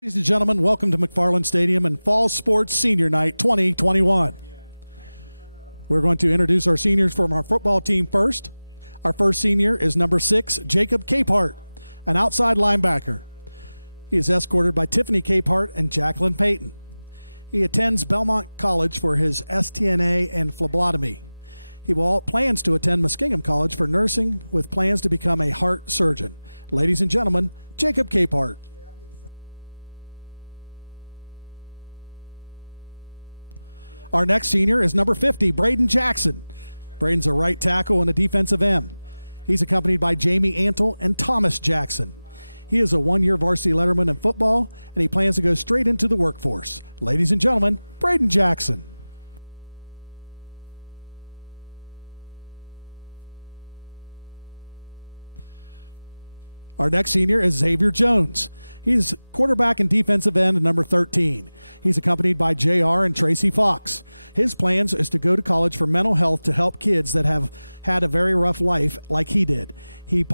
Ladies and gentlemen, welcome to McFarland Stadium and Fall Sports Senior Night 2021. We're going to introduce our seniors from our football team first. Our first senior is number 6, Jacob Capehart, an outside linebacker. He is escorted by Tiffany Capehart and Jacqueline Payton. He attends Belmont College for his STNA and phlebotomy. He plans to attend Muskingum College for nursing with plans to become a heart surgeon. Ladies and gentlemen, Jacob Capehart. Our next senior is number 50, Braden Jackson. Braden's a right tackle and a defensive end. He's accompanied by Jamie Antle and Thomas Jackson. He is a one-year varsity letterman in football, and he plans to go straight into the workforce. Ladies and gentlemen, Braden Jackson. Our next senior is Xavier Jones. He's quarterback and defensive end, number 13. He's accompanied by JR and Tracy Fox. His plans is to go to college for mental health to help kids that have had a very rough life like he did. He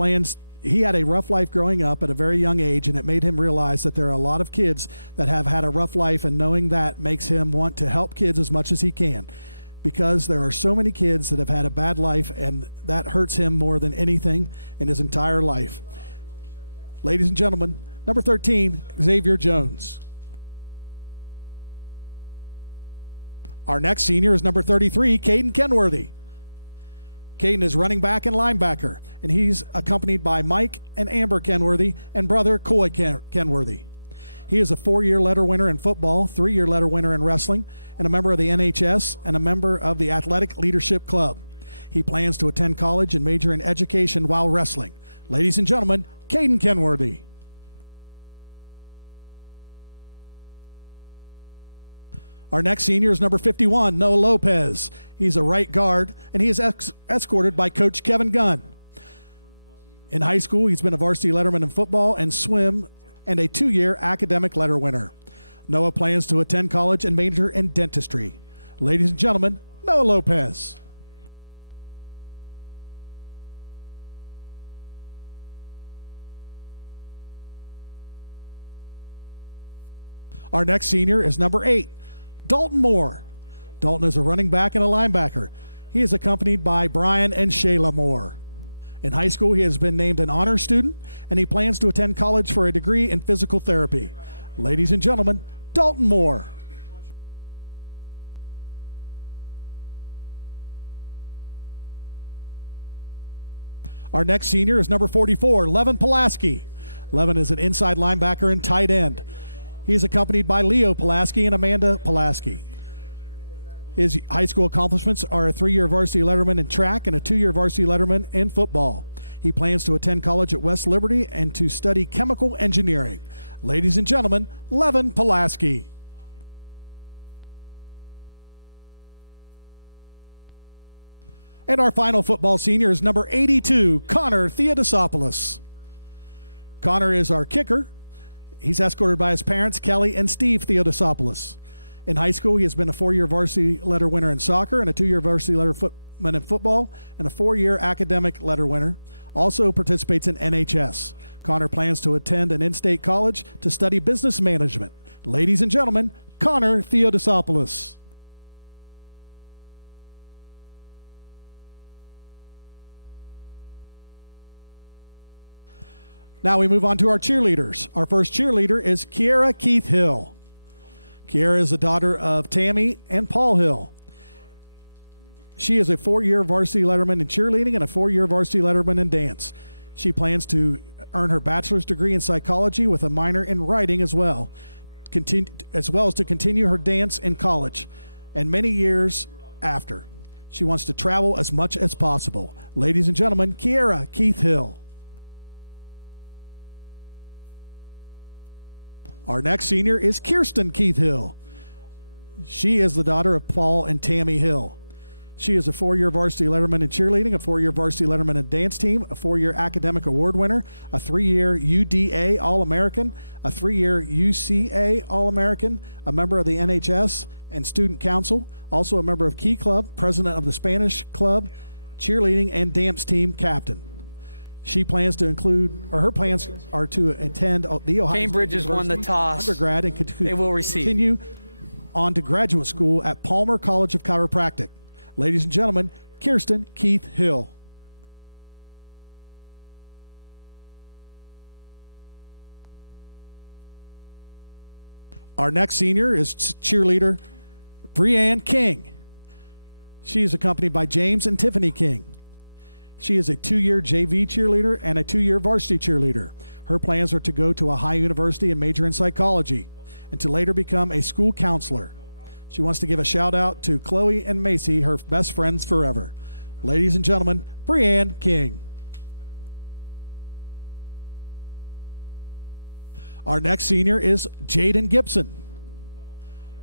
had a rough life growing up at a very young age, and it made him realize that there are a lot of kids that have had a rough life, and knowing that makes him want to help kids as much as he can, because there are so many kids that have had a bad life, and that hurts him more than anything in his entire life. Ladies and gentlemen, number 13, Xavier Jones. Our next senior is number 33, Caden Kenworthy. Caden is running back and linebacker, and he's accompanied by Mike and Amber Kenworthy and brother Coy Kenworthy. He is a 4-year letter winner in football, 3-year letter winner in wrestling, and a member of the NHS and a member of the Athletic Leadership Club. He plans to attend college and major in education while wrestling. Ladies and gentlemen, Caden Kenworthy. Our next senior is number 51, Noah Lopez. He's a right guard, and he is escorted by Coach Kevin Gunn. In high school, he's been a varsity letterman in football and swim, and a 2-year academic letter winner. Noah plans to attend college and major in dentistry. Ladies and gentlemen, Noah Lopez. Our next senior is number 8, Dalton Moore. Dalton is a running back and a linebacker. He is accompanied by Brian and Shayla Moore. In high school, he has been named an honor student, and he plans to attend college for a degree in physical therapy. Ladies and gentlemen, Dalton Moore. Our next senior is number 44, Levin Pulaski. Levin is an inside linebacker and tight end. He is accompanied by Leo Pulaski and Amanda Pulaski. His high school accomplishments are a 3-year varsity letterman in track and a 2-year varsity letterman in football. He plans to attend college at West Liberty and to study chemical engineering. Ladies and gentlemen, Levin Pulaski. And our final football senior is number 82, Connor Theodosopoulos. Connor is our kicker. He's escorted by his parents, Kelly and Steve Theodosopoulos. In high school, he has been a 4-year varsity letter winner in soccer and a 2-year varsity letterman in football and a 4-year academic letter winner. Also participates in NHS. Connor plans to attend an in-state college to study business management. Ladies and gentlemen, Connor Theodosopoulos. Now we move on to our cheerleaders. Our first cheerleader is Kiera Keith Hill. Kiera is the daughter of Tammy and Paul Hill. She is a 4-year varsity letterman in cheerleading and a 4-year varsity letterman in dance. She plans to earn her bachelor's degree in psychology with a minor in writing as well as to continue her dance in college and many years after. She wants to travel as much as possible. Ladies and gentlemen, Kiera Keith Hill. Our next senior is Kirsten Keith Hill. She is the daughter of Paul and Tammy Hill. She is a 4-year varsity letterman in cheerleading, a 4-year varsity letterman in dance team, a 4-year academic award winner, a 3-year UDA All-American, a 3-year UCA All-American, a member of the NHS and Student Council, also a member of Key Club, president of the Spanish Club, cheerleading and dance team captain. She plans to include, or her plans are to attend the Ohio Cambridge State has won the University toss. undergrad and They will receive. continue on to graduate school at Palmer College of Chiropractic. Ladies and gentlemen, Kirsten Keith Hill. Our next senior is cheerleader Breanne King. She is accompanied by James and Tiffany King. She is a 2-year JV cheerleader and a 2-year varsity cheerleader. Her plans are to go to a high university and major in psychology and to later become a school counselor. She wants to give a shout out to Chloe and Macy, her best friends forever. Ladies and gentlemen, Breanne King. Our next senior is Jaden Gibson.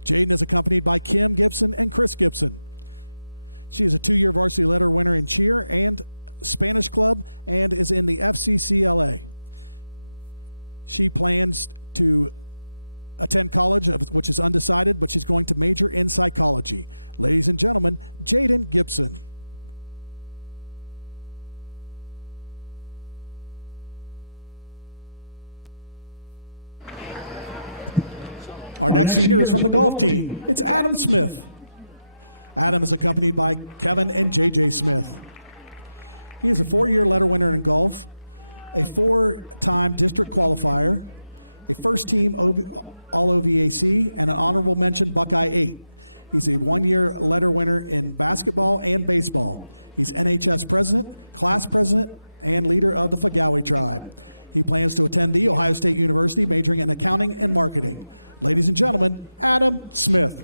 Jaden is accompanied by Kim Gibson and Chris Gibson. She is a 2-year varsity letter winner in cheer and Spanish club and is in the FCCLA. She plans to attend college, which is undecided, but she's going to major in psychology. Ladies and gentlemen, Jaden Gibson. Our next senior is from the golf team. It's Adam Smith. Adam is accompanied by Kevin and JJ Smith. He is a 4-year letter winner in golf, a 4-time district qualifier, a first-team All-OVAC, and an honorable mention Buckeye 8. He's a 1-year letter winner in basketball and baseball. He's NHS president, class president, and leader of the Fagawi tribe. He plans to attend The Ohio State University, majoring in accounting and marketing. Ladies and gentlemen, Adam Smith.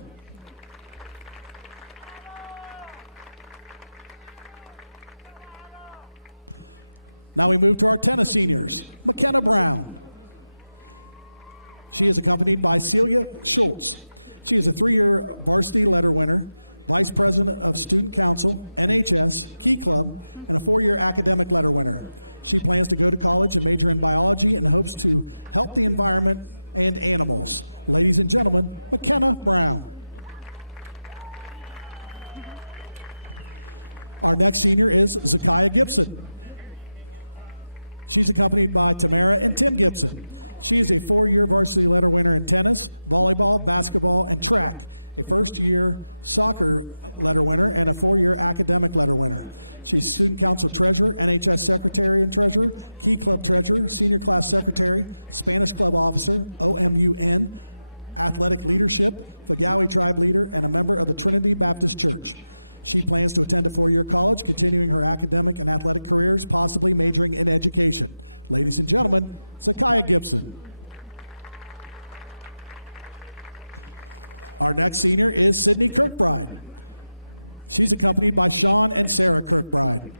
Now we move to our tennis seniors. McKenna Brown. She is accompanied by Celia Schultz. She is a 3-year varsity letter winner, vice president of student council, NHS, Key Club, and a 4-year academic letter winner. She plans to go to college and major in biology and hopes to help the environment and animals. Ladies and gentlemen, McKenna Brown. Our next senior is Zakiah Gibson. She's accompanied by Tamara and Tim Gibson. She is a 4-year varsity letter winner in tennis, volleyball, basketball, and track, a first-year soccer letter winner, and a 4-year academic letter winner. She's student council treasurer, NHS secretary and treasurer, Key Club treasurer, senior class secretary, Spanish club officer, OMUN, athletic leadership, Fagawi tribe leader, and a member of the Trinity Baptist Church. She plans to attend a 4-year college, continuing her academic and athletic careers, possibly majoring in education. Ladies and gentlemen, Zakiah Gibson. Our next senior is Sydney Kirkbride. She's accompanied by Sean and Sarah Kirkbride.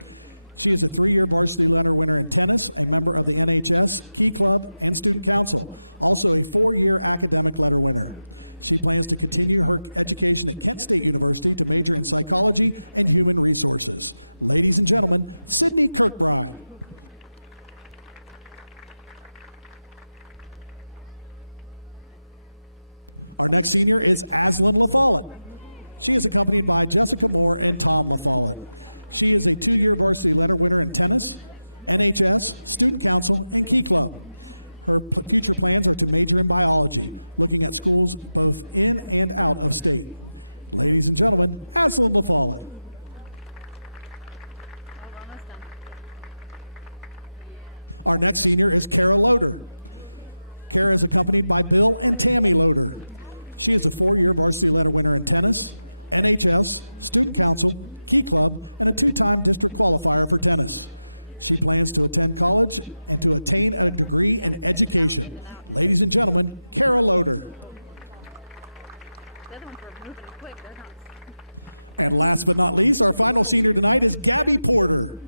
She is a 3-year varsity letter winner in tennis, a member of the NHS, Key Club, and Student Council, also a 4-year academic letter winner. She plans to continue her education at Kent State University to major in psychology and human resources. Ladies and gentlemen, Sydney Kirkbride. Our next senior is Aslan LaFollette. She is accompanied by Jessica Moore and Tom LaFollette. She is a 2-year varsity letter winner in tennis, NHS, Student Council, and Key Club. Her future plans are to major in biology, looking at schools both in and out of state. Ladies and gentlemen, Aslan LaFollette. Our next senior is Kara Loader. Kara is accompanied by Bill and Tammy Loader. She is a 4-year varsity letter winner in tennis, NHS, Student Council, Key Club, and a 2-time district qualifier for tennis. She plans to attend college and to attain a degree in education. Ladies and gentlemen, Kara Loader. And last but not least, our final senior tonight is Gabby Porter.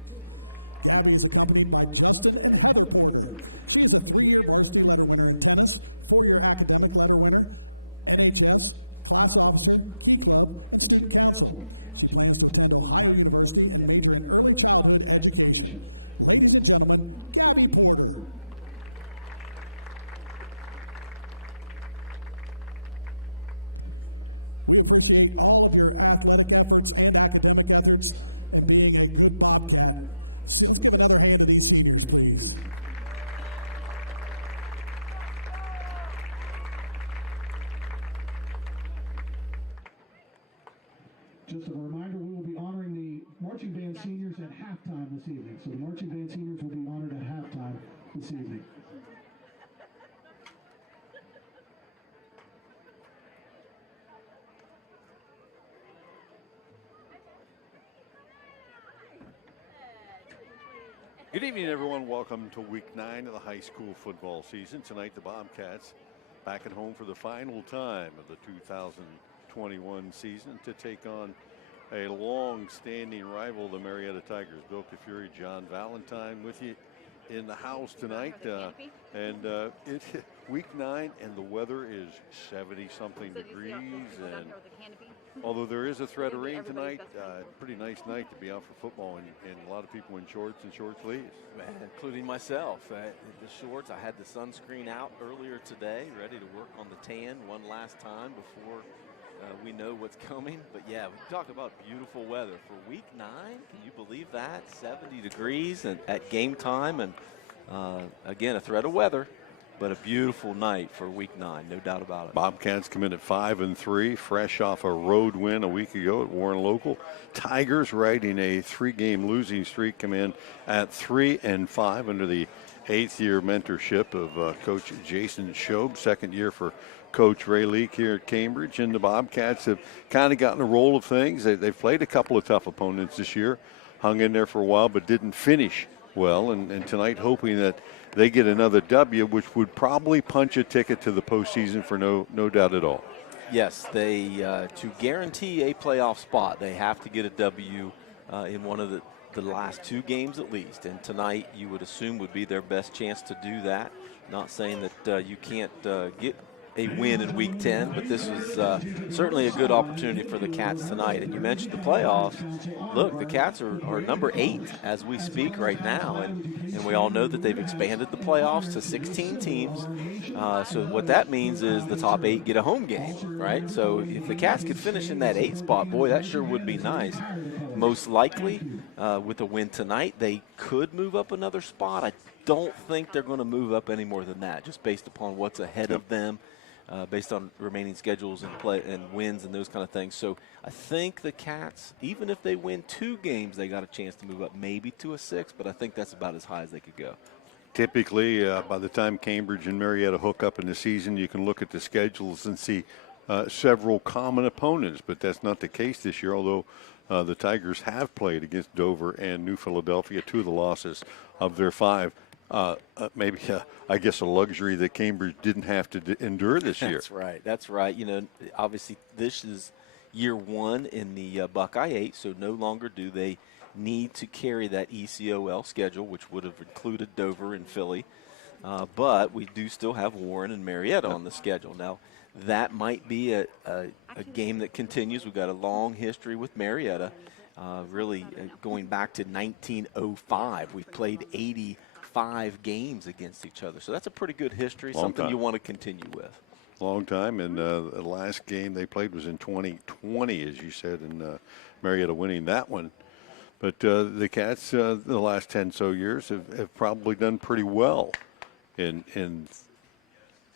Gabby is accompanied by Justin and Heather Porter. She is a 3-year varsity letter winner in tennis, 4-year academic letter winner, NHS, class officer, Key Club, and Student Council. She plans to attend Ohio University and major in early childhood education. Ladies and gentlemen, Gabby Porter. We appreciate all of your athletic efforts and academic efforts and being a good Bobcat. Let's give another hand to these seniors, please. Just a reminder, we will be honoring the marching band seniors at halftime this evening. So the marching band seniors will be honored at halftime this evening. Good evening, everyone. Welcome to week 9 of the high school football season. Tonight, the Bobcats back at home for the final time of the 2021 season to take on a long-standing rival, the Marietta Tigers. Bill Kafuri, John Valentine with you in the house tonight. Week 9, and the weather is 70-something degrees. And although there is a threat of rain tonight, pretty nice night to be out for football, and a lot of people in shorts and short sleeves. Man, including myself. The shorts, I had the sunscreen out earlier today, ready to work on the tan one last time before we know what's coming. But yeah, we talk about beautiful weather for week 9. Can you believe that? 70 degrees and at game time, and again, a threat of weather. But a beautiful night for week 9, no doubt about it. Bobcats come in at 5-3, fresh off a road win a week ago at Warren Local. Tigers, riding a 3-game losing streak, come in at 3-5 under the 8th-year mentorship of Coach Jason Shobe. 2nd year for Coach Ray Leake here at Cambridge. And the Bobcats have kind of gotten a roll of things. They've played a couple of tough opponents this year, hung in there for a while, but didn't finish well. And tonight, hoping that they get another W, which would probably punch a ticket to the postseason for no doubt at all. Yes, they to guarantee a playoff spot, they have to get a W in one of the last 2 games at least. And tonight, you would assume, would be their best chance to do that. Not saying that you can't get a win in Week 10, but this was certainly a good opportunity for the Cats tonight. And you mentioned the playoffs. Look, the Cats are number 8 as we speak right now, and we all know that they've expanded the playoffs to 16 teams. So what that means is the top 8 get a home game, right? So if the Cats could finish in that 8 spot, boy, that sure would be nice. Most likely, with a win tonight, they could move up another spot. I don't think they're going to move up any more than that, just based upon what's ahead of them. Based on remaining schedules and play and wins and those kind of things. So I think the Cats, even if they win 2 games, they got a chance to move up maybe to a 6, but I think that's about as high as they could go. Typically, by the time Cambridge and Marietta hook up in the season, you can look at the schedules and see several common opponents, but that's not the case this year, although the Tigers have played against Dover and New Philadelphia, 2 of the losses of their 5. Maybe, I guess, a luxury that Cambridge didn't have to endure this year. That's right. You know, obviously this is year 1 in the Buckeye 8, so no longer do they need to carry that ECOL schedule, which would have included Dover and Philly. But we do still have Warren and Marietta on the schedule. Now, that might be a game that continues. We've got a long history with Marietta, really going back to 1905. We've played 85 games against each other. So that's a pretty good history, something you want to continue with. Long time, and the last game they played was in 2020, as you said, and Marietta winning that one. But the Cats, the last 10 so years, have probably done pretty well in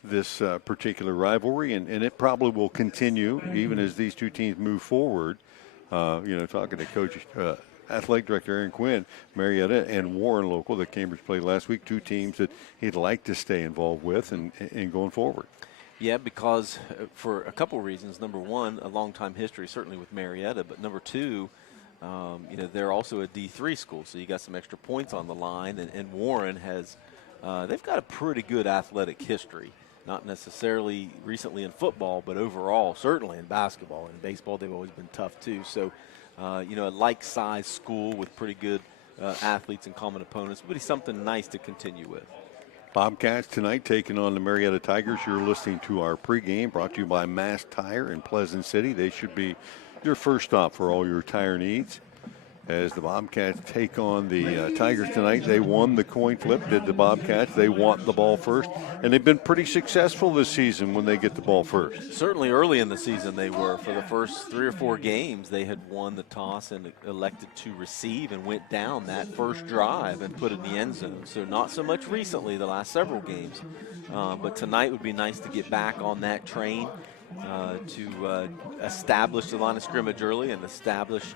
this particular rivalry, and it probably will continue even as these 2 teams move forward. Talking to Coach Athletic Director Aaron Quinn, Marietta and Warren Local that Cambridge played last week, 2 teams that he'd like to stay involved with and going forward. Yeah, because for a couple of reasons. Number 1, a long-time history, certainly with Marietta, but number 2, they're also a D3 school, so you got some extra points on the line, and Warren has they've got a pretty good athletic history. Not necessarily recently in football, but overall, certainly in basketball. And baseball, they've always been tough, too. So, a like-sized school with pretty good athletes and common opponents would be something nice to continue with. Bobcats tonight taking on the Marietta Tigers. You're listening to our pregame brought to you by Mass Tire in Pleasant City. They should be your first stop for all your tire needs. as the Bobcats take on the Tigers tonight. They won the coin flip, did the Bobcats. They want the ball first, and they've been pretty successful this season when they get the ball first. Certainly early in the season they were. For the first 3 or 4 games, they had won the toss and elected to receive and went down that first drive and put it in the end zone. So not so much recently, the last several games. But tonight would be nice to get back on that train to establish the line of scrimmage early and establish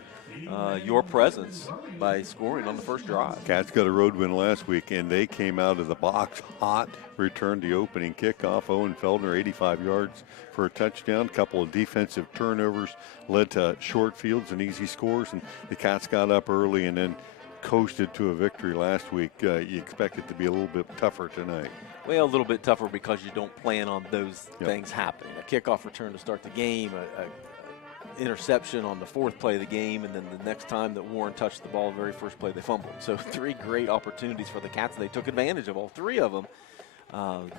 your presence by scoring on the first drive. Cats got a road win last week, and they came out of the box hot, returned the opening kickoff. Owen Feldner, 85 yards for a touchdown. A couple of defensive turnovers led to short fields and easy scores, and the Cats got up early and then coasted to a victory last week. You expect it to be a little bit tougher tonight. Well, a little bit tougher because you don't plan on those things happening. A kickoff return to start the game, a interception on the 4th play of the game, and then the next time that Warren touched the ball, the very first play, they fumbled. So 3 great opportunities for the Cats, and they took advantage of all 3 of them.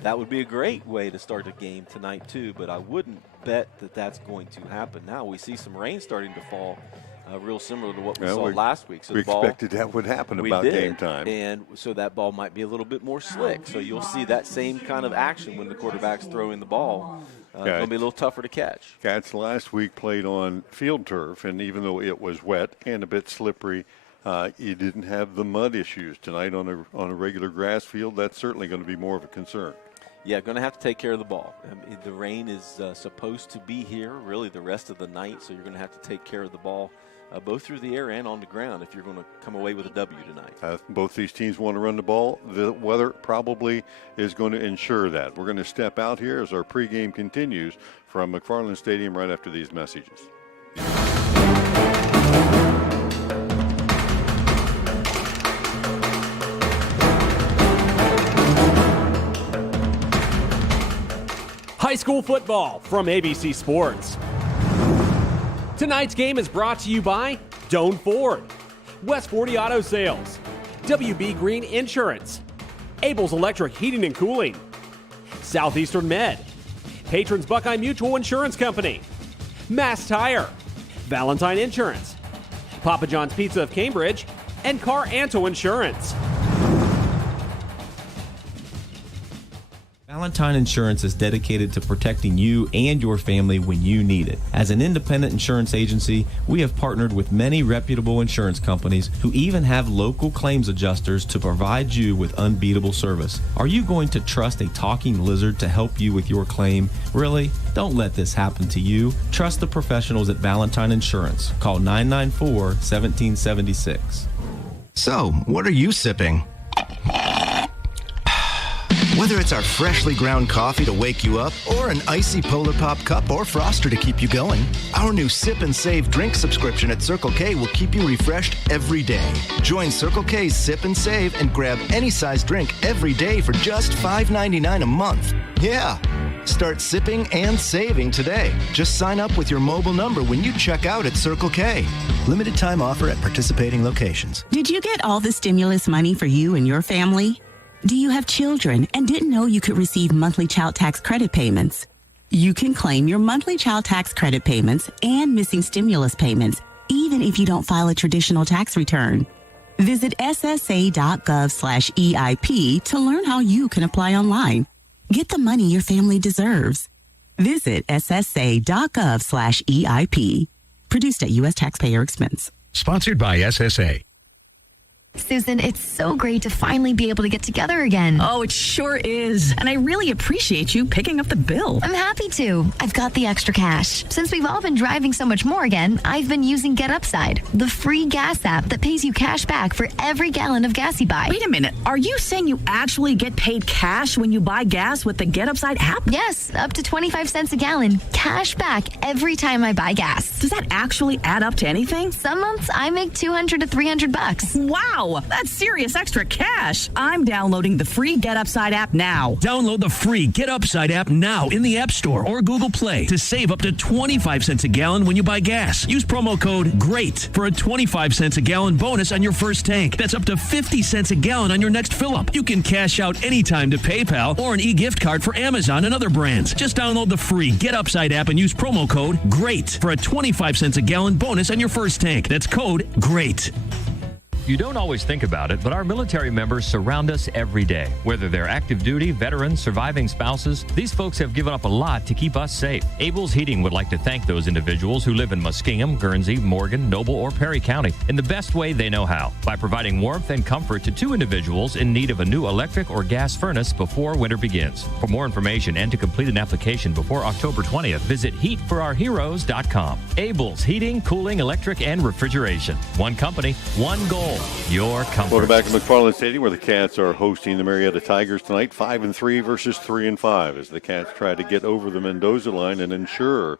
That would be a great way to start a game tonight, too, but I wouldn't bet that that's going to happen. Now we see some rain starting to fall, real similar to what we saw last week. So we the ball, expected that would happen about game time. And so that ball might be a little bit more slick. So you'll see that same kind of action when the quarterback's throwing the ball. It's going to be a little tougher to catch. Cats last week played on field turf, and even though it was wet and a bit slippery, you didn't have the mud issues. Tonight on a regular grass field, that's certainly going to be more of a concern. Yeah, going to have to take care of the ball. The rain is supposed to be here really the rest of the night, so you're going to have to take care of the ball both through the air and on the ground if you're going to come away with a W tonight. Both these teams want to run the ball. The weather probably is going to ensure that. We're going to step out here as our pregame continues from McFarland Stadium right after these messages. High school football from ABC Sports. Tonight's game is brought to you by Doan Ford, West 40 Auto Sales, WB Green Insurance, Abel's Electric Heating and Cooling, Southeastern Med, Patrons Buckeye Mutual Insurance Company, Mass Tire, Valentine Insurance, Papa John's Pizza of Cambridge, and Car Anto Insurance. Valentine Insurance is dedicated to protecting you and your family when you need it. As an independent insurance agency, we have partnered with many reputable insurance companies who even have local claims adjusters to provide you with unbeatable service. Are you going to trust a talking lizard to help you with your claim? Really? Don't let this happen to you. Trust the professionals at Valentine Insurance. Call 994-1776. So, what are you sipping? Whether it's our freshly ground coffee to wake you up or an icy Polar Pop cup or Froster to keep you going, our new Sip and Save drink subscription at Circle K will keep you refreshed every day. Join Circle K's Sip and Save and grab any size drink every day for just $5.99 a month. Yeah, start sipping and saving today. Just sign up with your mobile number when you check out at Circle K. Limited time offer at participating locations. Did you get all the stimulus money for you and your family? Do you have children and didn't know you could receive monthly child tax credit payments? You can claim your monthly child tax credit payments and missing stimulus payments, even if you don't file a traditional tax return. Visit ssa.gov/EIP to learn how you can apply online. Get the money your family deserves. Visit ssa.gov/EIP. Produced at U.S. taxpayer expense. Sponsored by SSA. Susan, it's so great to finally be able to get together again. Oh, it sure is. And I really appreciate you picking up the bill. I'm happy to. I've got the extra cash. Since we've all been driving so much more again, I've been using Get Upside, the free gas app that pays you cash back for every gallon of gas you buy. Wait a minute. Are you saying you actually get paid cash when you buy gas with the Get Upside app? Yes, up to 25 cents a gallon. Cash back every time I buy gas. Does that actually add up to anything? Some months I make $200 to $300. Wow. Wow, that's serious extra cash. I'm downloading the free Get Upside app now. Download the free Get Upside app now in the App Store or Google Play to save up to 25 cents a gallon when you buy gas. Use promo code GREAT for a 25 cents a gallon bonus on your first tank. That's up to 50 cents a gallon on your next fill-up. You can cash out anytime to PayPal or an e-gift card for Amazon and other brands. Just download the free Get Upside app and use promo code GREAT for a 25 cents a gallon bonus on your first tank. That's code GREAT. You don't always think about it, but our military members surround us every day. Whether they're active duty, veterans, surviving spouses, these folks have given up a lot to keep us safe. Abel's Heating would like to thank those individuals who live in Muskingum, Guernsey, Morgan, Noble, or Perry County in the best way they know how, by providing warmth and comfort to 2 individuals in need of a new electric or gas furnace before winter begins. For more information and to complete an application before October 20th, visit heatforourheroes.com. Abel's Heating, Cooling, Electric, and Refrigeration. One company, one goal. Your comfort. Welcome back to McFarland Stadium, where the Cats are hosting the Marietta Tigers tonight, 5-3 versus 3-5, as the Cats try to get over the Mendoza line and ensure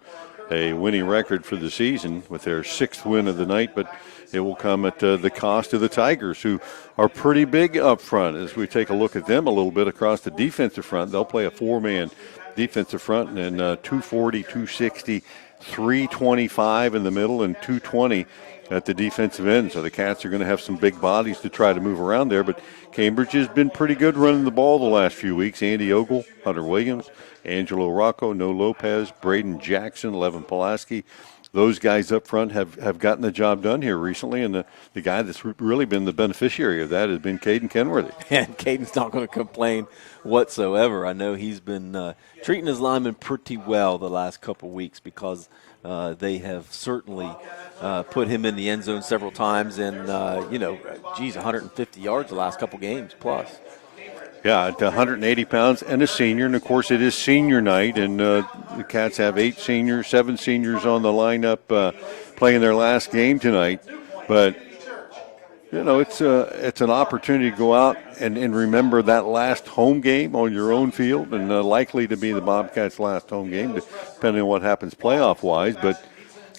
a winning record for the season with their 6th win of the night. But it will come at the cost of the Tigers, who are pretty big up front. As we take a look at them a little bit across the defensive front, they'll play a 4-man defensive front, and 240, 260, 325 in the middle, and 220 at the defensive end. So the Cats are going to have some big bodies to try to move around there. But Cambridge has been pretty good running the ball the last few weeks. Andy Ogle, Hunter Williams, Angelo Rocco, No Lopez, Braden Jackson, Levin Pulaski. Those guys up front have gotten the job done here recently, and the guy that's really been the beneficiary of that has been Caden Kenworthy. And Caden's not going to complain whatsoever. I know he's been treating his linemen pretty well the last couple weeks, because they have certainly put him in the end zone several times, and 150 yards the last couple games plus. Yeah, at 180 pounds and a senior, and of course it is senior night, and the Cats have 7 seniors on the lineup playing their last game tonight. But it's an opportunity to go out and remember that last home game on your own field, and likely to be the Bobcats' last home game, depending on what happens playoff-wise. But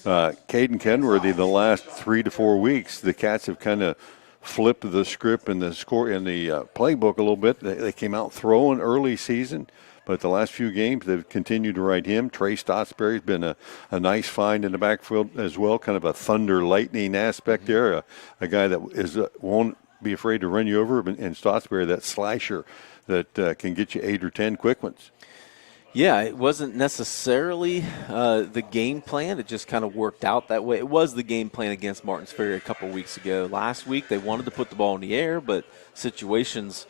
Caden Kenworthy, the last 3 to 4 weeks, the Cats have kind of flipped the script and the score in the playbook a little bit. They came out throwing early season, but the last few games they've continued to ride him. Trey Stotsberry's been a nice find in the backfield as well, kind of a thunder lightning aspect there, a guy that won't be afraid to run you over, and Stotsberry, that slasher that can get you 8 or 10 quick ones. Yeah, it wasn't necessarily the game plan. It just kind of worked out that way. It was the game plan against Martins Ferry a couple weeks ago. Last week they wanted to put the ball in the air, but situations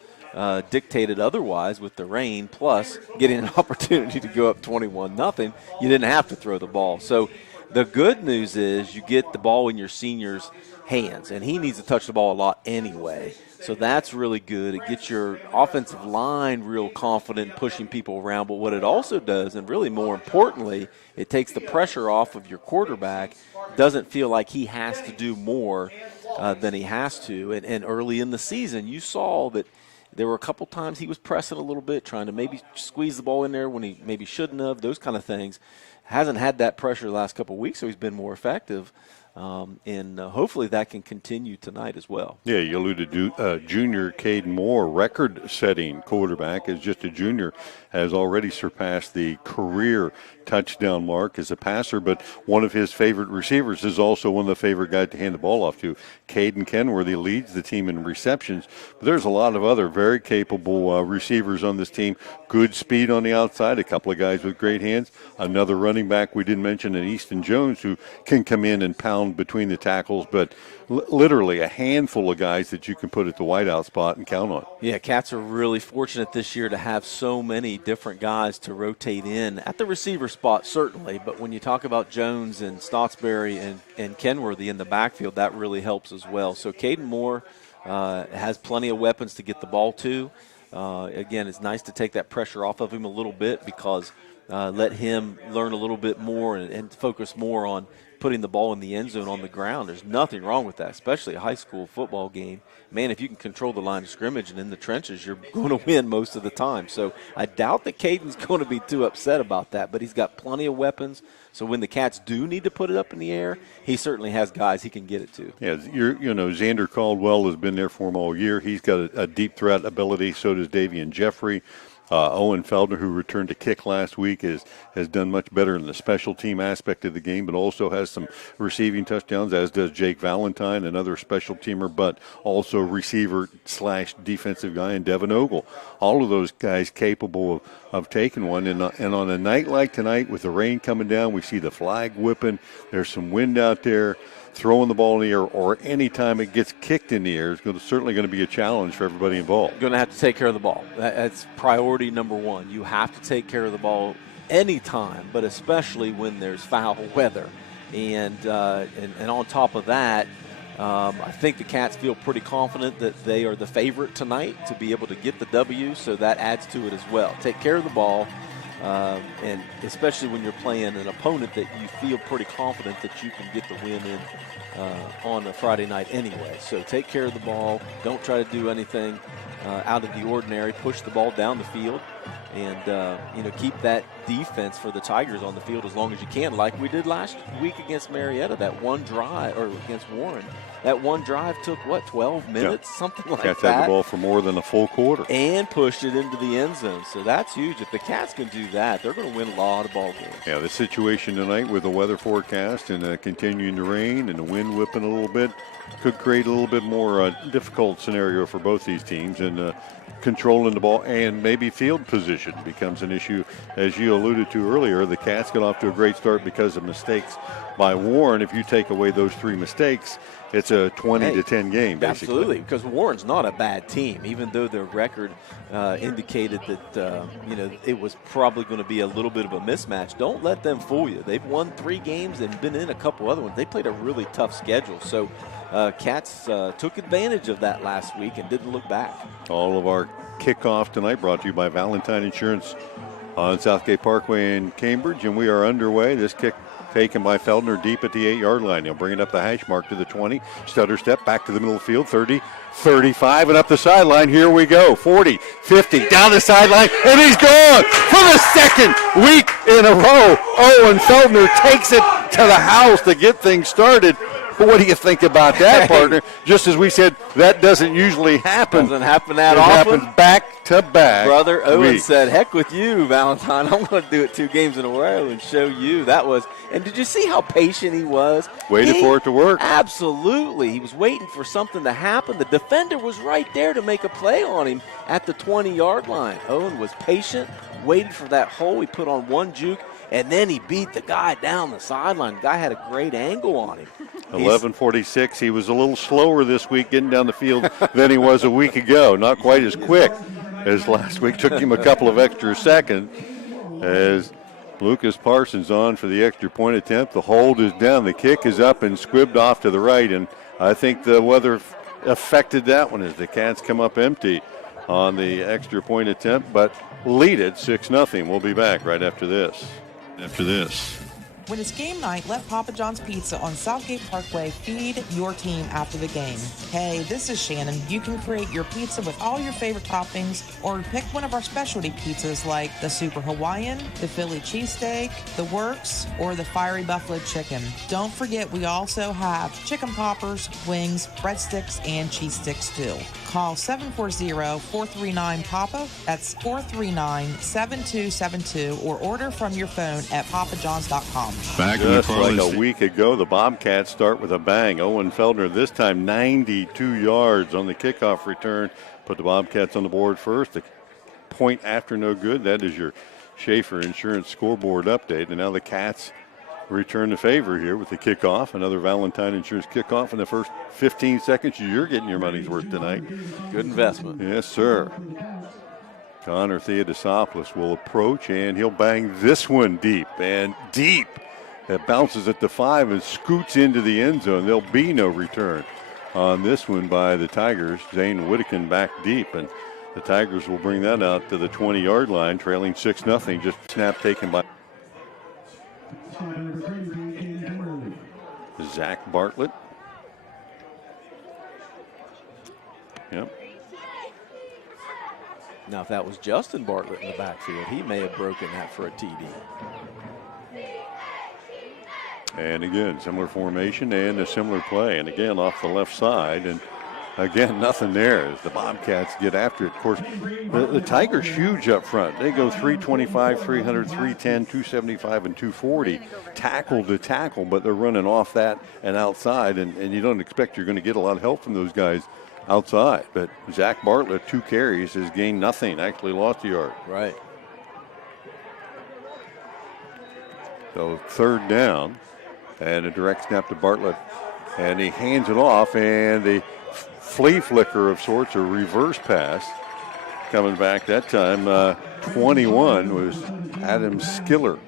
dictated otherwise with the rain, plus getting an opportunity to go up 21-0. You didn't have to throw the ball. So the good news is you get the ball in your senior's hands, and he needs to touch the ball a lot anyway. So that's really good. It gets your offensive line real confident pushing people around. But what it also does, and really more importantly, it takes the pressure off of your quarterback. Doesn't feel like he has to do more than he has to. And early in the season, you saw that there were a couple times he was pressing a little bit, trying to maybe squeeze the ball in there when he maybe shouldn't have, those kind of things. Hasn't had that pressure the last couple of weeks, so he's been more effective. And hopefully that can continue tonight as well. Yeah, you alluded to junior Caden Moore, record-setting quarterback, as just a junior, has already surpassed the career touchdown mark as a passer, but one of his favorite receivers is also one of the favorite guys to hand the ball off to. Caden Kenworthy leads the team in receptions, but there's a lot of other very capable receivers on this team. Good speed on the outside, a couple of guys with great hands. Another running back we didn't mention, in Easton Jones, who can come in and pound between the tackles, but literally a handful of guys that you can put at the wideout spot and count on. Yeah, Cats are really fortunate this year to have so many different guys to rotate in at the receiver spot, certainly, but when you talk about Jones and Stotsberry and Kenworthy in the backfield, that really helps as well. So Caden Moore has plenty of weapons to get the ball to. Again, it's nice to take that pressure off of him a little bit, because let him learn a little bit more and focus more on putting the ball in the end zone on the ground. There's nothing wrong with that, especially a high school football game. Man, if you can control the line of scrimmage and in the trenches, you're going to win most of the time. So I doubt that Caden's going to be too upset about that, but he's got plenty of weapons. So when the Cats do need to put it up in the air, he certainly has guys he can get it to. Yeah, Xander Caldwell has been there for him all year. He's got a deep threat ability. So does Davian Jeffrey. Owen Feldner, who returned to kick last week, has done much better in the special team aspect of the game, but also has some receiving touchdowns, as does Jake Valentine, another special teamer, but also receiver/defensive guy, and Devin Ogle. All of those guys capable of taking one. And on a night like tonight, with the rain coming down, we see the flag whipping. There's some wind out there. Throwing the ball in the air, or any time it gets kicked in the air, is certainly going to be a challenge for everybody involved. Going to have to take care of the ball. That's priority number one. You have to take care of the ball anytime, but especially when there's foul weather. And on top of that, I think the Cats feel pretty confident that they are the favorite tonight to be able to get the W, so that adds to it as well. Take care of the ball. And especially when you're playing an opponent that you feel pretty confident that you can get the win in on a Friday night anyway. So take care of the ball. Don't try to do anything out of the ordinary. Push the ball down the field and, keep that defense for the Tigers on the field as long as you can, like we did last week against Marietta, that one drive, or against Warren. That one drive took, 12 minutes? Yeah. Something like Cats that. had the ball for more than a full quarter. And pushed it into the end zone. So that's huge. If the Cats can do that, they're going to win a lot of ball games. Yeah, the situation tonight with the weather forecast and continuing to rain and the wind whipping a little bit could create a little bit more difficult scenario for both these teams. And controlling the ball and maybe field position becomes an issue. As you alluded to earlier, the Cats got off to a great start because of mistakes by Warren. If you take away those three mistakes, it's a 20-10 game, basically. Absolutely, because Warren's not a bad team, even though their record indicated that, it was probably going to be a little bit of a mismatch. Don't let them fool you. They've won 3 games and been in a couple other ones. They played a really tough schedule. So Cats took advantage of that last week and didn't look back. All of our kickoff tonight brought to you by Valentine Insurance on Southgate Parkway in Cambridge, and we are underway. This kick taken by Feldner deep at the 8-yard line. He'll bring it up the hash mark to the 20. Stutter step back to the middle of the field, 30, 35, and up the sideline. Here we go. 40, 50, down the sideline, and he's gone for the second week in a row. Owen Feldner takes it to the house to get things started. But what do you think about that, partner? Just as we said, that doesn't usually happen. Doesn't happen that often. It happens back to back. Brother Owen weeks. said, heck with you, Valentine. I'm going to do it 2 games in a row and show you. That was, and did you see how patient he was? Waited for it to work. Absolutely. He was waiting for something to happen. The defender was right there to make a play on him at the 20-yard line. Owen was patient, waited for that hole. He put on one juke, and then he beat the guy down the sideline. The guy had a great angle on him. 11:46. He was a little slower this week getting down the field than he was a week ago. Not quite as quick as last week. Took him a couple of extra seconds as Lucas Parsons on for the extra point attempt. The hold is down. The kick is up and squibbed off to the right. And I think the weather affected that one as the Cats come up empty on the extra point attempt, but lead it 6-0. We'll be back right after this. When it's game night, let Papa John's Pizza on Southgate Parkway feed your team after the game. Hey, this is Shannon. You can create your pizza with all your favorite toppings or pick one of our specialty pizzas like the Super Hawaiian, the Philly cheesesteak, the Works, or the Fiery Buffalo Chicken. Don't forget we also have chicken poppers, wings, breadsticks, and cheese sticks too. Call 740-439-PAPA. That's 439-7272 or order from your phone at papajohns.com. Just like a week ago, the Bobcats start with a bang. Owen Feldner this time 92 yards on the kickoff return. Put the Bobcats on the board first. The point after no good. That is your Schaefer Insurance scoreboard update. And now the Cats return the favor here with the kickoff. Another Valentine Insurance kickoff in the first 15 seconds. You're getting your money's worth tonight. Good investment. Yes, sir. Connor Theodosopoulos will approach, and he'll bang this one deep. And deep. It bounces at the 5 and scoots into the end zone. There'll be no return on this one by the Tigers. Zane Whittakin back deep, and the Tigers will bring that out to the 20-yard line, trailing 6-0. Just snap taken by. Zach Bartlett. Yep. Now, if that was Justin Bartlett in the backfield, he may have broken that for a TD. And again, similar formation and a similar play. And again, off the left side. And again, nothing there as the Bobcats get after it. Of course, the Tigers huge up front. They go 325, 300, 310, 275, and 240 tackle to tackle, but they're running off that and outside, and you don't expect you're going to get a lot of help from those guys outside. But Zach Bartlett, 2 carries, has gained nothing, actually lost a yard. Right. So 3rd down, and a direct snap to Bartlett, and he hands it off, and the flea flicker of sorts, a reverse pass. Coming back that time, 21 was Adam Skiller.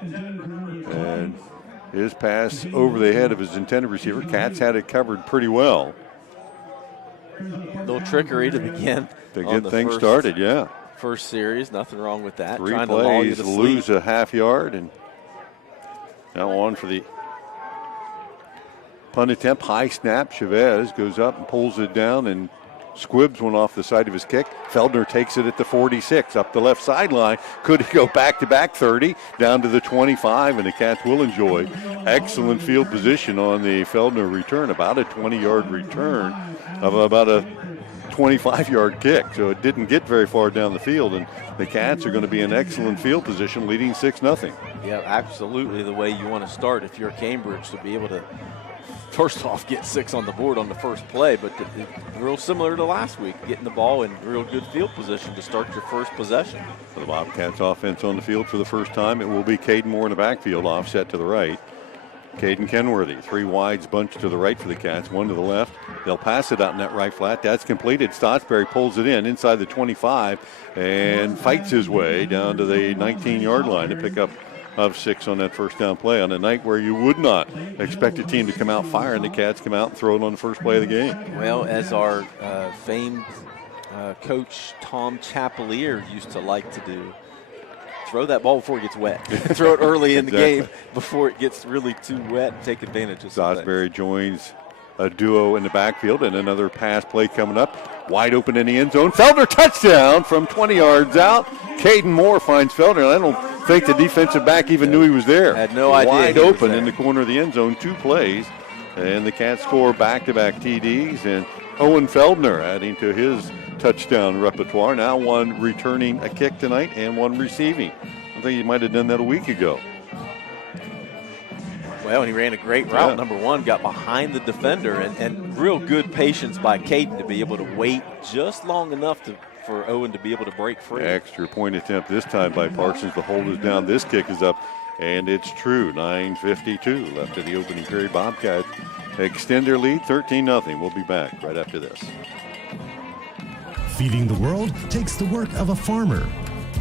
And his pass over the head of his intended receiver. Cats had it covered pretty well. A little trickery to begin. To get things started, yeah. First series, nothing wrong with that. 3 Trying to lull you plays, to lose sleep. a half yard, and now on for the punt attempt. High snap. Chavez goes up and pulls it down and squibs one off the side of his kick. Feldner takes it at the 46 up the left sideline. Could he go back-to-back 30 down to the 25, and the Cats will enjoy excellent field position on the Feldner return. About a 20-yard return of about a 25-yard kick. So it didn't get very far down the field, and the Cats are going to be in excellent field position, leading 6-0. Yeah, absolutely the way you want to start if you're Cambridge, to be able to first off get 6 on the board on the first play, but real similar to last week, getting the ball in real good field position to start your first possession. For the Bobcats offense on the field for the first time, it will be Caden Moore in the backfield, offset to the right. Caden Kenworthy, 3 wides bunched to the right for the Cats, 1 to the left. They'll pass it out in that right flat. That's completed. Stotsberry pulls it in inside the 25 and fights his way down to the 19-yard line to pick up of 6 on that first down play on a night where you would not expect a team to come out firing. The Cats come out and throw it on the first play of the game. Well, as our famed coach Tom Chapelier used to like to do, throw that ball before it gets wet. Throw it early in the game before it gets really too wet and take advantage of something. Stotsberry joins a duo in the backfield, and another pass play coming up. Wide open in the end zone. Feldner touchdown from 20 yards out. Caden Moore finds Feldner. I don't think the defensive back even knew he was there. Had no idea. Wide open in the corner of the end zone. 2 plays. And the Cats score back-to-back TDs. And Owen Feldner adding to his touchdown repertoire. Now 1 returning a kick tonight and 1 receiving. I think he might have done that a week ago. Well, and he ran a great route, number 1, got behind the defender, and real good patience by Caden to be able to wait just long enough for Owen to be able to break free. Extra point attempt this time by Parsons. The hold is down. This kick is up, and it's true. 9:52 left of the opening period. Bobcats extend their lead 13-0. We'll be back right after this. Feeding the world takes the work of a farmer.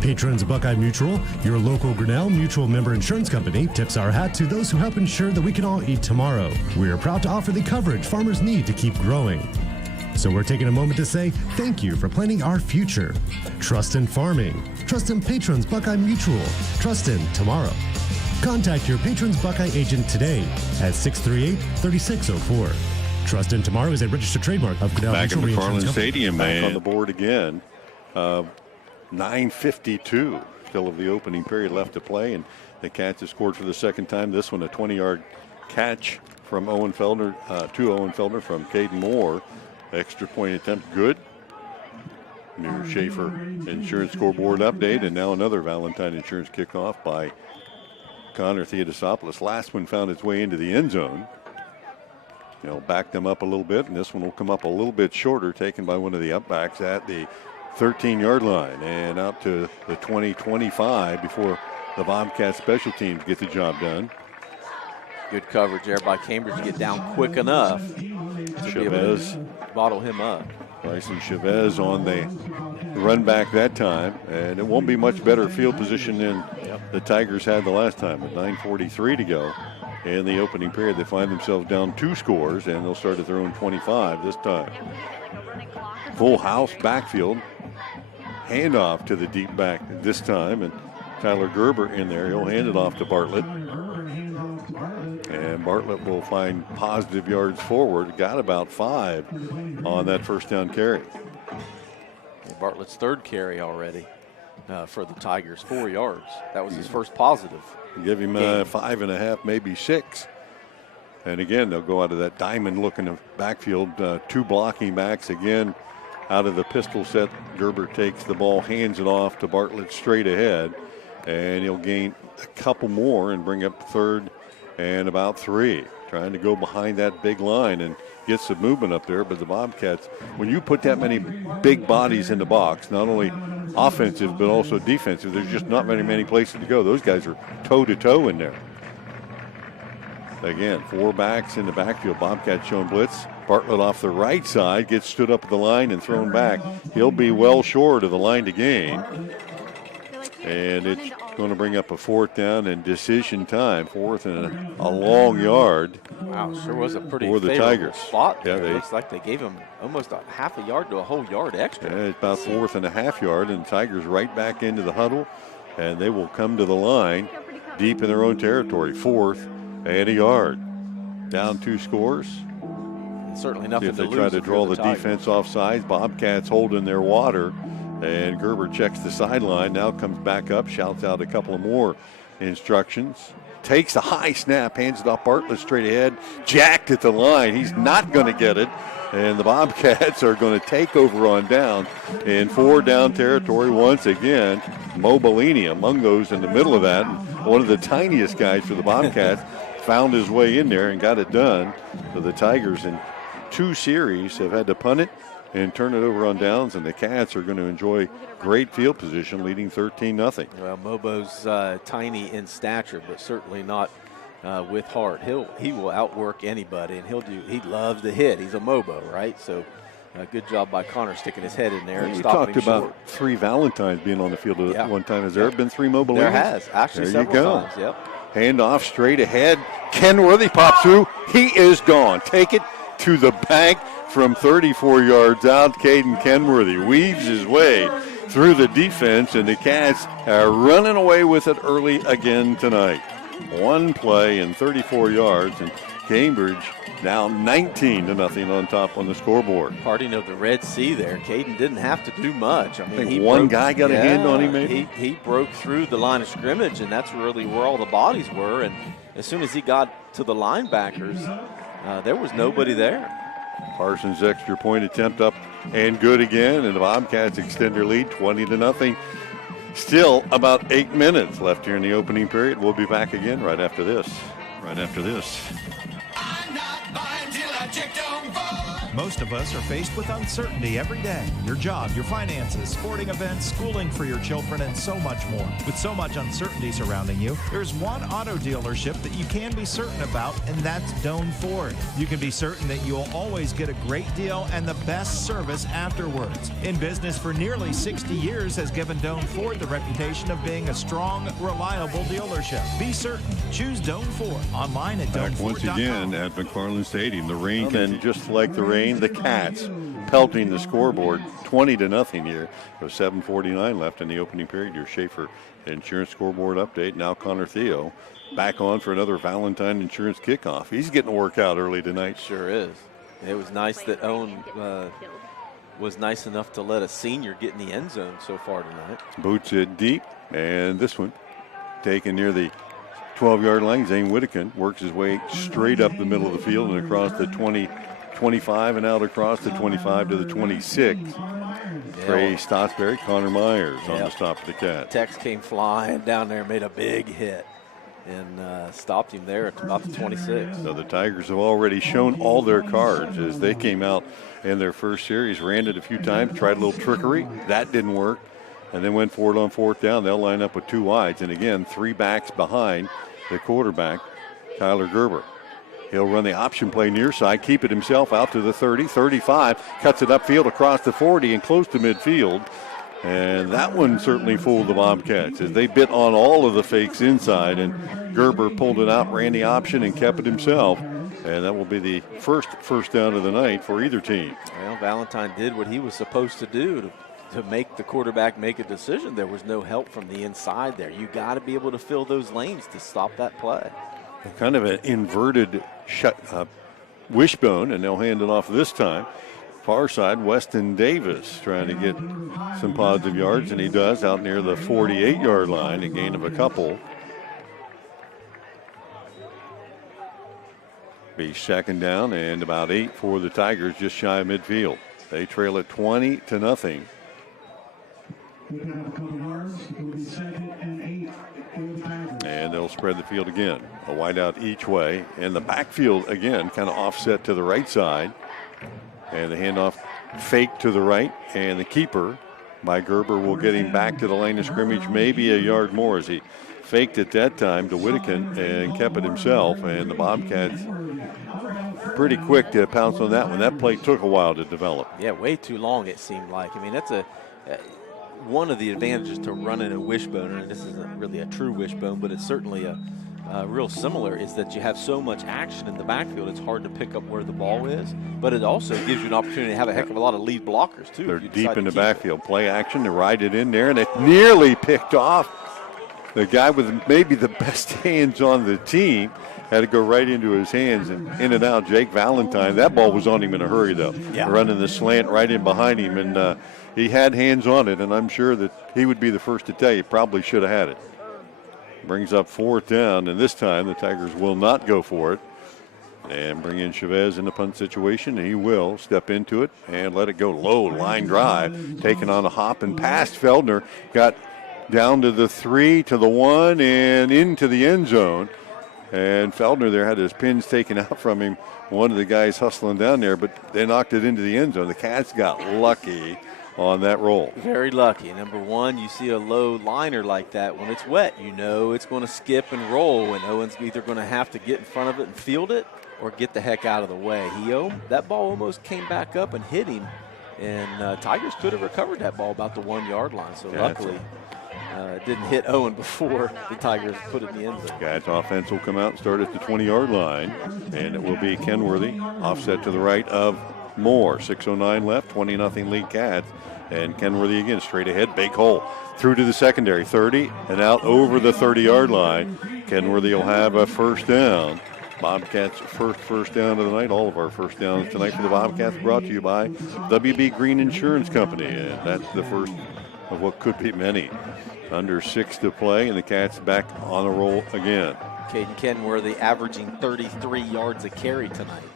Patrons of Buckeye Mutual, your local Grinnell Mutual member insurance company, tips our hat to those who help ensure that we can all eat tomorrow. We are proud to offer the coverage farmers need to keep growing. So we're taking a moment to say thank you for planning our future. Trust in farming. Trust in Patrons Buckeye Mutual. Trust in tomorrow. Contact your Patrons Buckeye agent today at 638-3604. Trust in Tomorrow is a registered trademark of Grinnell Back Mutual in Reinsurance McFarland Company. Stadium, back on the board again. 9:52 still of the opening period left to play, and the Cats have scored for the second time. This one a 20-yard catch from Owen Feldner to Owen Feldner from Caden Moore. Extra point attempt good. New Schaefer Insurance scoreboard update, and now another Valentine Insurance kickoff by Connor Theodosopoulos. Last one found its way into the end zone. They'll back them up a little bit, and this one will come up a little bit shorter, taken by one of the upbacks at the 13-yard line and out to the 20-25 before the Bobcat special teams get the job done. Good coverage there by Cambridge to get down quick enough to be able to bottle him up. Bryson Chavez on the run back that time, and it won't be much better field position than the Tigers had the last time with 9:43 to go. In the opening period, they find themselves down 2 scores, and they'll start at their own 25 this time. Full house backfield. Handoff to the deep back this time, and Tyler Gerber in there. He'll hand it off to Bartlett. And And Bartlett will find positive yards forward. Got about 5 on that first down carry. Bartlett's third carry already for the Tigers, 4 yards. That was his first positive. Give him 5.5, maybe 6. And again, they'll go out of that diamond-looking backfield. 2 blocking backs again out of the pistol set. Gerber takes the ball, hands it off to Bartlett straight ahead, and he'll gain a couple more and bring up third and about 3. Trying to go behind that big line and get some movement up there. But the Bobcats, when you put that many big bodies in the box, not only offensive but also defensive, there's just not many places to go. Those guys are toe-to-toe in there. Again, 4 backs in the backfield. Bobcats showing blitz. Bartlett off the right side gets stood up at the line and thrown back. He'll be well short of the line to gain. And it's going to bring up a 4th down and decision time. 4th and a long yard. Wow, sure was a pretty for the favorable Tigers. spot there. It looks like they gave him almost a half a yard to a whole yard extra. Yeah, it's about 4th and a half yard, and the Tigers right back into the huddle, and they will come to the line deep in their own territory. 4th and a yard. Down 2 scores. And certainly nothing to lose. If they try to draw the defense off sides, Bobcats holding their water. And Gerber checks the sideline, now comes back up, shouts out a couple of more instructions. Takes a high snap, hands it off Bartlett straight ahead. Jacked at the line. He's not going to get it. And the Bobcats are going to take over on down in 4 down territory once again. Mo Bellini among those in the middle of that. And one of the tiniest guys for the Bobcats found his way in there and got it done. So the Tigers in 2 series have had to punt it and turn it over on downs, and the Cats are going to enjoy great field position, leading 13-0. Well, Mobo's tiny in stature, but certainly not with heart. He will outwork anybody, and he loves to hit. He's a Mobo, right? So good job by Connor sticking his head in there and stopping him short. You talked about 3 Valentines being on the field at one time. Has there ever been 3 Mobilinos? There has, actually, there several times. Yep. Hand off straight ahead. Kenworthy pops through. He is gone. Take it to the bank from 34 yards out. Caden Kenworthy weaves his way through the defense, and the Cats are running away with it early again tonight. 1 play and 34 yards, and Cambridge now 19-0 on top on the scoreboard. Parting of the Red Sea there. Caden didn't have to do much. I mean, one guy got a hand on him, maybe? He broke through the line of scrimmage, and that's really where all the bodies were. And as soon as he got to the linebackers, there was nobody there. Parsons' extra point attempt up and good again, and the Bobcats extend their lead 20-0. Still about 8 minutes left here in the opening period. We'll be back again right after this. Most of us are faced with uncertainty every day. Your job, your finances, sporting events, schooling for your children, and so much more. With so much uncertainty surrounding you, there's one auto dealership that you can be certain about, and that's Doan Ford. You can be certain that you'll always get a great deal and the best service afterwards. In business for nearly 60 years has given Doan Ford the reputation of being a strong, reliable dealership. Be certain. Choose Doan Ford. Online at DoanFord.com. Once again at McFarland Stadium, the rain. And just like the rain, the Cats pelting the scoreboard 20-0 here. With 7:49 left in the opening period. Your Schaefer Insurance scoreboard update. Now Connor Theo back on for another Valentine Insurance kickoff. He's getting a workout early tonight. Sure is. It was nice that Owen was nice enough to let a senior get in the end zone so far tonight. Boots it deep, and this one taken near the 12-yard line. Zane Whittakin works his way straight up the middle of the field and across the 20-25 and out across the 25 to the 26. Trey Stotsberry, Connor Myers on the stop for the Cats. Tex came flying down there and made a big hit and stopped him there at about the 26. So the Tigers have already shown all their cards as they came out in their first series, ran it a few times, tried a little trickery. That didn't work, and then went for it on 4th down. They'll line up with 2 wides, and again, 3 backs behind the quarterback, Kyler Gerber. He'll run the option play near side, keep it himself out to the 30, 35, cuts it upfield across the 40 and close to midfield. And that one certainly fooled the Bobcats as they bit on all of the fakes inside, and Gerber pulled it out, ran the option, and kept it himself. And that will be the first down of the night for either team. Well, Valentine did what he was supposed to do to make the quarterback make a decision. There was no help from the inside there. You got to be able to fill those lanes to stop that play. kind of an inverted wishbone, and they'll hand it off this time. Far side, Weston Davis trying to get some positive yards, and he does out near the 48-yard line, a gain of a couple. Be second down and about 8 for the Tigers, just shy of midfield. They trail it 20-0. And they'll spread the field again. A wide out each way. And the backfield, again, kind of offset to the right side. And the handoff fake to the right. And the keeper by Gerber will get him back to the line of scrimmage, maybe a yard more, as he faked at that time to Whittakin and kept it himself. And the Bobcats pretty quick to pounce on that one. That play took a while to develop. Yeah, way too long it seemed like. I mean, that's one of the advantages to running a wishbone, and this isn't really a true wishbone, but it's certainly a real similar, is that you have so much action in the backfield, it's hard to pick up where the ball is, but it also gives you an opportunity to have a heck of a lot of lead blockers, too. They're deep in the backfield. Play action to ride it in there, and it nearly picked off the guy with maybe the best hands on the team. Had to go right into his hands and in and out. Jake Valentine, that ball was on him in a hurry, though. Yeah. Running the slant right in behind him, and he had hands on it, and I'm sure that he would be the first to tell you probably should have had it. Brings up 4th down, and this time the Tigers will not go for it. And bring in Chavez in the punt situation, and he will step into it and let it go low. Line drive, taking on a hop and past Feldner. Got down to the 3, to the 1, and into the end zone. And Feldner there had his pins taken out from him. One of the guys hustling down there, but they knocked it into the end zone. The Cats got lucky on that roll. Very lucky. Number one, you see a low liner like that, when it's wet, you know it's going to skip and roll, and Owen's either going to have to get in front of it and field it or get the heck out of the way. That ball almost came back up and hit him, and Tigers could have recovered that ball about the 1 yard line. So luckily, it didn't hit Owen before the Tigers put it in the end zone. Cats offense will come out and start at the 20-yard line, and it will be Kenworthy offset to the right of Moore. 6:09 left, 20-0 lead Cats. And Kenworthy again straight ahead, big hole. Through to the secondary, 30, and out over the 30-yard line. Kenworthy will have a first down. Bobcats' first down of the night. All of our first downs tonight for the Bobcats brought to you by WB Green Insurance Company. And that's the first of what could be many. Under 6 to play, and the Cats back on the roll again. Caden Kenworthy averaging 33 yards a carry tonight.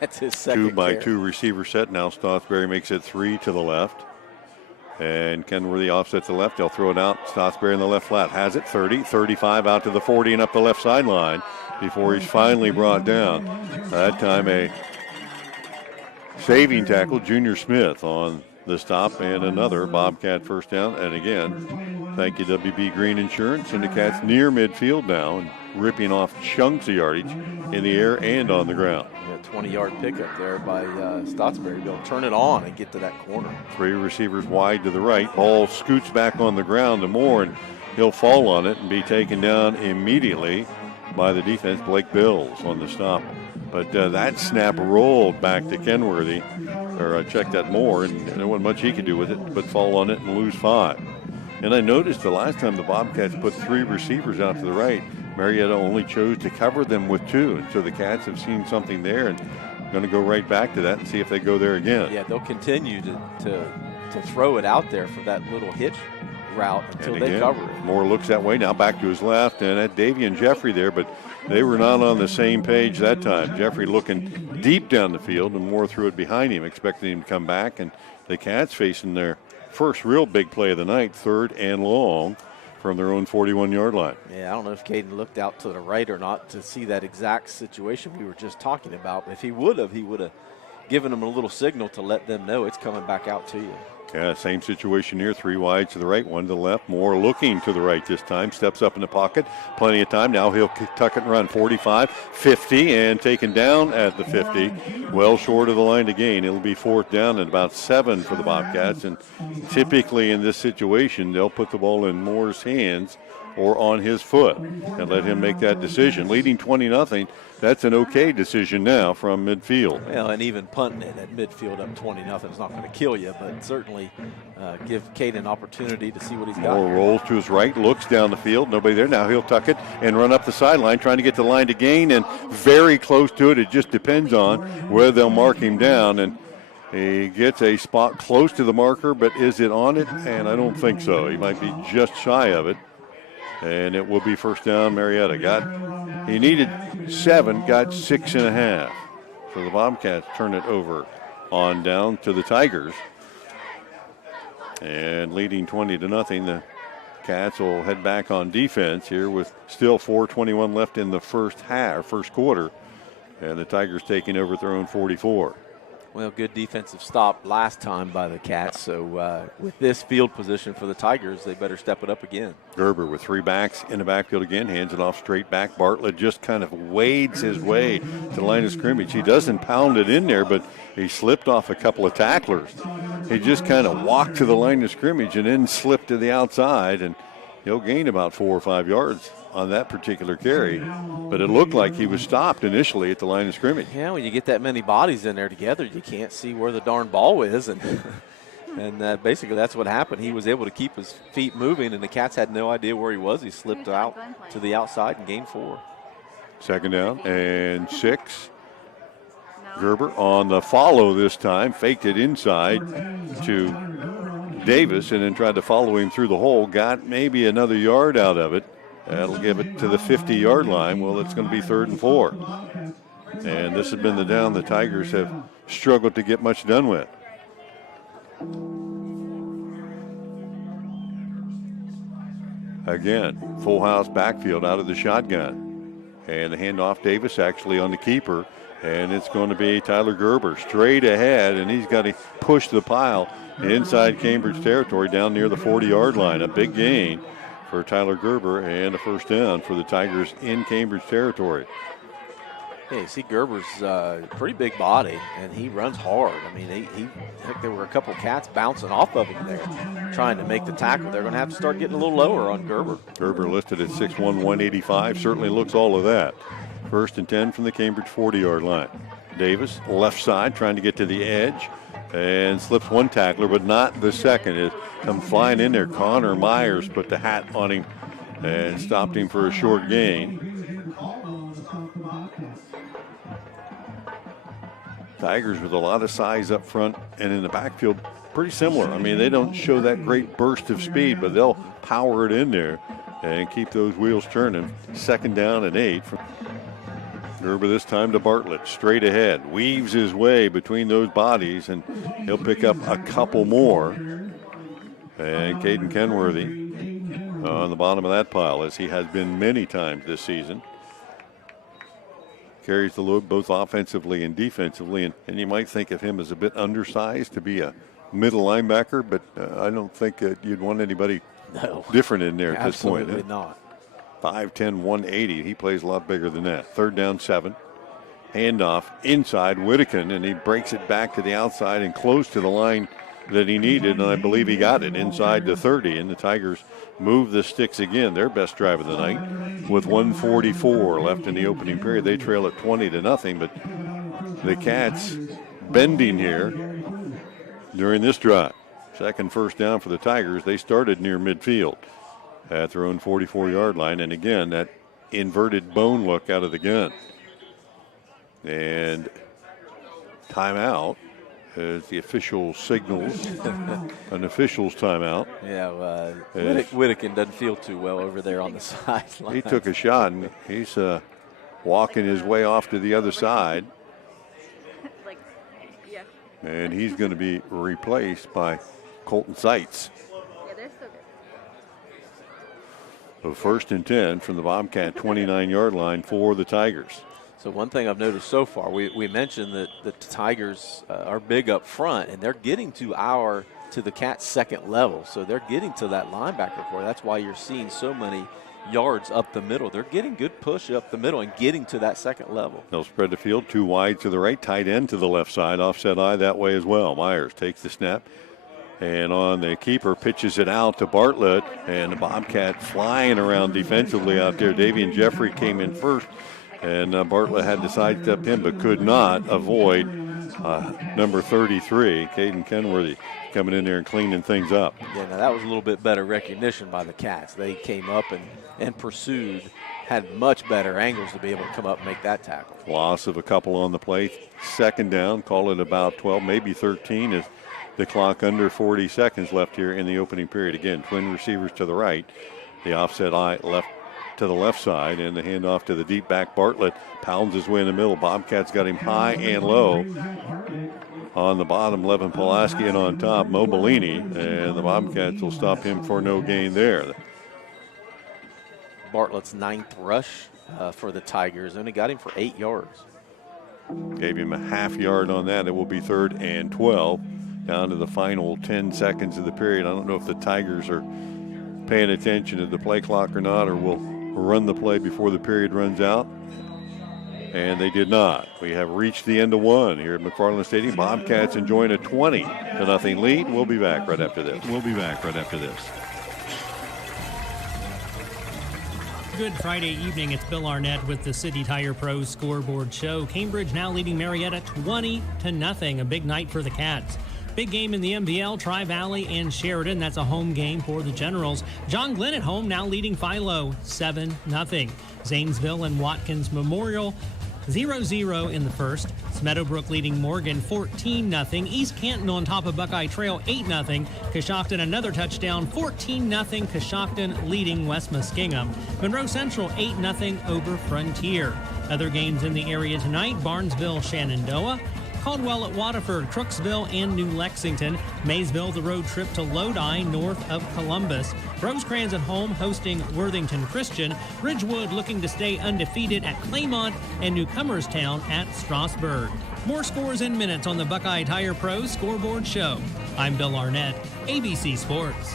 That's his second 2-by-2 receiver set. Now Stotsberry makes it 3 to the left. And Kenworthy offsets the left. They'll throw it out. Stotsberry in the left flat. Has it 30, 35 out to the 40 and up the left sideline before he's finally brought down. That time a saving tackle, Junior Smith on the stop, and another Bobcat first down. And again, thank you, WB Green Insurance. And the Cats near midfield now and ripping off chunks of yardage in the air and on the ground. Yeah, 20-yard pickup there by Stotsberry. They'll turn it on and get to that corner. 3 receivers wide to the right. Ball scoots back on the ground to Moore, and he'll fall on it and be taken down immediately by the defense. Blake Bills on the stop. But that snap rolled back to Kenworthy, or check that Moore, and there wasn't much he could do with it but fall on it and lose 5. And I noticed the last time the Bobcats put 3 receivers out to the right, Marietta only chose to cover them with 2. And so the Cats have seen something there and going to go right back to that and see if they go there again. Yeah, they'll continue to throw it out there for that little hitch route until they cover it. Moore looks that way now, back to his left, and at Davian Jeffrey there, but they were not on the same page that time. Jeffrey looking deep down the field, and Moore threw it behind him, expecting him to come back, and the Cats facing their first real big play of the night, 3rd and long from their own 41-yard line. Yeah, I don't know if Caden looked out to the right or not to see that exact situation we were just talking about. But if he would have given them a little signal to let them know it's coming back out to you. Yeah, same situation here. 3 wide to the right, 1 to the left. Moore looking to the right this time. Steps up in the pocket. Plenty of time. Now he'll tuck it and run. 45, 50, and taken down at the 50. Well short of the line to gain. It'll be 4th down and about 7 for the Bobcats. And typically in this situation, they'll put the ball in Moore's hands or on his foot and let him make that decision. Leading 20-0, that's an okay decision now from midfield. Well, and even punting it at midfield up 20-0 is not going to kill you, but certainly certainly give Cade an opportunity to see what he's got. Moore here. rolls to his right, looks down the field. Nobody there. Now he'll tuck it and run up the sideline, trying to get to the line to gain, and very close to it. It just depends on where they'll mark him down. And he gets a spot close to the marker, but is it on it? And I don't think so. He might be just shy of it. And it will be first down, Marietta. He needed 7, got 6.5. So the Bobcats turn it over on down to the Tigers. And leading 20-0, the Cats will head back on defense here with still 4:21 left in the first quarter. And the Tigers taking over at their own 44. Well, good defensive stop last time by the Cats. So with this field position for the Tigers, they better step it up again. Gerber with 3 backs in the backfield again, hands it off straight back. Bartlett just kind of wades his way to the line of scrimmage. He doesn't pound it in there, but he slipped off a couple of tacklers. He just kind of walked to the line of scrimmage and then slipped to the outside, and he'll gain about 4 or 5 yards on that particular carry. But it looked like he was stopped initially at the line of scrimmage. Yeah, when you get that many bodies in there together, you can't see where the darn ball is. And basically that's what happened. He was able to keep his feet moving, and the Cats had no idea where he was. He slipped out to the outside and gained 4. Second down and 6. Gerber on the follow this time, faked it inside to Davis and then tried to follow him through the hole. Got maybe another yard out of it. That'll give it to the 50-yard line. Well, it's going to be 3rd and 4. And this has been the down the Tigers have struggled to get much done with. Again, full house backfield out of the shotgun. And the handoff Davis actually on the keeper. And it's going to be Tyler Gerber straight ahead, and he's got to push the pile inside Cambridge territory down near the 40-yard line. A big gain for Tyler Gerber and a first down for the Tigers in Cambridge territory. Yeah, you see Gerber's pretty big body, and he runs hard. I mean, heck, there were a couple Cats bouncing off of him there, trying to make the tackle. They're going to have to start getting a little lower on Gerber. Gerber listed at 6'1", 185. Certainly looks all of that. First and 10 from the Cambridge 40-yard line. Davis, left side, trying to get to the edge, and slips one tackler, but not the second. It come flying in there. Connor Myers put the hat on him and stopped him for a short gain. Tigers with a lot of size up front and in the backfield, pretty similar. I mean, they don't show that great burst of speed, but they'll power it in there and keep those wheels turning. Second down and 8. Gerber this time to Bartlett, straight ahead, weaves his way between those bodies, and he'll pick up a couple more. And Caden Kenworthy on the bottom of that pile, as he has been many times this season. Carries the load both offensively and defensively, and you might think of him as a bit undersized to be a middle linebacker, but I don't think you'd want anybody different in there at this point. Absolutely not. 5'10", 180. He plays a lot bigger than that. Third down, 7. Handoff inside Whittakin, and he breaks it back to the outside and close to the line that he needed, and I believe he got it inside the 30, and the Tigers move the sticks again. Their best drive of the night with 1:44 left in the opening period. They trail at 20-0, but the Cats bending here during this drive. Second first down for the Tigers. They started near midfield at their own 44-yard line, and again, that inverted bone look out of the gun. And timeout as the official signals an official's timeout. Yeah, Whittakin doesn't feel too well over there on the sideline. He took a shot, and he's walking his way off to the other side. And he's going to be replaced by Colton Seitz. So first and 10 from the Bobcat 29-yard line for the Tigers. So one thing I've noticed so far, we mentioned that the Tigers are big up front, and they're getting to the Cats' second level. So they're getting to that linebacker core. That's why you're seeing so many yards up the middle. They're getting good push up the middle and getting to that second level. They'll spread the field, 2 wide to the right, tight end to the left side, offset eye that way as well. Myers takes the snap. And on the keeper, pitches it out to Bartlett, and the Bobcat flying around defensively out there. Davian Jeffrey came in first, and Bartlett had to sidestep him, but could not avoid number 33, Caden Kenworthy, coming in there and cleaning things up. Yeah, now that was a little bit better recognition by the Cats. They came up and pursued, had much better angles to be able to come up and make that tackle. Loss of a couple on the play. Second down, call it about 12, maybe 13 as the clock under 40 seconds left here in the opening period. Again, twin receivers to the right. The offset eye left to the left side, and the handoff to the deep back. Bartlett pounds his way in the middle. Bobcats got him high and low. On the bottom, Levin Pulaski, and on top, Mo Bellini, and the Bobcats will stop him for no gain there. Bartlett's 9th rush for the Tigers. Only got him for 8 yards. Gave him a half yard on that. It will be 3rd and 12. Down to the final 10 seconds of the period. I don't know if the Tigers are paying attention to the play clock or not, or will run the play before the period runs out. And they did not. We have reached the end of one here at McFarland Stadium. Bobcats enjoying a 20-0 lead. We'll be back right after this. Good Friday evening. It's Bill Arnett with the City Tire Pros Scoreboard Show. Cambridge now leading Marietta 20-0. A big night for the Cats. Big game in the MVL, Tri-Valley and Sheridan. That's a home game for the Generals. John Glenn at home now leading Philo 7-0. Zanesville and Watkins Memorial 0-0 in the first. Meadowbrook leading Morgan 14-0. East Canton on top of Buckeye Trail 8-0. Coshocton another touchdown 14-0. Coshocton leading West Muskingum. Monroe Central 8-0 over Frontier. Other games in the area tonight: Barnesville, Shenandoah, Caldwell at Waterford, Crooksville, and New Lexington. Maysville, the road trip to Lodi, north of Columbus. Rosecrans at home hosting Worthington Christian. Ridgewood looking to stay undefeated at Claymont, and Newcomerstown at Strasburg. More scores in minutes on the Buckeye Tire Pros Scoreboard Show. I'm Bill Arnett, ABC Sports.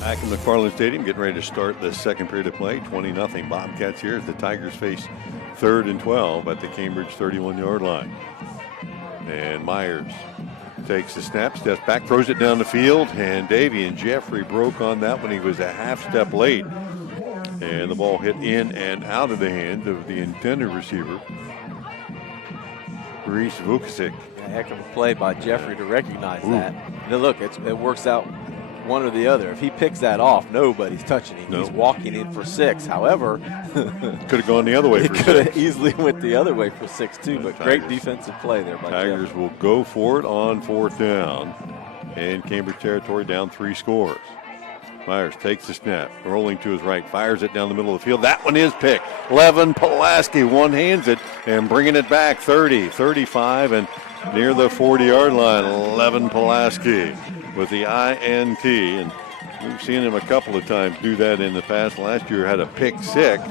Back in McFarland Stadium, getting ready to start the second period of play. 20-0 Bobcats here as the Tigers face 3rd and 12 at the Cambridge 31-yard line. And Myers takes the snap, steps back, throws it down the field, and Davian Jeffrey broke on that when he was a half step late. And the ball hit in and out of the hands of the intended receiver, Reese Vukasic. Yeah, heck of a play by Jeffrey to recognize that. Now look, it works out one or the other. If he picks that off, nobody's touching him. Nope. He's walking in for 6. However, could have gone the other way for 6. Could have easily went the other way for 6 too, but Tigers, great defensive play there by Tigers Jeffrey. Will go for it on 4th down. And Cambridge territory down 3 scores. Myers takes the snap, rolling to his right, fires it down the middle of the field. That one is picked. Levin Pulaski one-hands it and bringing it back 30, 35, and near the 40-yard line. Levin Pulaski with the INT, and we've seen him a couple of times do that in the past. Last year had a pick 6,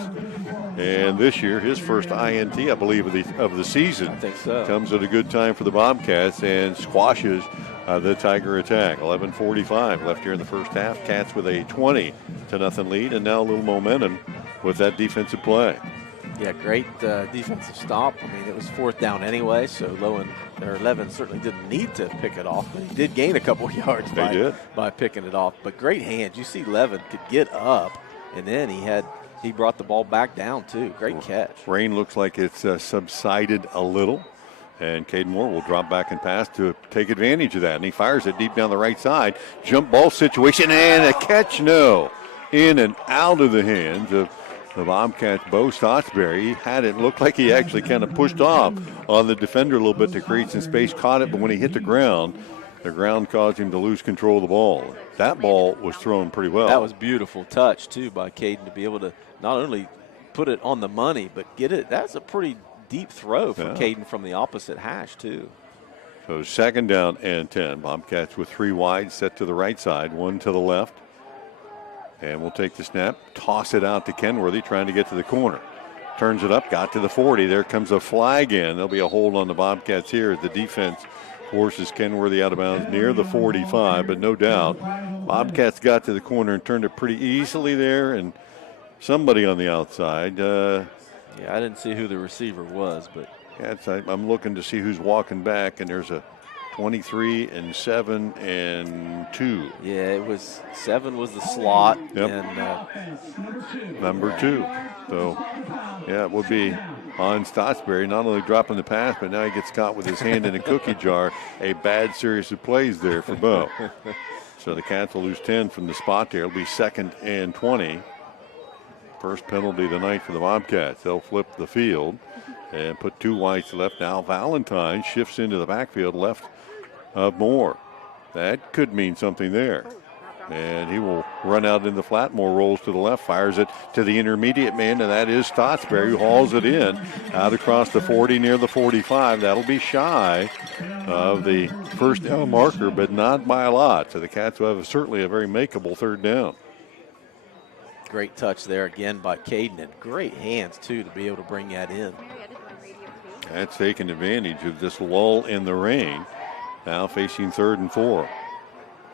and this year his first INT, I believe, of the season. I think so. Comes at a good time for the Bobcats and squashes the Tiger attack. 11:45 left here in the first half. Cats with a 20-0 lead, and now a little momentum with that defensive play. Yeah, great defensive stop. I mean, it was 4th down anyway, so Levin certainly didn't need to pick it off, but he did gain a couple yards by picking it off. But great hands. You see Levin could get up, and then he brought the ball back down too. Great catch. Rain looks like it's subsided a little, and Caden Moore will drop back and pass to take advantage of that. And he fires it deep down the right side. Jump ball situation, and a catch, no. In and out of the hands of the Bobcats, Bo Stottsberry. He had it, looked like he actually kind of pushed off on the defender a little bit to create some space, caught it, but when he hit the ground caused him to lose control of the ball. That ball was thrown pretty well. That was beautiful touch, too, by Caden to be able to not only put it on the money, but get it. That's a pretty deep throw from Caden from the opposite hash, too. So 2nd down and 10. Bobcats with 3 wide, set to the right side, 1 to the left. And we'll take the snap, toss it out to Kenworthy, trying to get to the corner. Turns it up, got to the 40. There comes a flag in. There'll be a hold on the Bobcats here as the defense forces Kenworthy out of bounds near the 45. But no doubt, Bobcats got to the corner and turned it pretty easily there. And somebody on the outside. Yeah, I didn't see who the receiver was, but. Yeah, I'm looking to see who's walking back, and there's a 23 and 7 and 2. Yeah, it was 7 was the slot. Yep. And number 2. So, yeah, it would be on Stottsbury, not only dropping the pass, but now he gets caught with his hand in a cookie jar. A bad series of plays there for Bo. So the Cats will lose 10 from the spot there. It'll be 2nd and 20. First penalty of the night for the Bobcats. They'll flip the field and put 2 wides left. Now Valentine shifts into the backfield left of Moore. That could mean something there. And he will run out in the flat. Moore rolls to the left, fires it to the intermediate man, and that is Stottsbury, who hauls it in out across the 40 near the 45. That'll be shy of the first down marker, but not by a lot. So the Cats will have certainly a very makeable 3rd down. Great touch there again by Caden, and great hands, too, to be able to bring that in. That's taking advantage of this lull in the rain. Now facing 3rd and 4.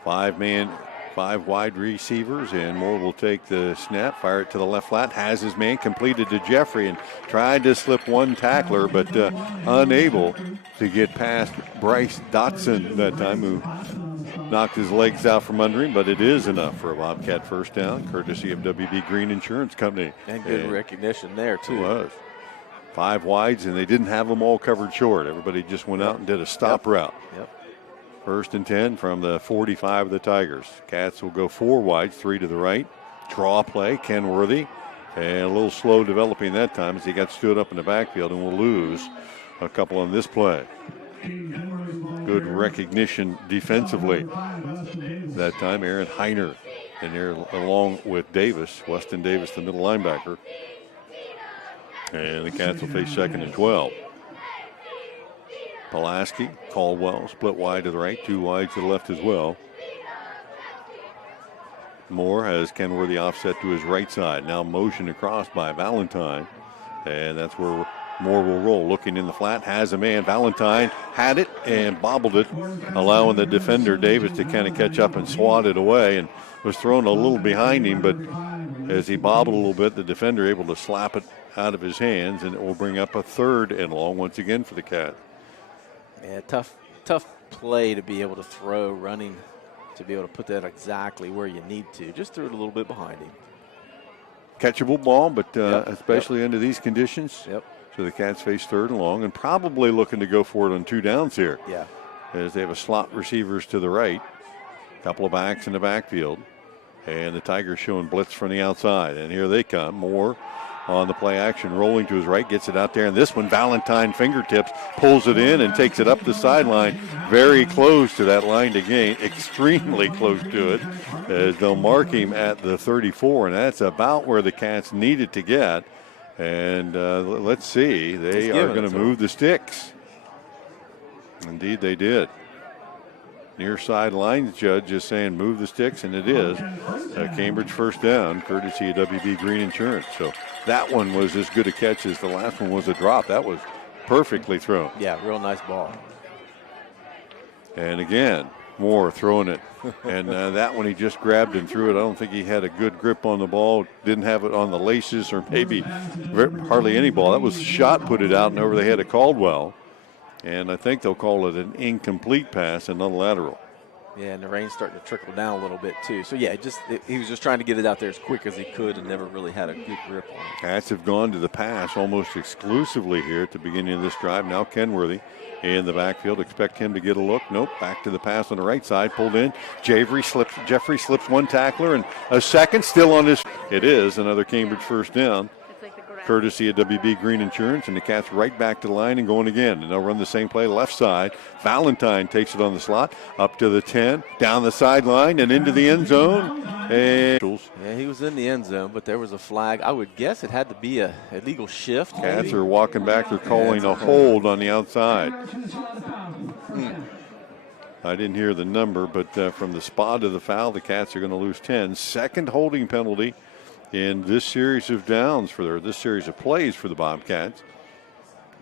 5 wide receivers, and Moore will take the snap, fire it to the left flat, has his man completed to Jeffrey, and tried to slip one tackler, but unable to get past Bryce Dotson that time, who knocked his legs out from under him, but it is enough for a Bobcat first down, courtesy of WB Green Insurance Company. And good recognition there, too. It was. 5 wides, and they didn't have them all covered short. Everybody just went out and did a stop route. Yep. 1st and 10 from the 45 of the Tigers. Cats will go 4 wides, 3 to the right. Draw play, Kenworthy. And a little slow developing that time as he got stood up in the backfield, and will lose a couple on this play. Good recognition defensively. That time, Aaron Heiner in there along with Davis, Weston Davis, the middle linebacker. And the Cats will face 2nd and 12. Pulaski, Caldwell, split wide to the right, 2 wide to the left as well. Moore has Kenworthy offset to his right side. Now motion across by Valentine. And that's where Moore will roll. Looking in the flat, has a man. Valentine had it and bobbled it, allowing the defender, Davis, to kind of catch up and swat it away, and was thrown a little behind him, but as he bobbled a little bit, the defender able to slap it out of his hands, and it will bring up a 3rd and long once again for the Cats. Yeah, tough play to be able to throw, running, to be able to put that exactly where you need to. Just threw it a little bit behind him. Catchable ball, but especially under these conditions. Yep. So the Cats face 3rd and long, and probably looking to go for it on 2 downs here. Yeah. As they have a slot receivers to the right, a couple of backs in the backfield, and the Tigers showing blitz from the outside. And here they come. Moore on the play action, rolling to his right, gets it out there. And this one, Valentine fingertips, pulls it in and takes it up the sideline. Very close to that line to gain, extremely close to it, as they'll mark him at the 34. And that's about where the Cats needed to get. And let's see, they are going to move the sticks. Indeed, they did. Near sideline judge is saying move the sticks, and it is. Cambridge first down, courtesy of WB Green Insurance. So that one was as good a catch as the last one was a drop. That was perfectly thrown. Yeah, real nice ball. And again, Moore throwing it. And that one he just grabbed and threw it. I don't think he had a good grip on the ball. Didn't have it on the laces, or maybe hardly any ball. That was shot, put it out and over the head of Caldwell. And I think they'll call it an incomplete pass and unlateral. Yeah, and the rain's starting to trickle down a little bit too. So yeah, he was just trying to get it out there as quick as he could and never really had a good grip on it. Cats have gone to the pass almost exclusively here at the beginning of this drive. Now Kenworthy in the backfield. Expect him to get a look. Nope. Back to the pass on the right side. Pulled in. Jeffrey slips one tackler and a second still on his. It is another Cambridge first down, courtesy of WB Green Insurance, and the Cats right back to the line and going again. And they'll run the same play left side. Valentine takes it on the slot, up to the 10, down the sideline, and into the end zone. And yeah, he was in the end zone, but there was a flag. I would guess it had to be a illegal shift. Cats are walking back. They're calling a hold on the outside. I didn't hear the number, but from the spot of the foul, the Cats are going to lose 10. Second holding penalty in this series of downs this series of plays for the Bobcats.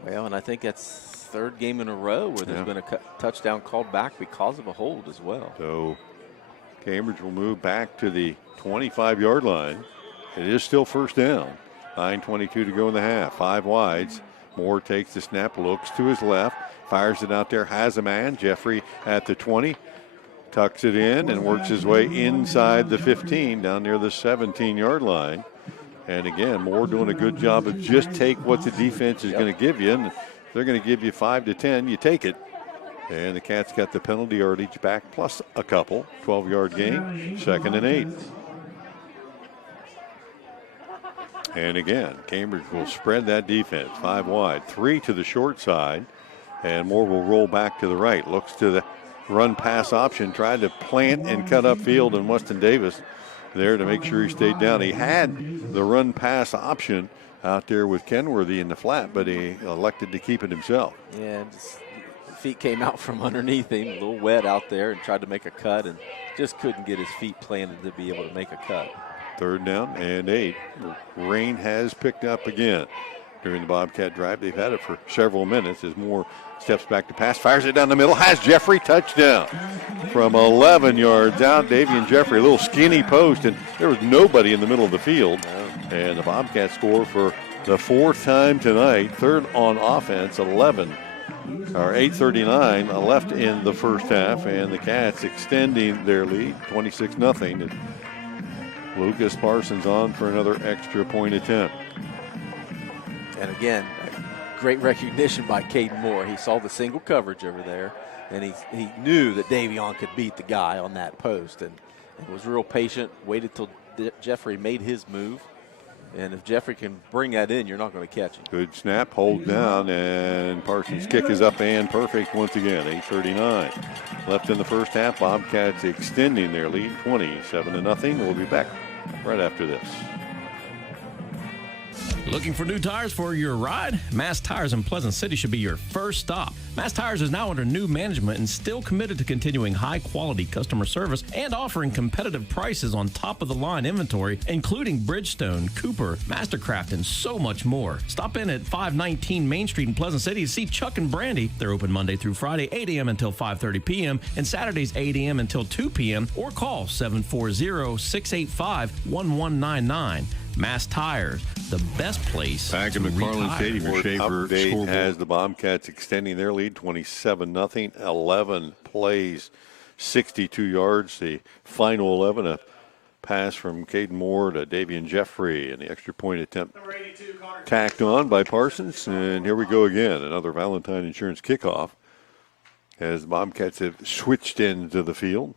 Well, and I think that's third game in a row where there's been a touchdown called back because of a hold as well. So Cambridge will move back to the 25-yard line. It is still first down. 9:22 to go in the half. 5 wides. Moore takes the snap, looks to his left, fires it out there, has a man. Jeffrey at the 20. Tucks it in and works his way inside the 15 down near the 17-yard line. And again, Moore doing a good job of just take what the defense is going to give you. And if they're going to give you 5 to 10, you take it. And the Cats got the penalty yardage back plus a couple. 12-yard gain, 2nd and 8. And again, Cambridge will spread that defense 5 wide, 3 to the short side, and Moore will roll back to the right. Looks to the run pass option, tried to plant and cut upfield, and Weston Davis there to make sure he stayed down. He had the run pass option out there with Kenworthy in the flat, but he elected to keep it himself. Yeah, just feet came out from underneath him, a little wet out there, and tried to make a cut and just couldn't get his feet planted to be able to make a cut. 3rd down and 8. Rain has picked up again during the Bobcat drive. They've had it for several minutes as Moore steps back to pass, fires it down the middle, has Jeffrey, touchdown. From 11 yards out, Davian Jeffrey, a little skinny post, and there was nobody in the middle of the field. And the Bobcats score for the 4th time tonight, 3rd on offense, 8:39 left in the first half, and the Cats extending their lead, 26-0. Lucas Parsons on for another extra point attempt. And again, great recognition by Caden Moore. He saw the single coverage over there, and he knew that Davion could beat the guy on that post, and was real patient, waited till Jeffrey made his move. And if Jeffrey can bring that in, you're not going to catch him. Good snap, hold down, and Parsons' kick is up and perfect once again. 8:39 left in the first half. Bobcats extending their lead, 27-0. We'll be back right after this. Looking for new tires for your ride? Mass Tires in Pleasant City should be your first stop. Mass Tires is now under new management and still committed to continuing high-quality customer service and offering competitive prices on top-of-the-line inventory, including Bridgestone, Cooper, Mastercraft, and so much more. Stop in at 519 Main Street in Pleasant City to see Chuck and Brandy. They're open Monday through Friday, 8 a.m. until 5:30 p.m., and Saturdays, 8 a.m. until 2 p.m., or call 740-685-1199. Mass Tires, the best place Back to in McFarland retire. Stadium, update has the Bobcats extending their lead 27-0. 11 plays, 62 yards. The final 11, a pass from Caden Moore to Davian Jeffrey, and the extra point attempt tacked on by Parsons. And here we go again, another Valentine Insurance kickoff as the Bobcats have switched into the field.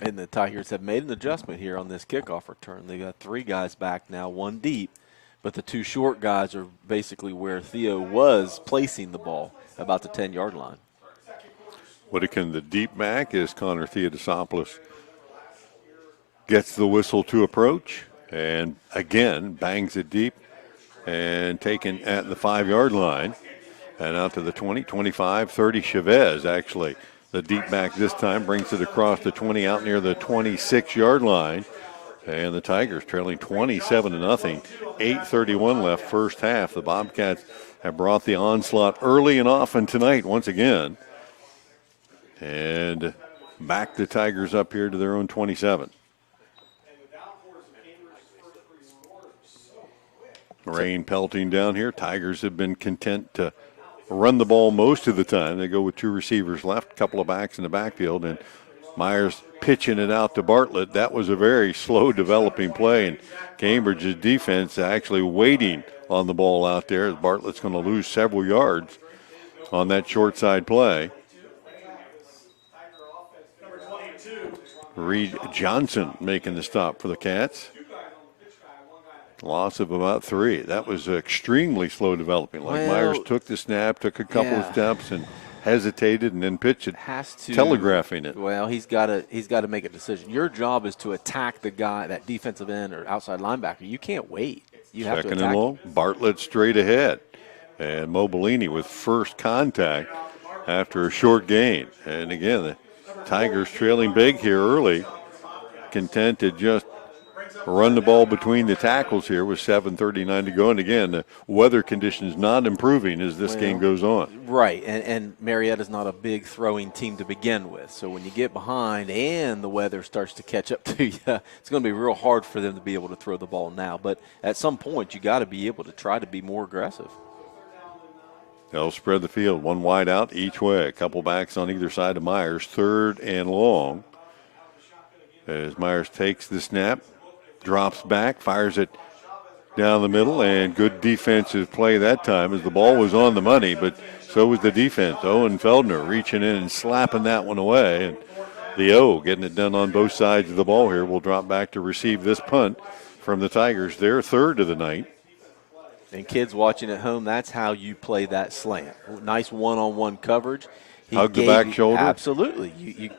And the Tigers have made an adjustment here on this kickoff return. They got 3 guys back now, 1 deep, but the 2 short guys are basically where Theo was placing the ball, about the 10-yard line. Whittakin, the deep back, is Connor Theodosopoulos gets the whistle to approach and again bangs it deep and taken at the 5-yard line and out to the 20, 25, 30. Chavez actually. The deep back this time brings it across the 20 out near the 26-yard line. And the Tigers trailing 27-0. 8:31 left first half. The Bobcats have brought the onslaught early and often tonight once again. And back the Tigers up here to their own 27. Rain pelting down here. Tigers have been content to run the ball most of the time. They go with 2 receivers left, a couple of backs in the backfield, and Myers pitching it out to Bartlett. That was a very slow developing play, and Cambridge's defense actually waiting on the ball out there as Bartlett's going to lose several yards on that short side play. Reed Johnson making the stop for the Cats. Loss of about 3. That was extremely slow developing. Myers took the snap, took a couple of steps, and hesitated, and then pitched it, telegraphing it. Well, he's got to make a decision. Your job is to attack the guy, that defensive end or outside linebacker. You can't wait. You have to attack. 2nd and long. Bartlett straight ahead, and Mobilini with first contact after a short gain. And again, the Tigers trailing big here early, content to just run the ball between the tackles here with 7:39 to go. And again, the weather conditions not improving as this game goes on. Right, and Marietta's not a big throwing team to begin with. So when you get behind and the weather starts to catch up to you, it's going to be real hard for them to be able to throw the ball now. But at some point, you got to be able to try to be more aggressive. They'll spread the field, 1 wide out each way. A couple backs on either side of Myers. 3rd and long as Myers takes the snap. Drops back, fires it down the middle, and good defensive play that time as the ball was on the money, but so was the defense. Owen Feldner reaching in and slapping that one away. And the O getting it done on both sides of the ball here will drop back to receive this punt from the Tigers, their third of the night. And kids watching at home, that's how you play that slant. Nice one-on-one coverage. Hug the back shoulder. Absolutely. You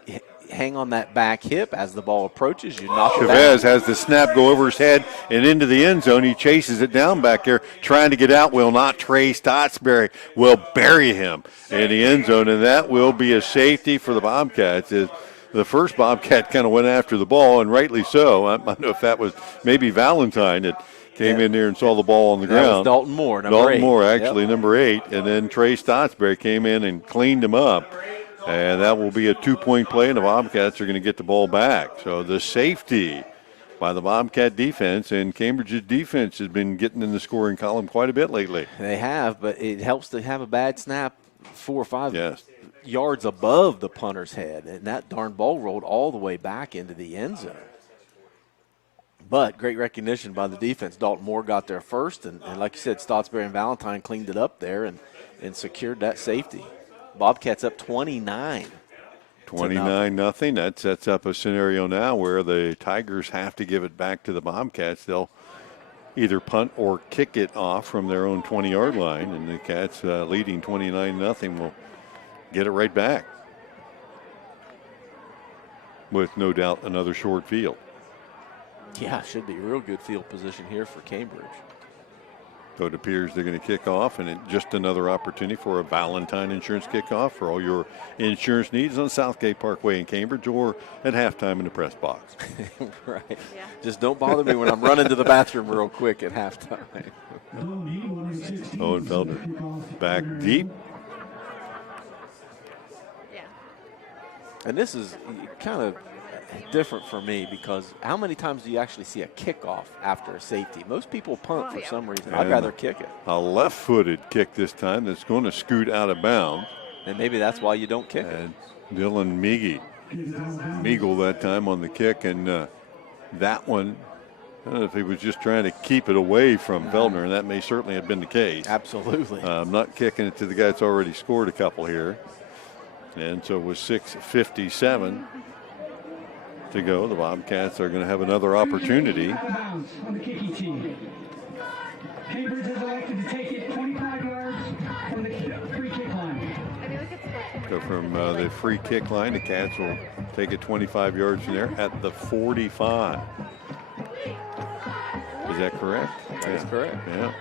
hang on that back hip as the ball approaches. You knock it Chavez down. has the snap go over his head and into the end zone. He chases it down back there, trying to get out. Will not. Trey Stotsberry will bury him in the end zone, and that will be a safety for the Bobcats. The first Bobcat kind of went after the ball, and rightly so. I don't know if that was maybe Valentine that came in there and saw the ball on the ground. That was Dalton Moore, number 8. Dalton Moore, actually, number 8. And then Trey Stotsberry came in and cleaned him up. And that will be a 2-point play, and the Bobcats are going to get the ball back. So the safety by the Bobcat defense, and Cambridge's defense has been getting in the scoring column quite a bit lately. They have, but it helps to have a bad snap 4 or 5 yards above the punter's head. And that darn ball rolled all the way back into the end zone. But great recognition by the defense. Dalton Moore got there first, and like you said, Stotsberry and Valentine cleaned it up there and secured that safety. Bobcats up 29. 29-0. That sets up a scenario now where the Tigers have to give it back to the Bobcats. They'll either punt or kick it off from their own 20-yard line, and the Cats leading 29-0 will get it right back with no doubt another short field. Yeah, should be real good field position here for Cambridge. So it appears they're going to kick off, and just another opportunity for a Valentine Insurance kickoff for all your insurance needs on Southgate Parkway in Cambridge or at halftime in the press box. Right. Yeah. Just don't bother me when I'm running to the bathroom real quick at halftime. Owen Feldner back deep. And this is kind of different for me because how many times do you actually see a kickoff after a safety? Most people punt for some reason. I'd rather kick it. A left-footed kick this time that's going to scoot out of bounds. And maybe that's why you don't kick it. Dylan Meagle that time on the kick, and that one, I don't know if he was just trying to keep it away from Feldner, and that may certainly have been the case. Absolutely. I'm not kicking it to the guy that's already scored a couple here. And so with 6:57 to go, the Bobcats are going to have another opportunity. So from the free kick line, the Cats will take it 25 yards from there at the 45. Is that correct? That is correct. Yeah.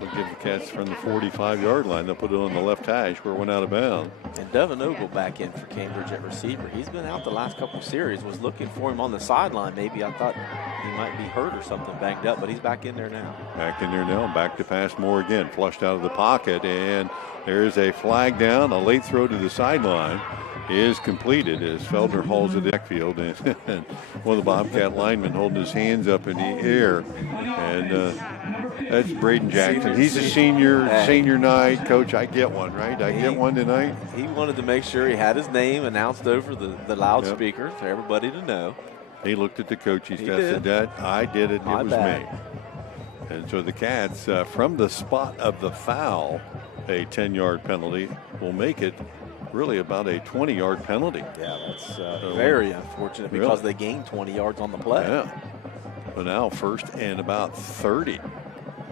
We'll give the Cats from the 45-yard line. They'll put it on the left hash where it went out of bounds. And Devin Ogle back in for Cambridge at receiver. He's been out the last couple series. Was looking for him on the sideline. Maybe I thought he might be hurt or something, banged up, but he's back in there now. Back in there now. Back to pass Moore again. Flushed out of the pocket, and there's a flag down. A late throw to the sideline is completed as Feldner hauls it backfield, and one of the Bobcat linemen holding his hands up in the air. And that's Braden Jackson. He's a senior night. Coach, I get one, right? I get one tonight. He wanted to make sure he had his name announced over the loudspeaker for everybody to know. He looked at the coaching staff and said, "That I did it. My it was bad. me." And so the Cats, from the spot of the foul, a 10-yard penalty will make it really about a 20-yard penalty. Yeah, that's very unfortunate because they gained 20 yards on the play. Yeah. But now first and about 30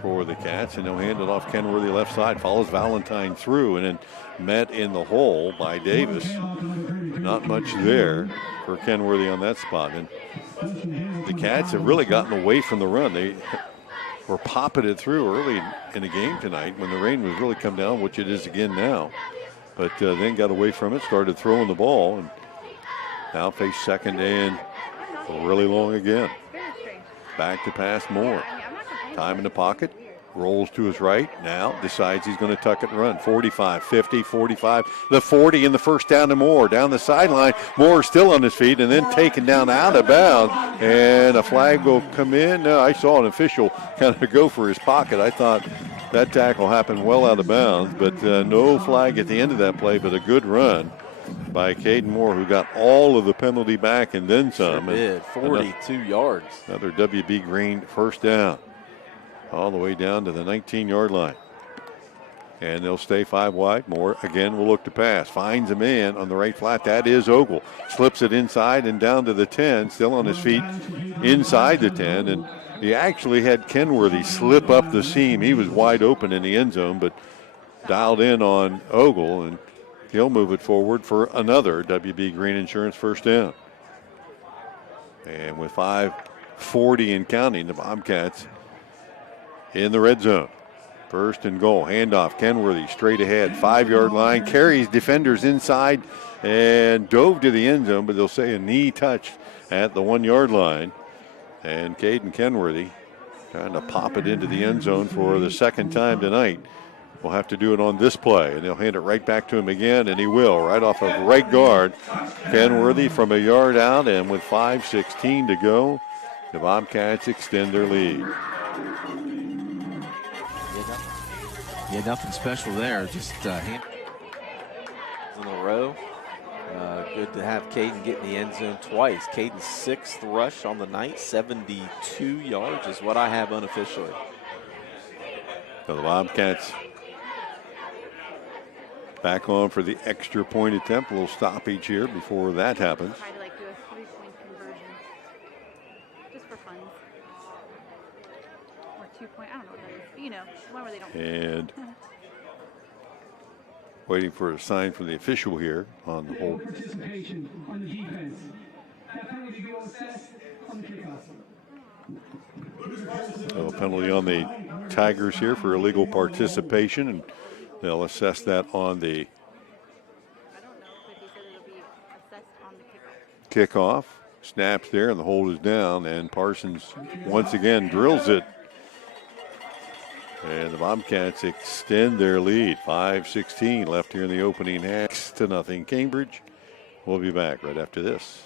for the Cats, and they'll hand it off Kenworthy left side. Follows Valentine through and then met in the hole by Davis. Not much there for Kenworthy on that spot. And the Cats have really gotten away from the run. They were popping it through early in the game tonight when the rain was really come down, which it is again now. But then got away from it, started throwing the ball, and now face second and really long again. Back to pass Moore. Time in the pocket. Rolls to his right. Now decides he's going to tuck it and run. 45, 50, 45. The 40 in the first down to Moore. Down the sideline. Moore still on his feet and then taken down out of bounds. And a flag will come in. No, I saw an official kind of go for his pocket. I thought that tackle happened well out of bounds, but no flag at the end of that play, but a good run by Caden Moore, who got all of the penalty back and then some. Sure did. 42 yards. Another WB Green first down. all the way down to the 19-yard line. And they'll stay 5 wide. Moore again will look to pass. Finds a man on the right flat. That is Ogle. Slips it inside and down to the 10. Still on his feet inside the 10. And he actually had Kenworthy slip up the seam. He was wide open in the end zone, but dialed in on Ogle, and he'll move it forward for another WB Green Insurance first down. And with 5:40 and counting, the Bobcats in the red zone. First and goal. Handoff. Kenworthy straight ahead. 5-yard line. Carries defenders inside and dove to the end zone, but they'll say a knee touch at the 1-yard line. And Caden Kenworthy trying to pop it into the end zone for the second time tonight. We'll have to do it on this play, and they'll hand it right back to him again, and he will, right off of right guard. Kenworthy from a yard out, and with 5:16 to go, the Bobcats extend their lead. Yeah, nothing special there. Just in a row. Good to have Caden get in the end zone twice. Caden's 6th rush on the night, 72 yards is what I have unofficially. So the Bobcats back on for the extra point attempt. A little stoppage here before that happens. And waiting for a sign from the official here on the hold. So a penalty on the Tigers here for illegal participation, and they'll assess that on the kickoff. Snaps there, and the hold is down, and Parsons once again drills it. And the Bobcats extend their lead. 5:16 left here in the opening half. 6-0 Cambridge. We'll be back right after this.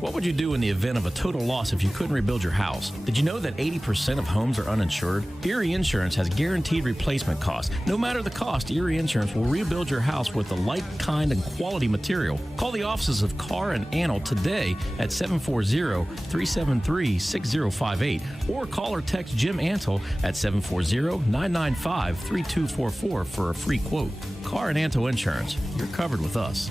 What would you do in the event of a total loss if you couldn't rebuild your house? Did you know that 80% of homes are uninsured? Erie Insurance has guaranteed replacement costs. No matter the cost, Erie Insurance will rebuild your house with the like, kind, and quality material. Call the offices of Carr and Anno today at 740-373-6058 or call or text Jim Antle at 740-995-3244 for a free quote. Carr and Antle Insurance. You're covered with us.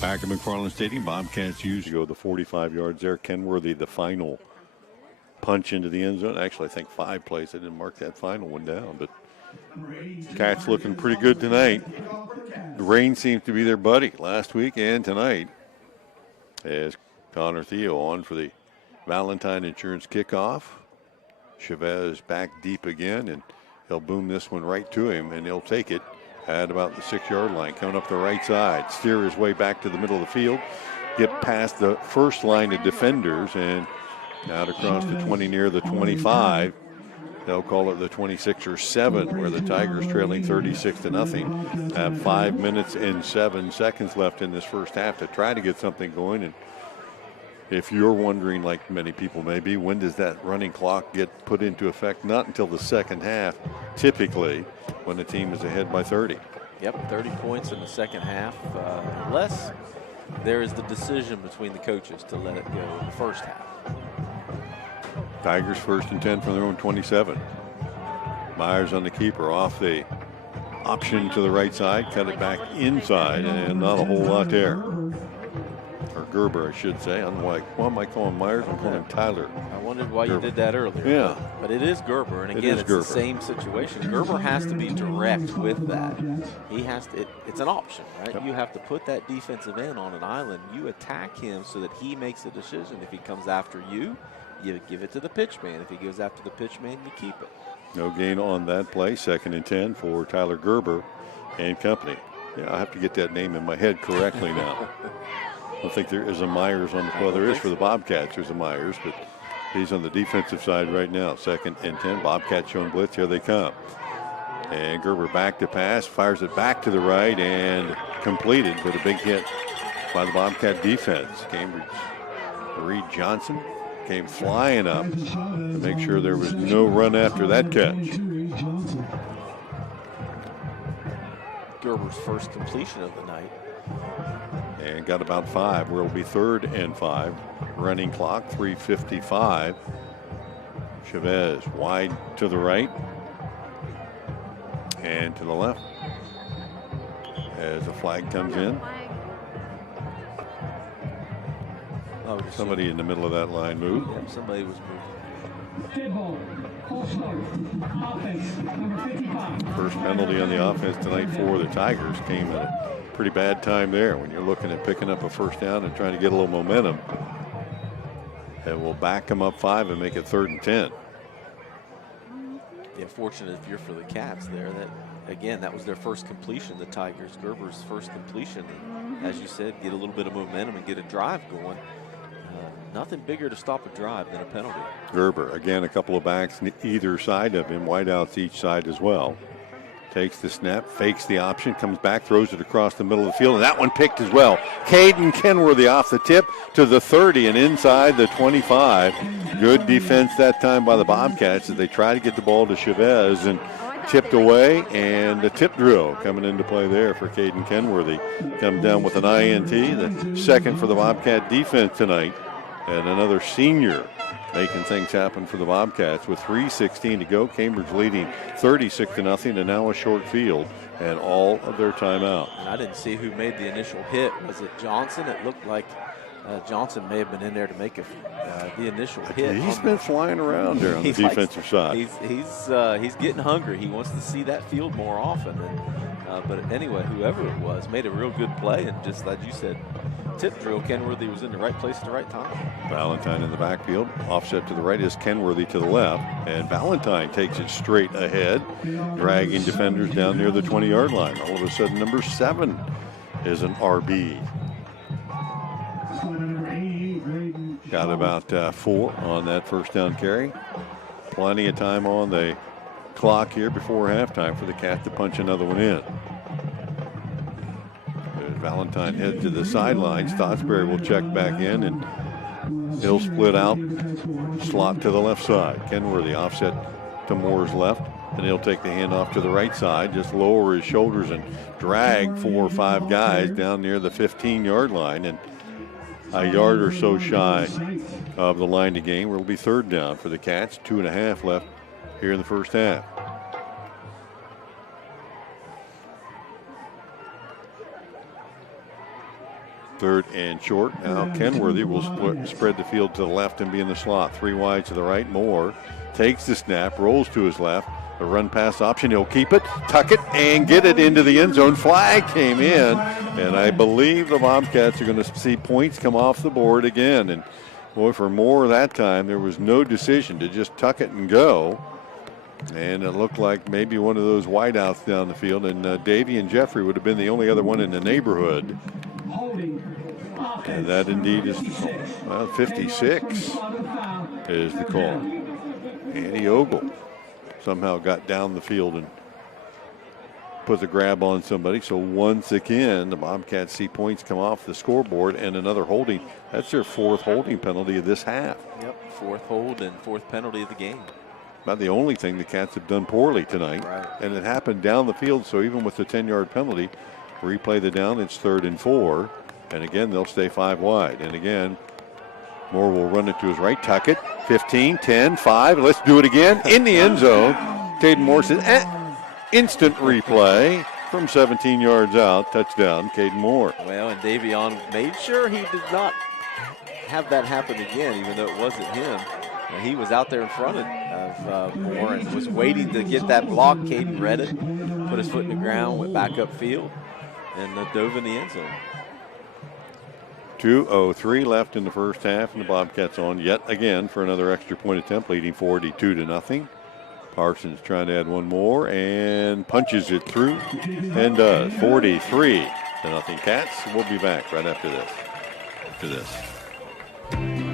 Back at McFarland Stadium, Bobcats used to go the 45 yards there. Kenworthy, the final punch into the end zone. Actually, I think 5 plays. I didn't mark that final one down, but Cats looking pretty good tonight. The rain seems to be their buddy last week and tonight. As Connor Theo on for the Valentine Insurance kickoff. Chavez back deep again, and he'll boom this one right to him, and he'll take it at about the 6-yard line, coming up the right side. Steer his way back to the middle of the field. Get past the first line of defenders and out across the 20 near the 25. They'll call it the 26 or 7, where the Tigers trailing 36-0. Have 5 minutes and 7 seconds left in this first half to try to get something going. And if you're wondering, like many people may be, when does that running clock get put into effect? Not until the second half, typically, when the team is ahead by 30. Yep, 30 points in the second half, unless there is the decision between the coaches to let it go in the first half. Tigers 1st and 10 from their own 27. Myers on the keeper, off the option to the right side, cut it back inside, and not a whole lot there. Or Gerber, I should say. I don't know why am I calling Myers? I'm calling him Tyler. I wondered why Gerber. You did that earlier. Yeah. But it is Gerber, and again, it's Gerber. the same situation. Gerber has to be direct with that. He has to. It's an option, right? Yep. You have to put that defensive end on an island. You attack him so that he makes the decision. If he comes after you, you give it to the pitch man. If he goes after the pitch man, you keep it. No gain on that play. 2nd and 10 for Tyler Gerber and company. Yeah, I have to get that name in my head correctly now. I don't think there is a Myers on the play. Well, there is for the Bobcats. There's a Myers, but he's on the defensive side right now. 2nd and 10. Bobcats showing blitz. Here they come. And Gerber back to pass. Fires it back to the right and completed, but a big hit by the Bobcat defense. Cambridge Reed Johnson came flying up to make sure there was no run after that catch. Gerber's first completion of the night. And got about 5, where it'll be 3rd and 5. Running clock, 3:55 Chavez wide to the right and to the left as a flag comes in. Somebody in the middle of that line moved. Yep, somebody was moving. First penalty on the offense tonight for the Tigers came at a pretty bad time there when you're looking at picking up a first down and trying to get a little momentum. It will back them up 5 and make it 3rd and 10. Yeah, fortunate if you're for the Cats there. That was their first completion, the Tigers. Gerber's first completion. And as you said, get a little bit of momentum and get a drive going. Nothing bigger to stop a drive than a penalty. Gerber, again, a couple of backs either side of him, wideouts each side as well. Takes the snap, fakes the option, comes back, throws it across the middle of the field, and that one picked as well. Caden Kenworthy off the tip to the 30 and inside the 25. Good defense that time by the Bobcats as they try to get the ball to Chavez and tipped away, and the tip drill coming into play there for Caden Kenworthy. Comes down with an INT, the second for the Bobcat defense tonight, and another senior making things happen for the Bobcats with 3:16 to go. Cambridge leading 36-0, and now a short field and all of their timeout. And I didn't see who made the initial hit. Was it Johnson? It looked like Johnson may have been in there to make the initial hit. He's been flying around there on the defensive side. He's getting hungry. He wants to see that field more often. And but anyway, whoever it was made a real good play, and just like you said, tip drill. Kenworthy was in the right place at the right time. Valentine in the backfield. Offset to the right is Kenworthy to the left. And Valentine takes it straight ahead, dragging defenders down near the 20-yard line. All of a sudden, number 7 is an RB. Got about 4 on that first down carry. Plenty of time on the clock here before halftime for the Cats to punch another one in. As Valentine heads to the sidelines, Stotsbury will check back in, and he'll split out, slot to the left side. Kenworthy offset to Moore's left, and he'll take the handoff to the right side, just lower his shoulders and drag 4 or 5 guys down near the 15-yard line, and a yard or so shy of the line to gain, where it'll be 3rd down for the Cats. 2.5 left here in the first half. Third and short. Now Kenworthy will spread the field to the left and be in the slot. 3 wide to the right. Moore takes the snap, rolls to his left. The run pass option. He'll keep it, tuck it, and get it into the end zone. Flag came in, and I believe the Bobcats are going to see points come off the board again. And boy, for Moore that time, there was no decision to just tuck it and go. And it looked like maybe one of those wideouts down the field. And Davey and Jeffrey would have been the only other one in the neighborhood. And that indeed is the call. Well, 56 is the call. Andy Ogle somehow got down the field and put the grab on somebody. So once again, the Bobcats see points come off the scoreboard and another holding. That's their 4th holding penalty of this half. Yep, 4th hold and 4th penalty of the game. About the only thing the Cats have done poorly tonight. Right. And it happened down the field, so even with the 10-yard penalty, replay the down, it's 3rd and 4. And again, they'll stay 5 wide. And again, Moore will run it to his right, tuck it. 15, 10, 5. Let's do it again. In the end zone. Caden Moore says, instant replay from 17 yards out. Touchdown, Caden Moore. Well, and Davion made sure he did not have that happen again, even though it wasn't him. He was out there in front of Moore and was waiting to get that block. Caden read it, put his foot in the ground, went back upfield, and dove in the end zone. 2:03 left in the first half, and the Bobcats on yet again for another extra point attempt, leading 42-0. Parsons trying to add one more and punches it through and does. 43-0 Cats. We'll be back right after this.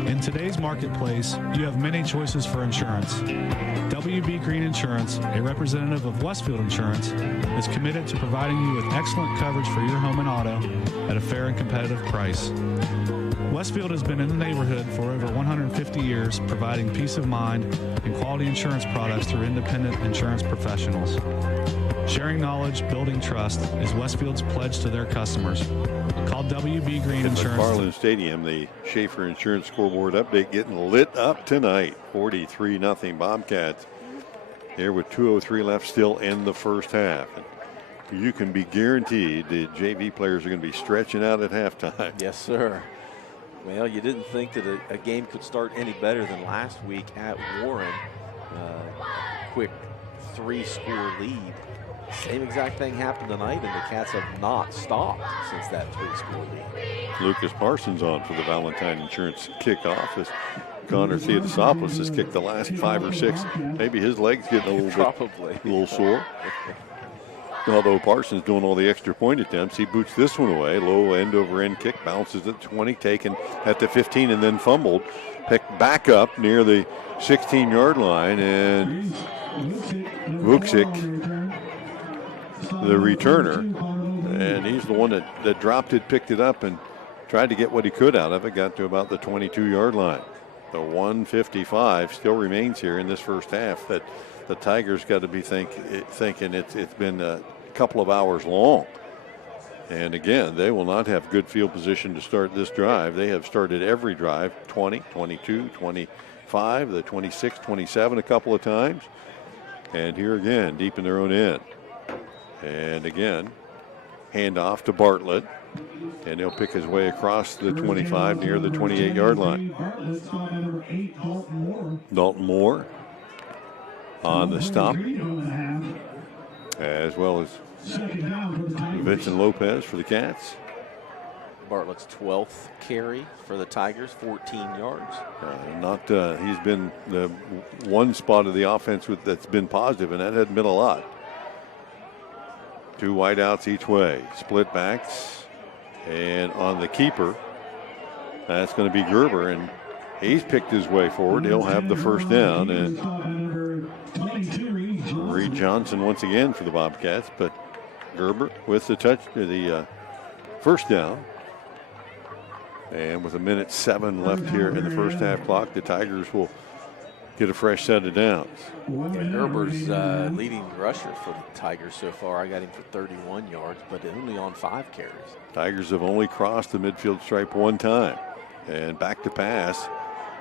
In today's marketplace, you have many choices for insurance. WB Green Insurance, a representative of Westfield Insurance, is committed to providing you with excellent coverage for your home and auto at a fair and competitive price. Westfield has been in the neighborhood for over 150 years, providing peace of mind and quality insurance products through independent insurance professionals. Sharing knowledge, building trust is Westfield's pledge to their customers. Call WB Green At Insurance. McFarland Stadium, the Schaefer Insurance scoreboard update getting lit up tonight. 43-0 Bobcats. Here with 2:03 left still in the first half. And you can be guaranteed the JV players are going to be stretching out at halftime. Yes, sir. Well, you didn't think that a game could start any better than last week at Warren. A quick 3-score lead. Same exact thing happened tonight, and the Cats have not stopped since that 3-score lead. Lucas Parsons on for the Valentine Insurance kickoff as Connor Theodosopoulos has kicked the last 5 or 6. Maybe his leg's getting a little sore. Although Parsons doing all the extra point attempts, he boots this one away. Low end-over-end kick, bounces at 20, taken at the 15, and then fumbled. Picked back up near the 16-yard line, and Vuksic, the returner, and he's the one that dropped it, picked it up, and tried to get what he could out of it. Got to about the 22-yard line. The 155 still remains here in this first half. That the Tigers got to be thinking it's been a couple of hours long. And again, they will not have good field position to start this drive. They have started every drive 20, 22, 25, the 26, 27 a couple of times. And here again, deep in their own end. And again, handoff to Bartlett. And he'll pick his way across the 25 near the 28-yard line. Dalton Moore on the stop, as well as Vincent Lopez for the Cats. Bartlett's 12th carry for the Tigers, 14 yards. He's been the one spot of the offense that's been positive, and that hadn't been a lot. 2 wideouts each way, split backs, and on the keeper, that's going to be Gerber, and he's picked his way forward. He'll have the first down, and Reed Johnson once again for the Bobcats, but Gerber with the first down. And with 1:07 left here in the first half clock, the Tigers will get a fresh set of downs. Yeah, Gerber's leading rusher for the Tigers so far. I got him for 31 yards, but only on 5 carries. Tigers have only crossed the midfield stripe one time. And back to pass.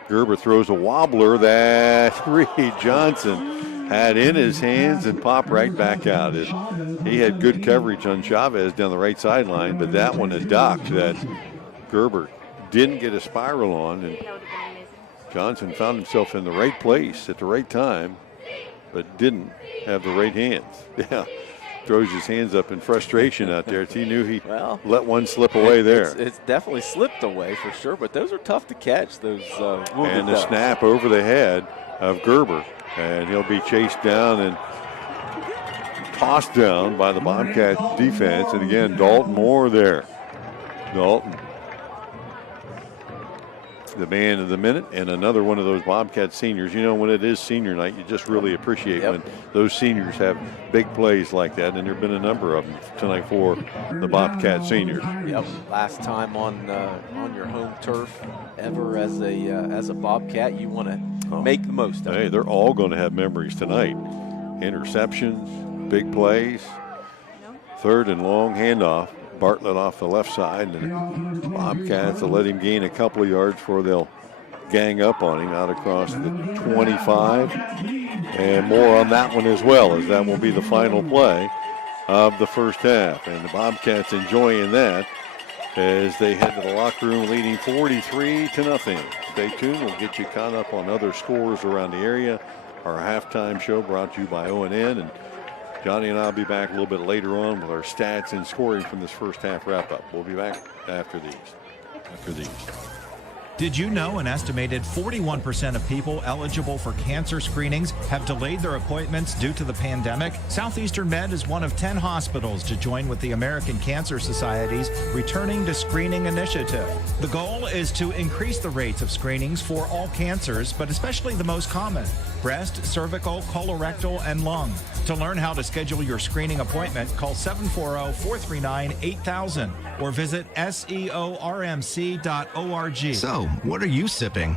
Gerber throws a wobbler that Reed Johnson had in his hands and popped right back out. He had good coverage on Chavez down the right sideline, but that one a duck that Gerber didn't get a spiral on, and Johnson found himself in the right place at the right time, but didn't have the right hands. Yeah, throws his hands up in frustration out there. He knew he let one slip away there. It's definitely slipped away for sure, but those are tough to catch, those and the snap over the head of Gerber, and he'll be chased down and tossed down by the Bobcat defense. And again, Dalton Moore there. Dalton, the man of the minute, and another one of those Bobcat seniors. You know, when it is senior night, you just really appreciate when those seniors have big plays like that, and there have been a number of them tonight for the Bobcat seniors. Yep, last time on your home turf ever as a Bobcat, you want to make the most of it. Hey, they're all going to have memories tonight. Interceptions, big plays, 3rd and long handoff. Bartlett off the left side, and the Bobcats will let him gain a couple of yards before they'll gang up on him out across the 25. And more on that one as well, as that will be the final play of the first half. And the Bobcats enjoying that as they head to the locker room leading 43-0. Stay tuned. We'll get you caught up on other scores around the area. Our halftime show brought to you by O&N, and Johnny and I will be back a little bit later on with our stats and scoring from this first half wrap-up. We'll be back after these. Did you know an estimated 41% of people eligible for cancer screenings have delayed their appointments due to the pandemic? Southeastern Med is one of 10 hospitals to join with the American Cancer Society's Returning to Screening initiative. The goal is to increase the rates of screenings for all cancers, but especially the most common: breast, cervical, colorectal, and lung. To learn how to schedule your screening appointment, call 740-439-8000 or visit seormc.org. So, what are you sipping?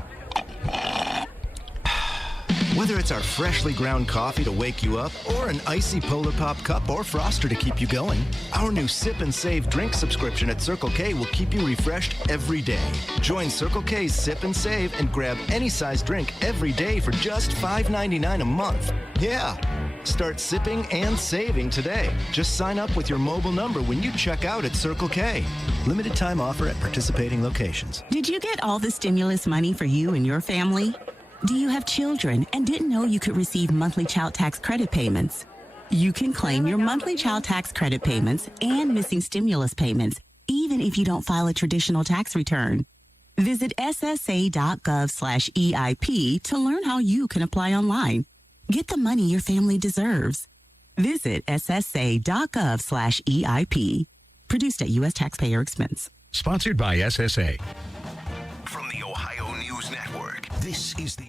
Whether it's our freshly ground coffee to wake you up or an icy Polar Pop cup or Froster to keep you going, our new Sip and Save drink subscription at Circle K will keep you refreshed every day. Join Circle K's Sip and Save and grab any size drink every day for just $5.99 a month. Yeah. Start sipping and saving today. Just sign up with your mobile number when you check out at Circle K. Limited time offer at participating locations. Did you get all the stimulus money for you and your family? Do you have children and didn't know you could receive monthly child tax credit payments? You can claim your monthly child tax credit payments and missing stimulus payments, even if you don't file a traditional tax return. Visit ssa.gov/EIP to learn how you can apply online. Get the money your family deserves. Visit ssa.gov/EIP. Produced at U.S. taxpayer expense. Sponsored by SSA. From the Ohio News Network, this is the...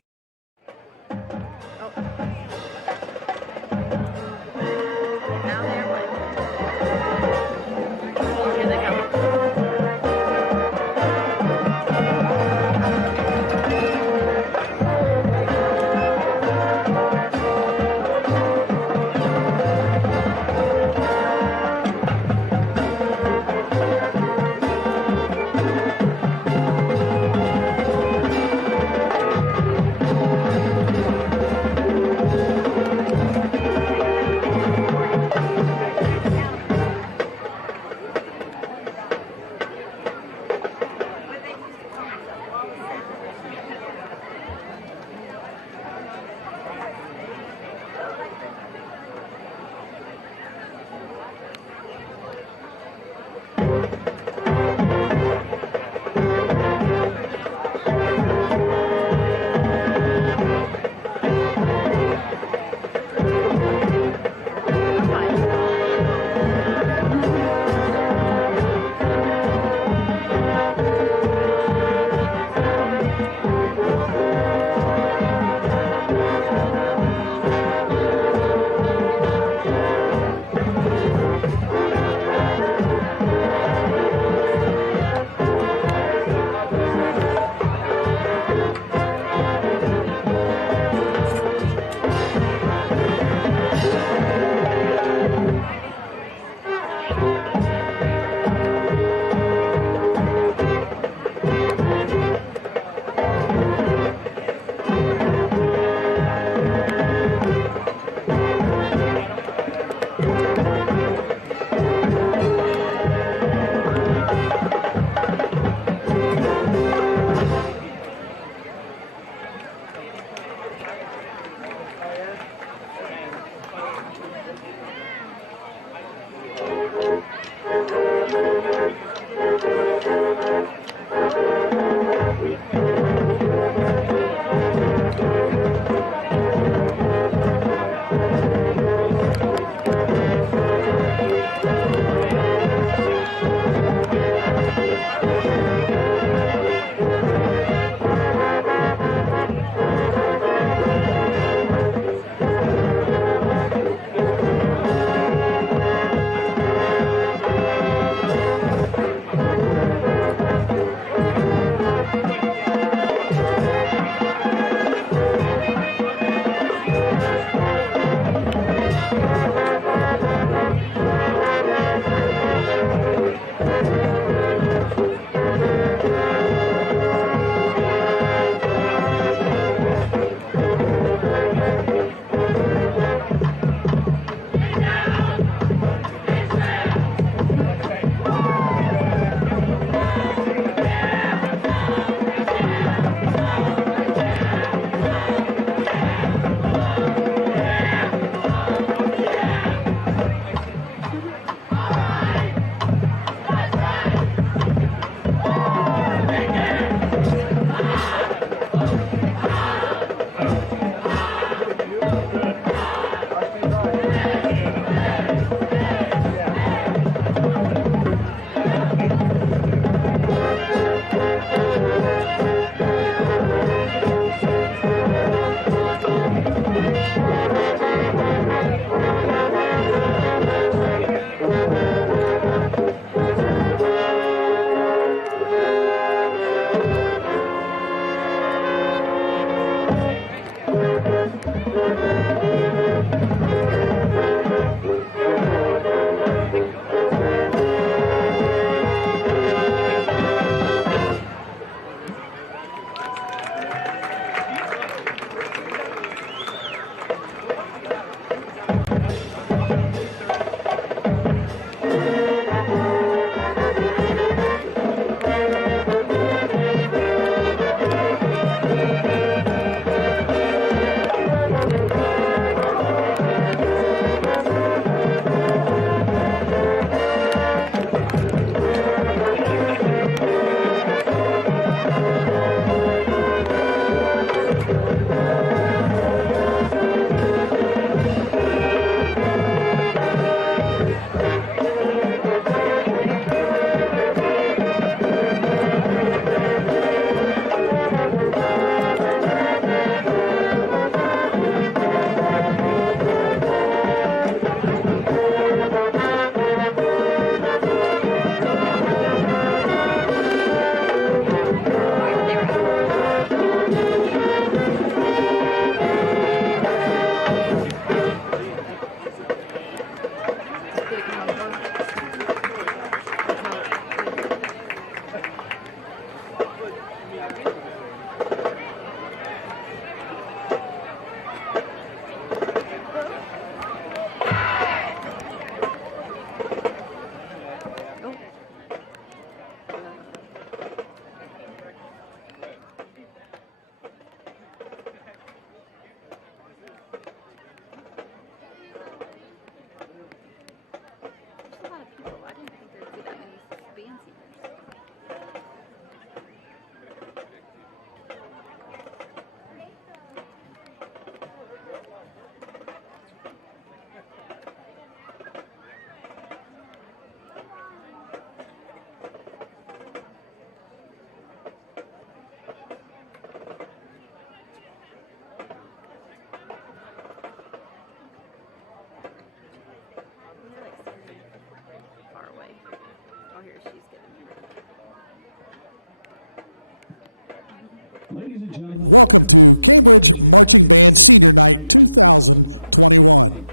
Welcome to Cambridge Marching Band Senior Night 2021.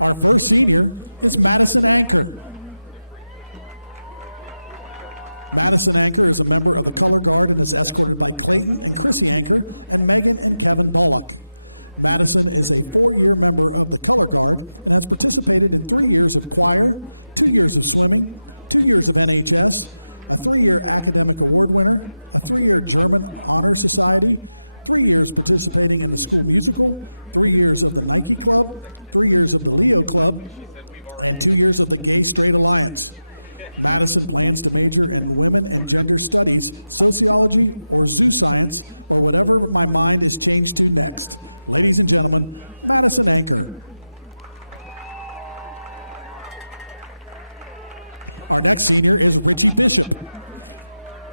Our first senior is Madison Anchor. Madison Anchor is a member of the Color Guard and is escorted by Clayton and Chrissy Anchor and Megan and Kevin Bullock. Madison is a 4-year member of the Color Guard and has participated in 3 years of choir, 2 years of swimming, 2 years of NHS, a 3-year academic award winner, a 3-year German Honor Society, 3 years participating in the school musical, 3 years of the Nike Club, 3 years of the Leo Club, and 2 years of the Gay Straight Alliance. Madison plans to major in women and gender studies, sociology, or zoo science, or whatever my mind is changed to next. Ladies and gentlemen, Madison Anchor. Our next senior is Richie Bishop.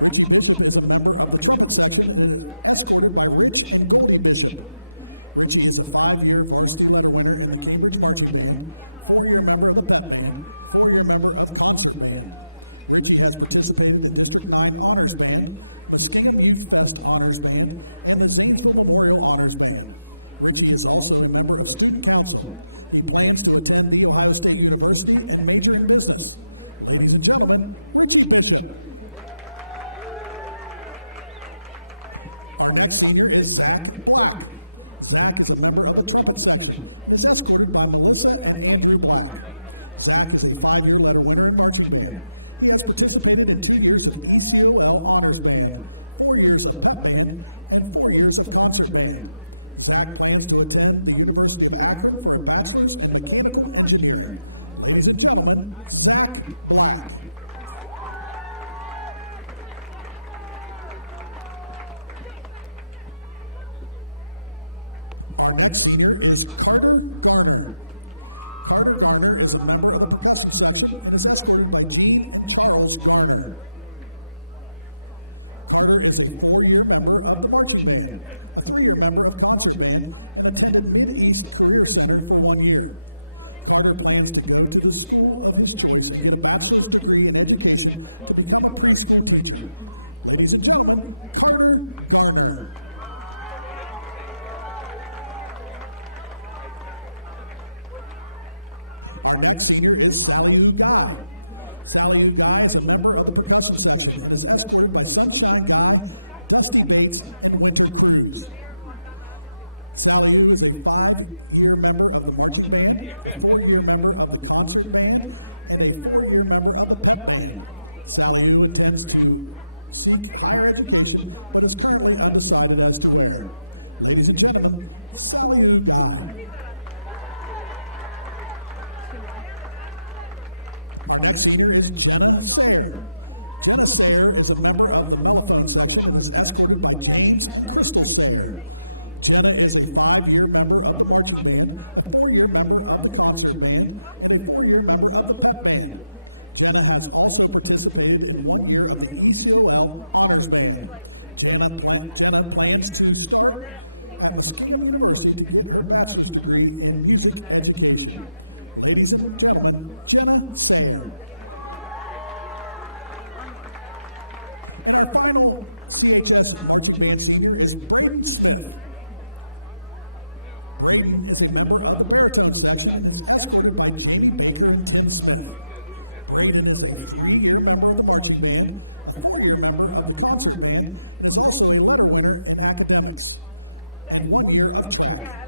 Richie Bishop is a member of the trumpet section and is escorted by Rich and Goldie Bishop. Richie is a 5-year varsity letter winner in the Cambridge Marching Band, 4-year member of the Pep Band, 4-year member of Concert Band. Richie has participated in District 9 Honors Band, Muskingum Youth Fest Honors Band, and the Zanesville Memorial Honors Band. Richie is also a member of Student Council. He plans to attend The Ohio State University and major in business. Ladies and gentlemen, Richie Bishop. Our next senior is Zach Black. Zach is a member of the trumpet section and is escorted by Melissa and Andrew Black. Zach is a 5-year letter winner in marching band. He has participated in 2 years of ECOL Honors Band, 4 years of Pep Band, and 4 years of Concert Band. Zach plans to attend the University of Akron for a bachelor's in mechanical engineering. Ladies and gentlemen, Zach Black. Our next senior is Carter Garner. Carter Garner is a member of the percussion section and is escorted by Gene and Charles Garner. Carter is a 4-year member of the marching band, a 3-year member of concert band, and attended Mid-East Career Center for 1 year. Carter plans to go to the school of his choice and get a bachelor's degree in education to become a preschool teacher. Ladies and gentlemen, Carter Garner. Our next senior is Sally Guy. Sally Guy is a member of the percussion section and is escorted by Sunshine Guy, Dusty Bates, and Winter Cruz. Sally is a 5-year member of the marching band, a 4-year member of the concert band, and a 4-year member of the pep band. Sally intends to seek higher education, but is currently undecided as to where. Ladies and gentlemen, Sally Guy. Our next senior is Jenna Sayre. Jenna Sayre is a member of the mellophone section and is escorted by James and Crystal Sayre. Jenna is a 5-year member of the marching band, a 4-year member of the concert band, and a 4-year member of the pep band. Jenna has also participated in 1 year of the ECOL Honors Band. Jenna plans to start at Muskingum University to get her bachelor's degree in music education. Ladies and gentlemen, Jenna Sayre. And our final CHS Marching Band senior is Braden Smith. Braden is a member of the baritone section and is escorted by Jamie Baker and Tim Smith. Braden is a 3-year member of the marching band, a 4-year member of the concert band, and is also a letter winner in academics, and 1 year of track.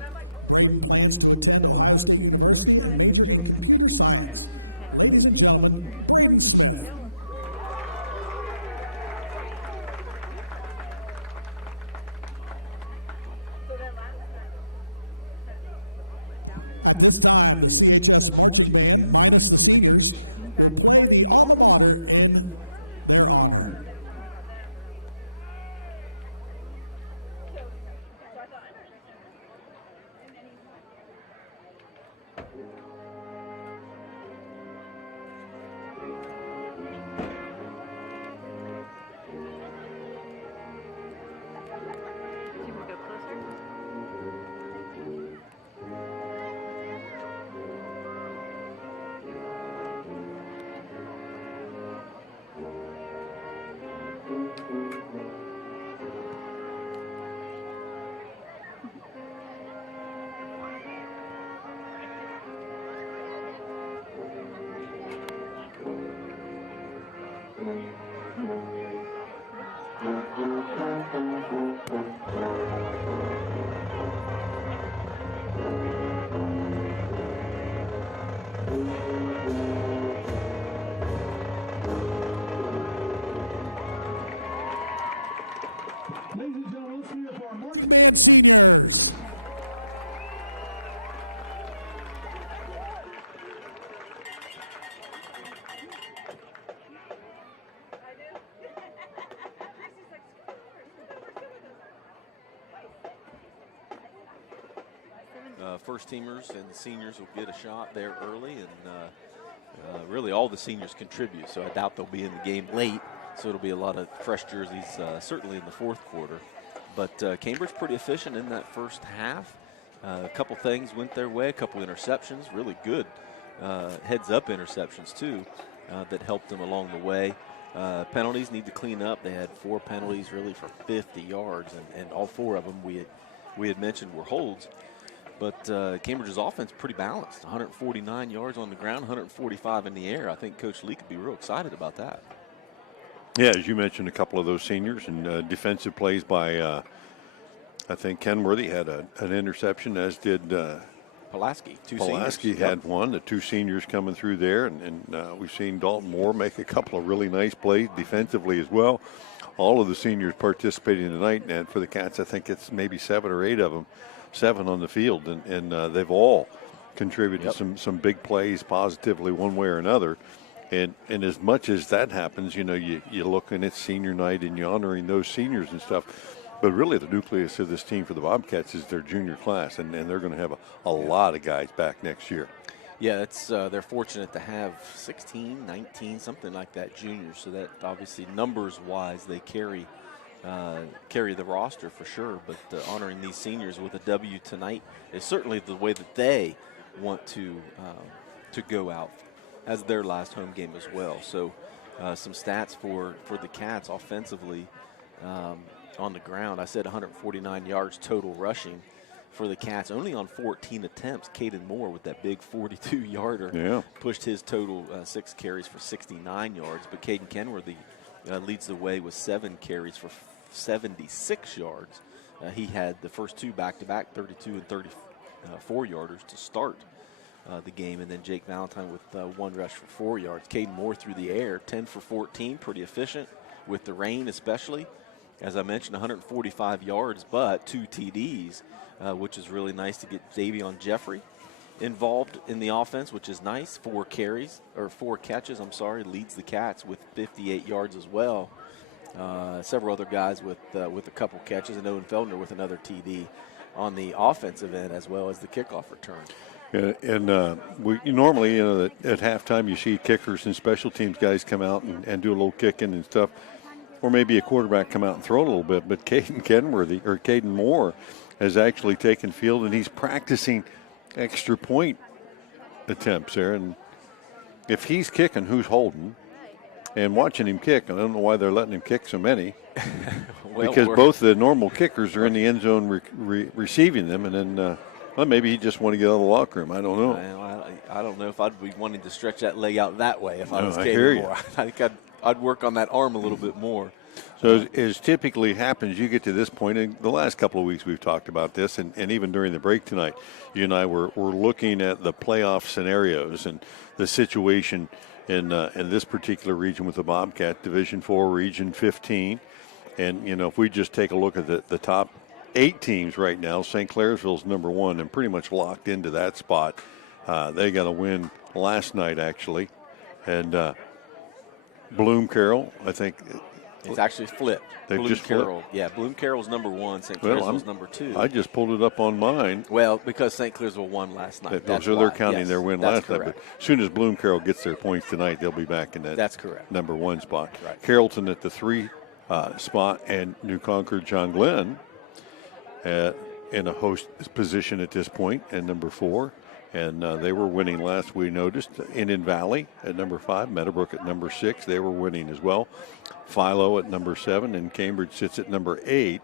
Braden plans to attend Ohio State University and major in computer science. Ladies and gentlemen, Braden Smith. At this time, the CHS Marching Band, minus the seniors, will play the alma mater in their honor. Marching band seniors. First teamers and seniors will get a shot there early, and really all the seniors contribute, so I doubt they'll be in the game late, so it'll be a lot of fresh jerseys certainly in the fourth quarter. But Cambridge pretty efficient in that first half. A couple things went their way, a couple interceptions, really good heads-up interceptions too that helped them along the way. Penalties need to clean up. They had 4 penalties really for 50 yards, and all 4 of them we had mentioned were holds. But Cambridge's offense pretty balanced, 149 yards on the ground, 145 in the air. I think Coach Lee could be real excited about that. Yeah, as you mentioned, a couple of those seniors and defensive plays by, I think Kenworthy had an interception, as did Pulaski. Pulaski had one. The 2 seniors coming through there, and we've seen Dalton Moore make a couple of really nice plays defensively as well. All of the seniors participating tonight, and for the Cats, I think it's maybe 7 or 8 of them. 7 on the field, and they've all contributed some big plays positively one way or another. And as much as that happens, you looking at senior night and you're honoring those seniors and stuff. But really the nucleus of this team for the Bobcats is their junior class, and they're going to have a lot of guys back next year. Yeah, they're fortunate to have 16, 19, something like that juniors. So that obviously numbers-wise they carry the roster for sure, but honoring these seniors with a W tonight is certainly the way that they want to go out as their last home game as well. So some stats for the Cats offensively on the ground. I said 149 yards total rushing for the Cats, only on 14 attempts. Caden Moore with that big 42-yarder pushed his total 6 carries for 69 yards, but Caden Kenworthy leads the way with 7 carries for 76 yards. He had the first 2 back-to-back, 32 and 34-yarders to start the game, and then Jake Valentine with 1 rush for 4 yards. Caden Moore through the air, 10 for 14, pretty efficient with the rain especially. As I mentioned, 145 yards, but 2 TDs, which is really nice to get Davion Jeffrey involved in the offense, which is nice. 4 catches, leads the Cats with 58 yards as well. Several other guys with a couple catches, and Owen Feldner with another TD on the offensive end as well as the kickoff return. Yeah, and we normally, at halftime, you see kickers and special teams guys come out and do a little kicking and stuff, or maybe a quarterback come out and throw a little bit. But Caden Moore has actually taken field, and he's practicing extra point attempts there. And if he's kicking, who's holding? And watching him kick, I don't know why they're letting him kick so many. Because both the normal kickers are in the end zone receiving them, and then maybe he just want to get out of the locker room. I don't know. I don't know if I'd be wanting to stretch that leg out that way if I was Caden Moore. I think I'd work on that arm a little bit more. So as typically happens, you get to this point, and the last couple of weeks we've talked about this, and even during the break tonight, you and I were looking at the playoff scenarios and the situation in this particular region with the Bobcat, Division 4, Region 15. And, if we just take a look at the top 8 teams right now, St. Clairsville's number 1 and pretty much locked into that spot. They got a win last night, actually. And Bloom Carroll, I think. It's actually flipped. Bloom Carroll. Yeah, Bloom Carroll's number 1, St. Clairsville's number 2. I just pulled it up on mine. Well, because St. Clairsville won last night. So they're counting their win last night. But as soon as Bloom Carroll gets their points tonight, they'll be back in that number 1 spot. Right. Carrollton at the 3 spot, and New Concord John Glenn in a host position at this point, and number 4. And they were winning last, we noticed. Indian Valley at number 5, Meadowbrook at number 6. They were winning as well. Philo at number 7, and Cambridge sits at number 8.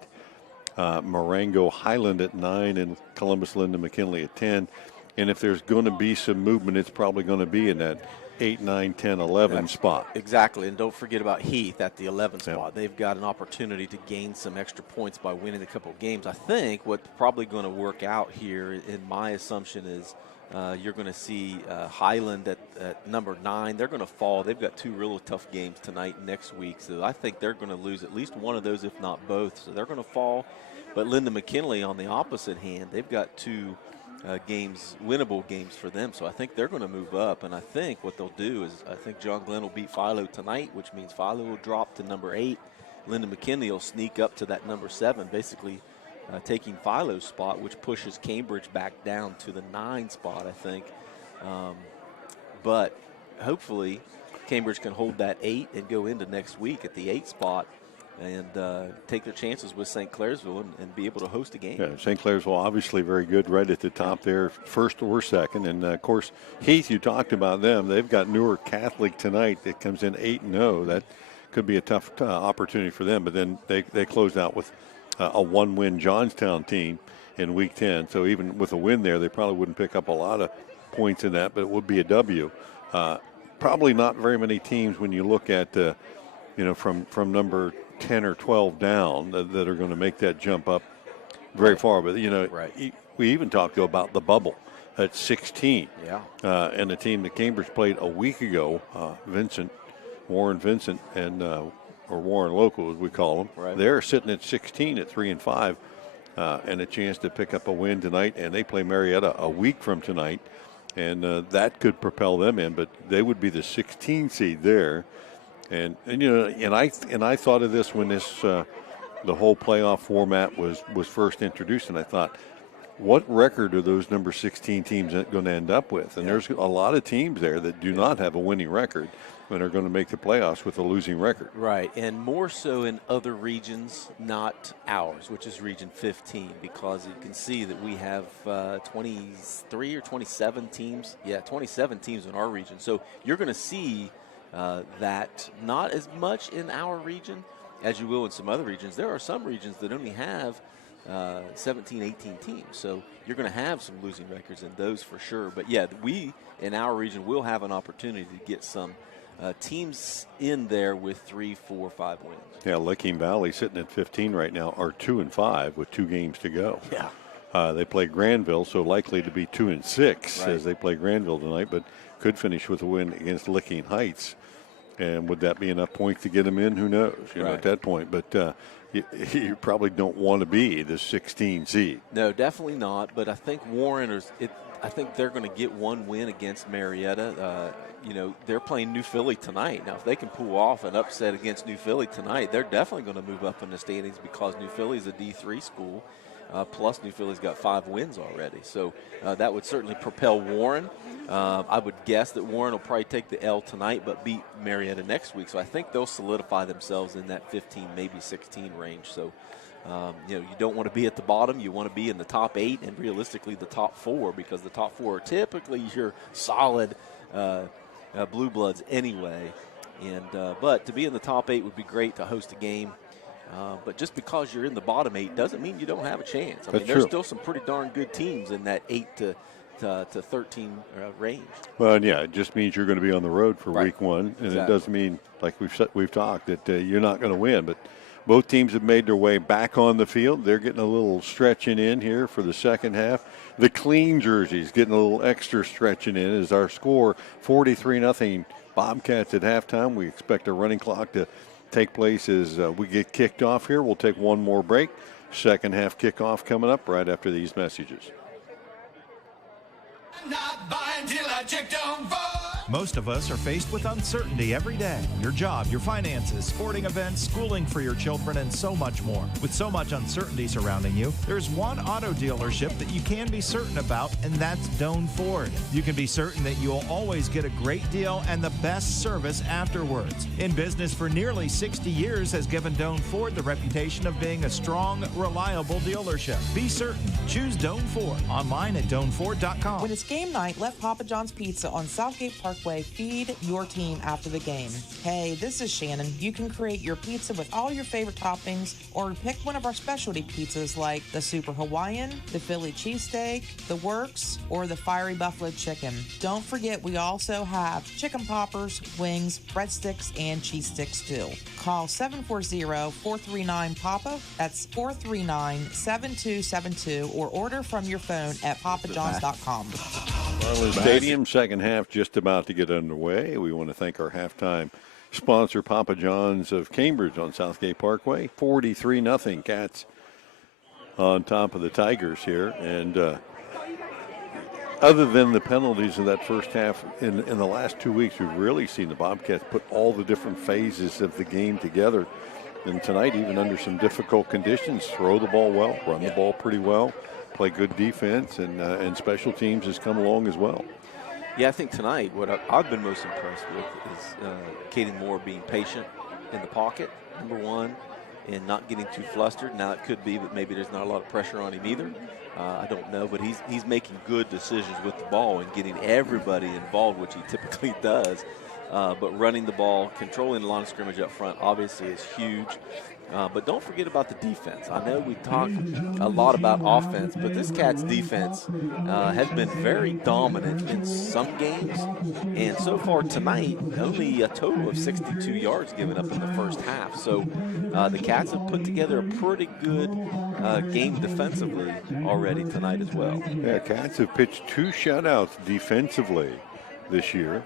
Marengo Highland at 9, and Columbus Linden McKinley at 10. And if there's going to be some movement, it's probably going to be in that 8, 9, 10, 11 spot. Exactly, and don't forget about Heath at the 11 spot. They've got an opportunity to gain some extra points by winning a couple of games. I think what's probably going to work out here, in my assumption, is you're going to see Highland at number 9. They're going to fall. They've got 2 really tough games tonight and next week, so I think they're going to lose at least one of those, if not both. So they're going to fall. But Lyndon McKinley, on the opposite hand, they've got 2 winnable games for them. So I think they're going to move up. And I think what they'll do is I think John Glenn will beat Philo tonight, which means Philo will drop to number 8. Lyndon McKinley will sneak up to that number 7, basically taking Philo's spot, which pushes Cambridge back down to the 9 spot, I think. But hopefully Cambridge can hold that 8 and go into next week at the 8 spot and take their chances with St. Clairsville and be able to host a game. Yeah, St. Clairsville obviously very good right at the top there, first or second. And, of course, Heath, you talked about them. They've got Newark Catholic tonight that comes in 8-0. That could be a tough opportunity for them. But then they closed out with a 1-win Johnstown team in Week 10. So even with a win there, they probably wouldn't pick up a lot of points in that, but it would be a W. Probably not very many teams when you look at, from number 10 or 12 down that are going to make that jump up very far. But, we even talked about the bubble at 16. Yeah. And the team that Cambridge played a week ago, Warren Vincent, and or Warren Local, as we call them. Right. They're sitting at 16 at 3-5 and a chance to pick up a win tonight. And they play Marietta a week from tonight. And that could propel them in, but they would be the 16 seed there. And I thought of this when this the whole playoff format was first introduced, and I thought, what record are those number 16 teams going to end up with? And there's a lot of teams there that do not have a winning record and are going to make the playoffs with a losing record. Right, and more so in other regions, not ours, which is Region 15, because you can see that we have 23 or 27 teams. Yeah, 27 teams in our region. So you're going to see that not as much in our region as you will in some other regions. There are some regions that only have 17, 18 teams. So you're going to have some losing records in those for sure. But, yeah, we in our region will have an opportunity to get some teams in there with 3, 4, 5 wins. Yeah, Licking Valley sitting at 15 right now are 2-5 with 2 games to go. Yeah. They play Granville, so likely to be 2-6 right. as they play Granville tonight, but could finish with a win against Licking Heights. And would that be enough points to get them in? Who knows, at that point. But you probably don't want to be the 16 seed. No, definitely not. But I think Warren I think they're going to get one win against Marietta. They're playing New Philly tonight. Now, if they can pull off an upset against New Philly tonight, they're definitely going to move up in the standings because New Philly is a D3 school. Plus, New Philly's got 5 wins already. So that would certainly propel Warren. I would guess that Warren will probably take the L tonight but beat Marietta next week. So I think they'll solidify themselves in that 15, maybe 16 range. So, you don't want to be at the bottom. You want to be in the top 8 and realistically the top 4 because the top 4 are typically your solid blue bloods anyway. But to be in the top 8 would be great to host a game. But just because you're in the bottom 8 doesn't mean you don't have a chance. I mean, there's still some pretty darn good teams in that 8 to 13 range. Well, yeah, it just means you're going to be on the road for right. week 1, and exactly. it doesn't mean, like we've talked, that you're not going to win. But both teams have made their way back on the field. They're getting a little stretching in here for the second half. The clean jerseys getting a little extra stretching in as our score 43-0 Bobcats at halftime. We expect a running clock to take place as we get kicked off here. We'll take one more break. Second half kickoff coming up right after these messages. Most of us are faced with uncertainty every day. Your job, your finances, sporting events, schooling for your children, and so much more. With so much uncertainty surrounding you, there's one auto dealership that you can be certain about, and that's Doan Ford. You can be certain that you'll always get a great deal and the best service afterwards. In business for nearly 60 years has given Doan Ford the reputation of being a strong, reliable dealership. Be certain. Choose Doan Ford. Online at DoanFord.com. When it's game night, let Papa John's Pizza on Southgate Park Parkway feed your team after the game. Hey, this is Shannon. You can create your pizza with all your favorite toppings or pick one of our specialty pizzas like the Super Hawaiian, the Philly cheesesteak, the Works, or the Fiery Buffalo Chicken. Don't forget we also have chicken poppers, wings, breadsticks, and cheese sticks too. Call 740-439-PAPA. That's 439-7272 or order from your phone at papajohns.com. Marlin Stadium, second half just about to get underway. We want to thank our halftime sponsor, Papa John's of Cambridge on Southgate Parkway. 43-0 Cats on top of the Tigers here. And other than the penalties of that first half, in the last 2 weeks, we've really seen the Bobcats put all the different phases of the game together. And tonight, even under some difficult conditions, throw the ball well, run the ball pretty well, play good defense, and special teams has come along as well. Yeah, I think tonight what I've been most impressed with is Caden Moore being patient in the pocket, number one, and not getting too flustered. Now, it could be that maybe there's not a lot of pressure on him either. I don't know, but he's making good decisions with the ball and getting everybody involved, which he typically does. But running the ball, controlling the line of scrimmage up front, obviously is huge. But don't forget about the defense. I know we talk a lot about offense, but this Cats defense has been very dominant in some games. And so far tonight, only a total of 62 yards given up in the first half. So the Cats have put together a pretty good game defensively already tonight as well. Yeah, Cats have pitched 2 shutouts defensively this year.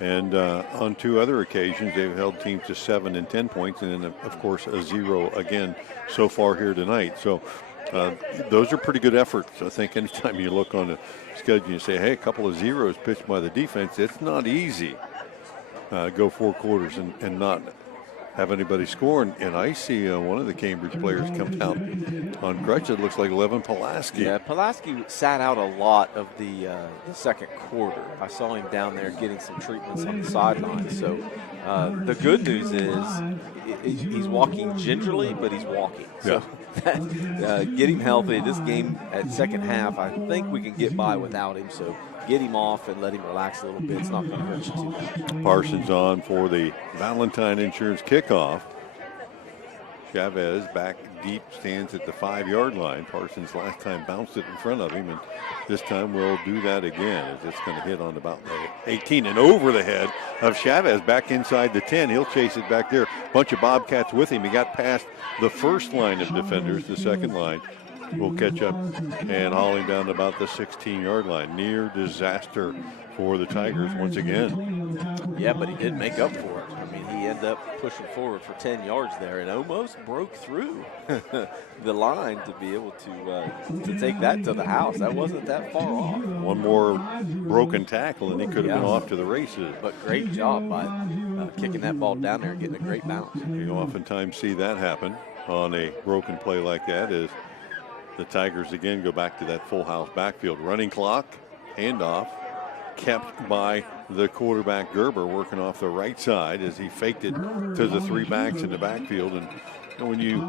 And on 2 other occasions, they've held teams to 7 and 10 points, and then, of course, a 0 again so far here tonight. So those are pretty good efforts. I think anytime you look on the schedule and you say, hey, a couple of zeros pitched by the defense, it's not easy. Go 4 quarters and not have anybody score. And I see one of the Cambridge players come out on crutch. It looks like Levin Pulaski. Yeah, Pulaski sat out a lot of the second quarter. I saw him down there getting some treatments on the sideline. So the good news is he's walking gingerly, but he's walking. So get him healthy. This game at second half, I think we can get by without him. So get him off and let him relax a little bit. It's not going to hurt you too much. Parsons on for the Valentine Insurance kickoff. Chavez back deep, stands at the 5-yard line. Parsons last time bounced it in front of him, and this time we'll do that again as it's going to hit on about the 18 and over the head of Chavez back inside the 10. He'll chase it back there. Bunch of Bobcats with him. He got past the first line of defenders. The second line will catch up and haul him down to about the 16-yard line. Near disaster for the Tigers once again. Yeah, but he did make up for it. I mean, he ended up pushing forward for 10 yards there and almost broke through the line to be able to take that to the house. That wasn't that far off. One more broken tackle, and he could have been off to the races. But great job by kicking that ball down there and getting a great bounce. You oftentimes see that happen on a broken play like that as the Tigers again go back to that full house backfield. Running clock, handoff, kept by the quarterback Gerber, working off the right side as he faked it to the 3 backs in the backfield. And when you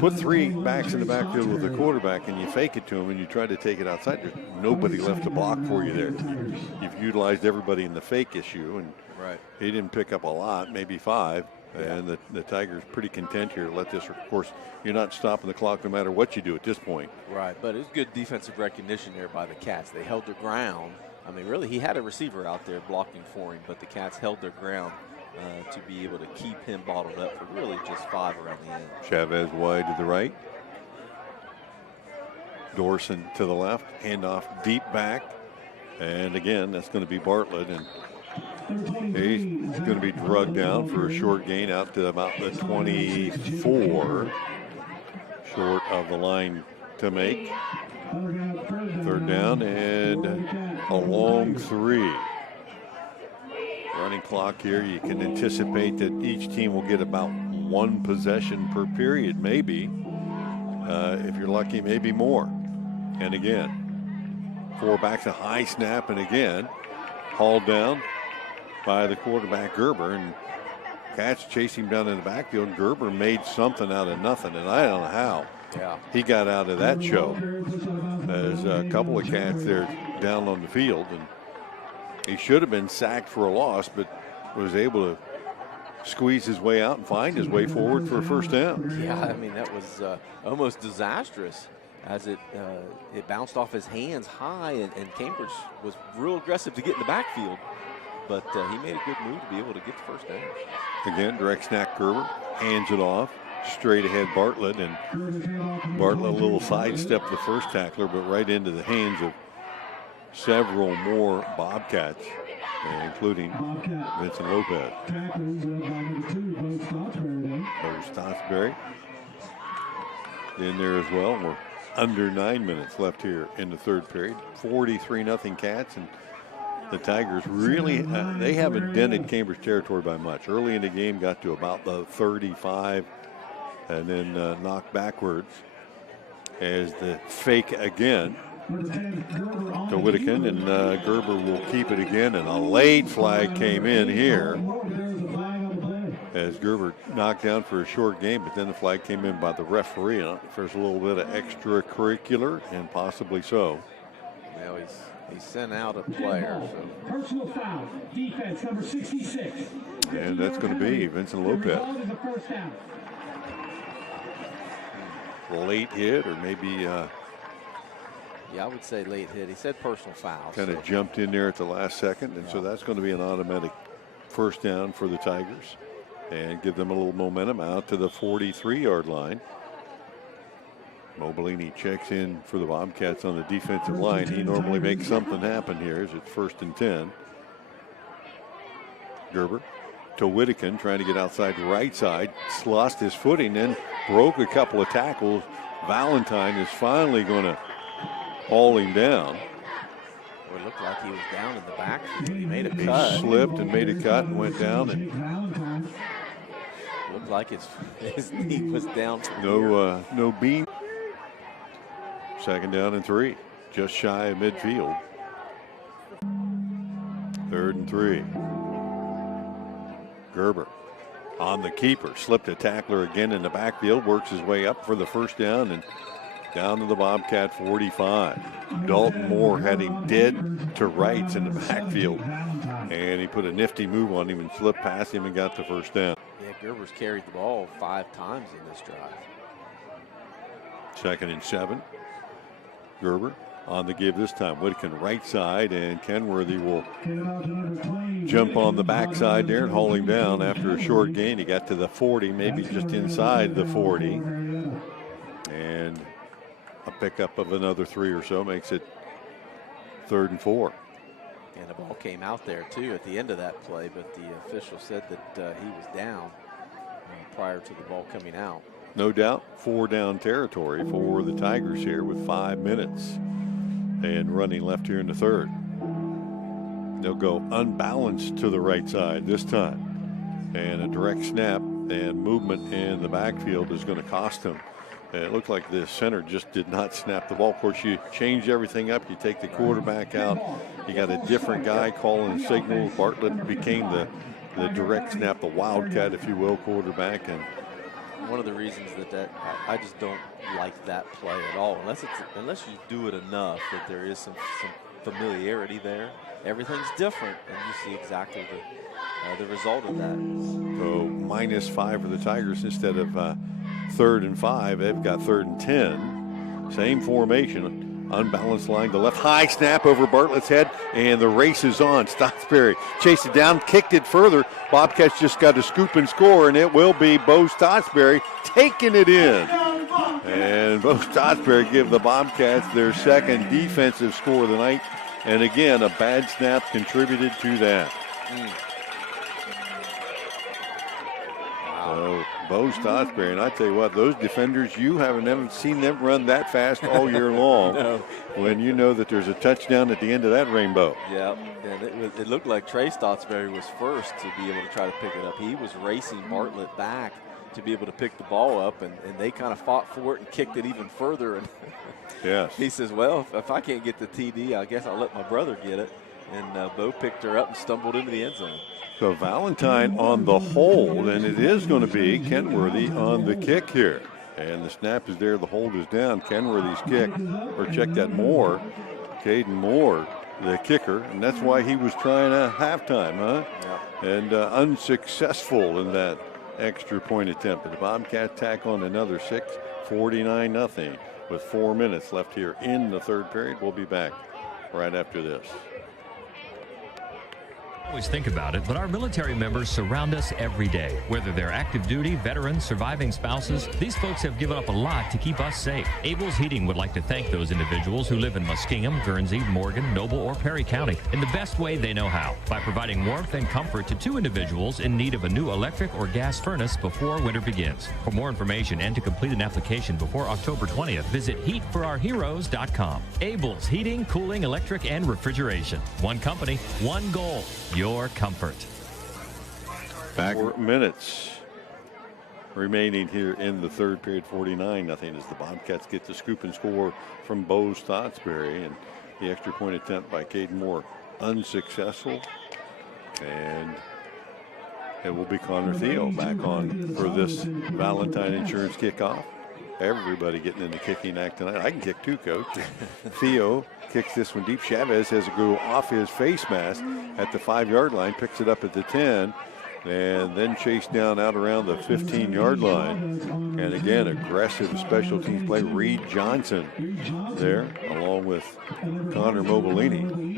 put 3 backs in the backfield with the quarterback and you fake it to him and you try to take it outside, there's nobody left to block for you there. You've utilized everybody in the fake issue, and he didn't pick up a lot, maybe 5. And the Tigers pretty content here to let this, of course, you're not stopping the clock no matter what you do at this point. Right, but it was good defensive recognition there by the Cats. They held their ground. I mean, really, he had a receiver out there blocking for him, but the Cats held their ground to be able to keep him bottled up for really just 5 around the end. Chavez wide to the right. Dorson to the left. Handoff deep back. And again, that's going to be Bartlett. And he's going to be drugged down for a short gain out to about the 24. Short of the line to make. 3rd down and a long 3. Running clock here. You can anticipate that each team will get about 1 possession per period, maybe. If you're lucky, maybe more. And again, 4 backs, a high snap, and again, hauled down by the quarterback Gerber. And Cats chase him down in the backfield. Gerber made something out of nothing, and I don't know how he got out of that show. There's a couple of Cats there down on the field, and He should have been sacked for a loss, but was able to squeeze his way out and find his way forward for a first down. Yeah, I mean, that was almost disastrous as it bounced off his hands high, and Cambridge was real aggressive to get in the backfield. But he made a good move to be able to get the first down. Again, direct snap, Gerber hands it off. Straight ahead Bartlett, and Bartlett a little sidestep the first tackler, but right into the hands of several more Bobcats, including Vincent Lopez. Bo Stotsberry in there as well. We're under 9 minutes left here in the third period. 43-0 Cats, and the Tigers really, they haven't dented Cambridge territory by much. Early in the game got to about the 35 and then knocked backwards as the fake again to Whittakin, and Gerber will keep it again, and a late flag came in here as Gerber knocked down for a short game, but then the flag came in by the referee. And there's a little bit of extracurricular, and possibly so. Well, he sent out a player, so. Personal foul, defense number 66. And that's going to be Vincent Lopez. Late hit, or maybe yeah, I would say late hit. He said personal foul. Kind of jumped in there at the last second, and so that's going to be an automatic first down for the Tigers and give them a little momentum out to the 43-yard line. Mobilini checks in for the Bobcats on the defensive line. He normally makes something happen here as it's 1st and 10. Gerber to Whittakin, trying to get outside right side. Lost his footing, then broke a couple of tackles. Valentine is finally going to haul him down. Well, it looked like he was down in the backfield. He made a cut. He slipped and made a cut and went down, and looked like his knee was down. No beam. 2nd down and 3, just shy of midfield. 3rd and 3. Gerber on the keeper, slipped a tackler again in the backfield, works his way up for the first down and down to the Bobcat 45. Dalton Moore had him dead to rights in the backfield, and he put a nifty move on him and slipped past him and got the first down. Yeah, Gerber's carried the ball 5 times in this drive. 2nd and 7. Gerber on the give this time. Whittakin right side, and Kenworthy will jump on the backside there and haul him down after a short gain. He got to the 40, maybe just inside the 40. And a pickup of another 3 or so makes it 3rd and 4. And the ball came out there, too, at the end of that play, but the official said that he was down prior to the ball coming out. No doubt, 4-down territory for the Tigers here with 5 minutes and running left here in the 3rd. They'll go unbalanced to the right side this time. And a direct snap and movement in the backfield is going to cost them. And it looked like the center just did not snap the ball. Of course, you change everything up. You take the quarterback out. You got a different guy calling signals. Bartlett became the direct snap, the wildcat, if you will, quarterback. And one of the reasons that I just don't like that play at all, unless you do it enough that there is some familiarity there. Everything's different, and you see exactly the result of that. So -5 for the Tigers instead of 3rd and 5. They've got 3rd and 10. Same formation. Unbalanced line to left. High snap over Bartlett's head, and the race is on. Stotsberry chased it down, kicked it further. Bobcats just got to scoop and score, and it will be Bo Stotsberry taking it in. And Bo Stotsberry give the Bobcats their 2nd defensive score of the night. And again, a bad snap contributed to that. So Bo Stotsberry, and I tell you what, those defenders, you haven't seen them run that fast all year long. No. When you know that there's a touchdown at the end of that rainbow. Yeah, and it looked like Trey Stotsberry was first to be able to try to pick it up. He was racing Bartlett back to be able to pick the ball up, and they kind of fought for it and kicked it even further. And yes. He says, well, if I can't get the TD, I guess I'll let my brother get it. And Bo picked her up and stumbled into the end zone. So Valentine on the hold, and it is going to be Kenworthy on the kick here. And the snap is there, the hold is down. Kenworthy's kick, or check that, Moore. Caden Moore the kicker, and that's why he was trying a halftime, huh? Yeah. And unsuccessful in that extra point attempt. But the Bobcats tack on another 6, 49-0 with 4 minutes left here in the third period. We'll be back right after this. Always think about it, but our military members surround us every day. Whether they're active duty, veterans, surviving spouses, these folks have given up a lot to keep us safe. Abel's Heating would like to thank those individuals who live in Muskingum, Guernsey, Morgan, Noble, or Perry County in the best way they know how, by providing warmth and comfort to 2 individuals in need of a new electric or gas furnace before winter begins. For more information and to complete an application before October 20th, visit heatforourheroes.com. Abel's Heating, Cooling, Electric, and Refrigeration. One company, one goal. Your comfort. 4 minutes remaining here in the third period. 49-0 as the Bobcats get the scoop and score from Bo Stottsbury, and the extra point attempt by Caden Moore unsuccessful. And it will be Connor Theo back on for this Valentine Insurance kickoff. Everybody getting in the kicking act tonight. I can kick too, Coach. Theo kicks this one deep. Chavez has to go off his face mask at the 5-yard line, picks it up at the 10, and then chased down out around the 15-yard line. And again, aggressive special teams play. Reed Johnson there, along with Connor Mobilini.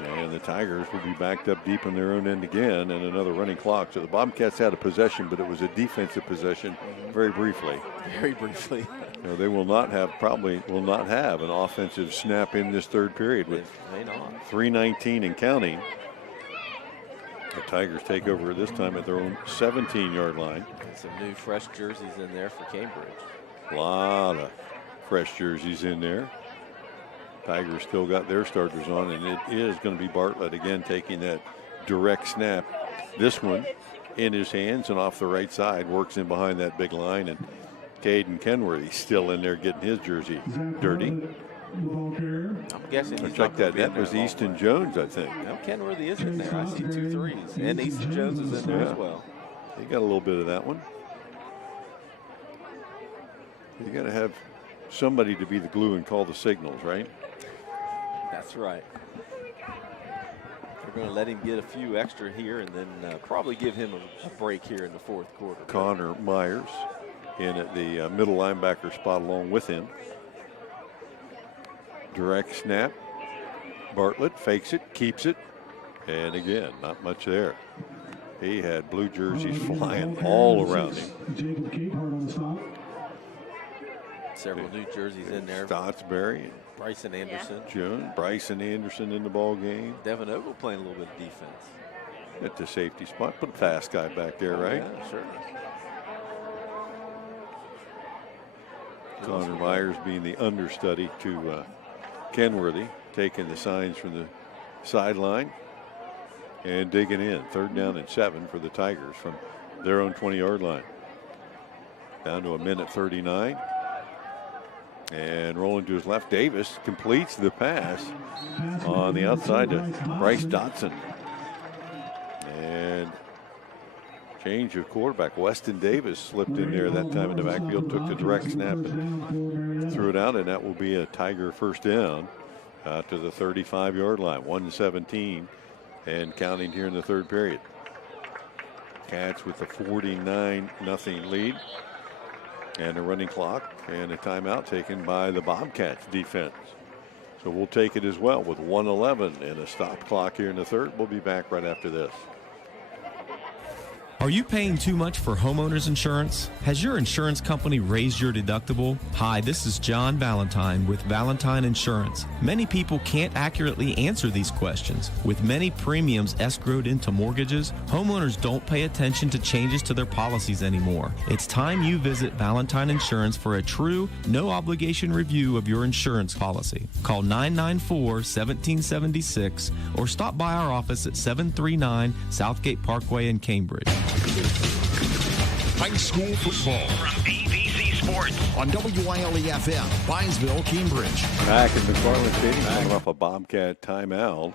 And the Tigers will be backed up deep in their own end again, and another running clock. So the Bobcats had a possession, but it was a defensive possession very briefly. Very briefly. They probably will not have an offensive snap in this third period with May not. 3:19 and counting. The Tigers take over this time at their own 17-yard line. And some new fresh jerseys in there for Cambridge. A lot of fresh jerseys in there. Tigers still got their starters on, and it is going to be Bartlett again taking that direct snap. This one in his hands and off the right side, works in behind that big line, and Caden Kenworthy still in there getting his jersey dirty. I'm guessing he's check not that. That was Easton Jones, I think. No, Kenworthy is in there. I see 2 threes. And Easton Jones is in there as well. He got a little bit of that one. You got to have somebody to be the glue and call the signals, right? That's right. They're going to let him get a few extra here and then probably give him a break here in the fourth quarter. Connor Myers in at the middle linebacker spot along with him. Direct snap. Bartlett fakes it, keeps it, and again, not much there. He had blue jerseys flying all around him. Several new jerseys in there. Stottsbury and Bryson Anderson. Bryson Anderson in the ball game. Devin Ogle playing a little bit of defense. At the safety spot. Put a fast guy back there, right? Yeah, sure. Connor Myers being the understudy to Kenworthy, taking the signs from the sideline and digging in. 3rd down and 7 for the Tigers from their own 20-yard line. Down to 1:39. And rolling to his left, Davis completes the pass on the outside to Bryce Dotson. And change of quarterback. Weston Davis slipped in there that time in the backfield, took the direct snap and threw it out, and that will be a Tiger first down to the 35-yard line. 1:17 and counting here in the third period. Cats with the 49-0 lead. And a running clock and a timeout taken by the Bobcats defense. So we'll take it as well with 1:11 and a stop clock here in the third. We'll be back right after this. Are you paying too much for homeowners insurance? Has your insurance company raised your deductible? Hi, this is John Valentine with Valentine Insurance. Many people can't accurately answer these questions. With many premiums escrowed into mortgages, homeowners don't pay attention to changes to their policies anymore. It's time you visit Valentine Insurance for a true, no-obligation review of your insurance policy. Call 994-1776 or stop by our office at 739 Southgate Parkway in Cambridge. High school football from ABC Sports on WILE-FM, Byesville, Cambridge. Back at McFarland Stadium, coming off a Bobcat timeout.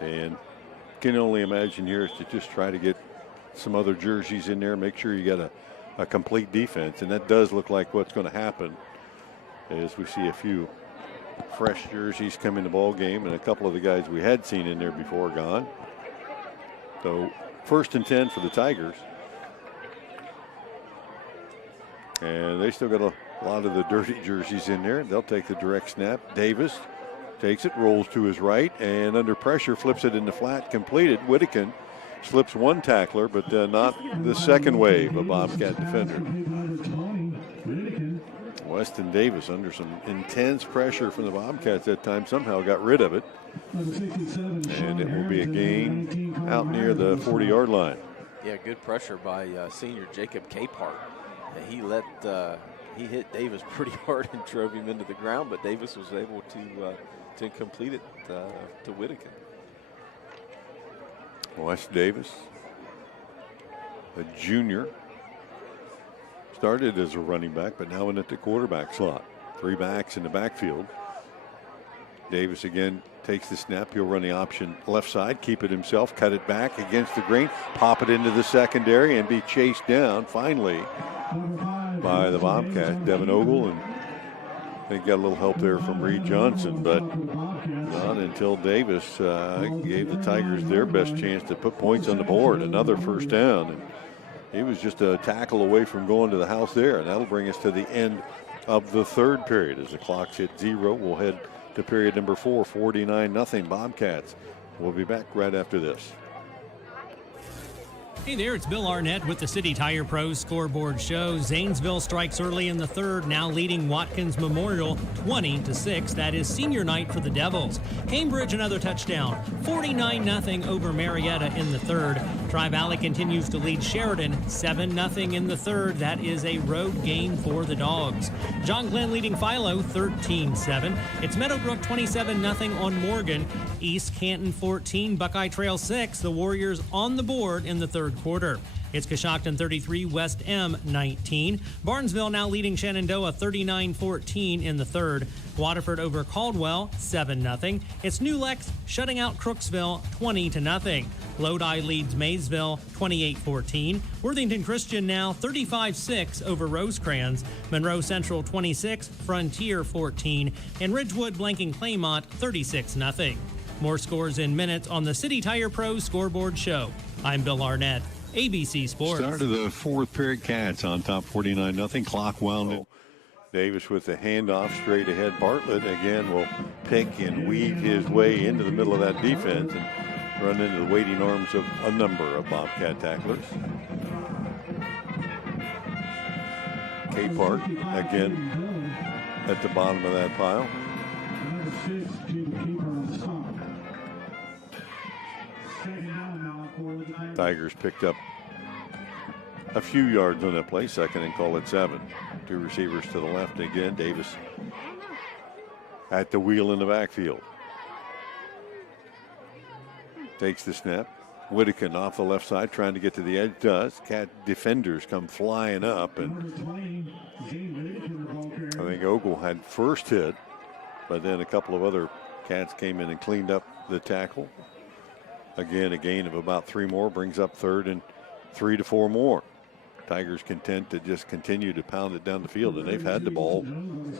And can only imagine here is to just try to get some other jerseys in there, make sure you got a complete defense. And that does look like what's going to happen as we see a few fresh jerseys come in the ball game, and a couple of the guys we had seen in there before gone. So 1st and 10 for the Tigers. And they still got a lot of the dirty jerseys in there. They'll take the direct snap. Davis takes it, rolls to his right, and under pressure flips it in the flat, completed. Whittakin slips one tackler, but not the second wave of Bobcat defender. Weston Davis, under some intense pressure from the Bobcats that time, somehow got rid of it. And it will be a gain out near the 40-yard line. Yeah, good pressure by senior Jacob Capehart. He hit Davis pretty hard and drove him into the ground, but Davis was able to complete it to Whittakin. Wes Davis, a junior, started as a running back, but now in at the quarterback slot. 3 backs in the backfield. Davis again takes the snap. He'll run the option left side, keep it himself, cut it back against the grain, pop it into the secondary, and be chased down finally by the Bobcats. Devin Ogle, and they got a little help there from Reed Johnson, but not until Davis gave the Tigers their best chance to put points on the board. Another first down, and he was just a tackle away from going to the house there, and that'll bring us to the end of the 3rd period. As the clock's hit 0, we'll head to period number 4, 49-0 Bobcats. We'll be back right after this. Hey there, it's Bill Arnett with the City Tire Pros Scoreboard Show. Zanesville strikes early in the 3rd, now leading Watkins Memorial 20-6. That is senior night for the Devils. Cambridge, another touchdown, 49-0 over Marietta in the 3rd. Tri-Valley continues to lead Sheridan 7-0 in the 3rd. That is a road game for the Dogs. John Glenn leading Philo 13-7. It's Meadowbrook 27-0 on Morgan. East Canton 14, Buckeye Trail 6. The Warriors on the board in the 3rd quarter. It's Coshocton 33, West M 19. Barnesville now leading Shenandoah 39-14 in the 3rd. Waterford over Caldwell 7-0. It's New Lex shutting out Crooksville 20-0. Lodi leads Maysville 28-14. Worthington Christian now 35-6 over Rosecrans. Monroe Central 26, Frontier 14, and Ridgewood blanking Claymont 36-0. More scores in minutes on the City Tire Pros Scoreboard Show. I'm Bill Arnett, ABC Sports. Start of the 4th period, Cats on top 49-0. Clock wound. Davis with the handoff straight ahead. Bartlett again will pick and weave his way into the middle of that defense and run into the waiting arms of a number of Bobcat tacklers. Capehart again at the bottom of that pile. Tigers picked up a few yards on that play, 2nd and call it 7. 2 receivers to the left again. Davis at the wheel in the backfield. Takes the snap. Whittakin off the left side, trying to get to the edge. Does. Cat defenders come flying up, and I think Ogle had first hit, but then a couple of other Cats came in and cleaned up the tackle. Again, a gain of about 3 more brings up 3rd and 3 to 4 more. Tigers content to just continue to pound it down the field, and they've had the ball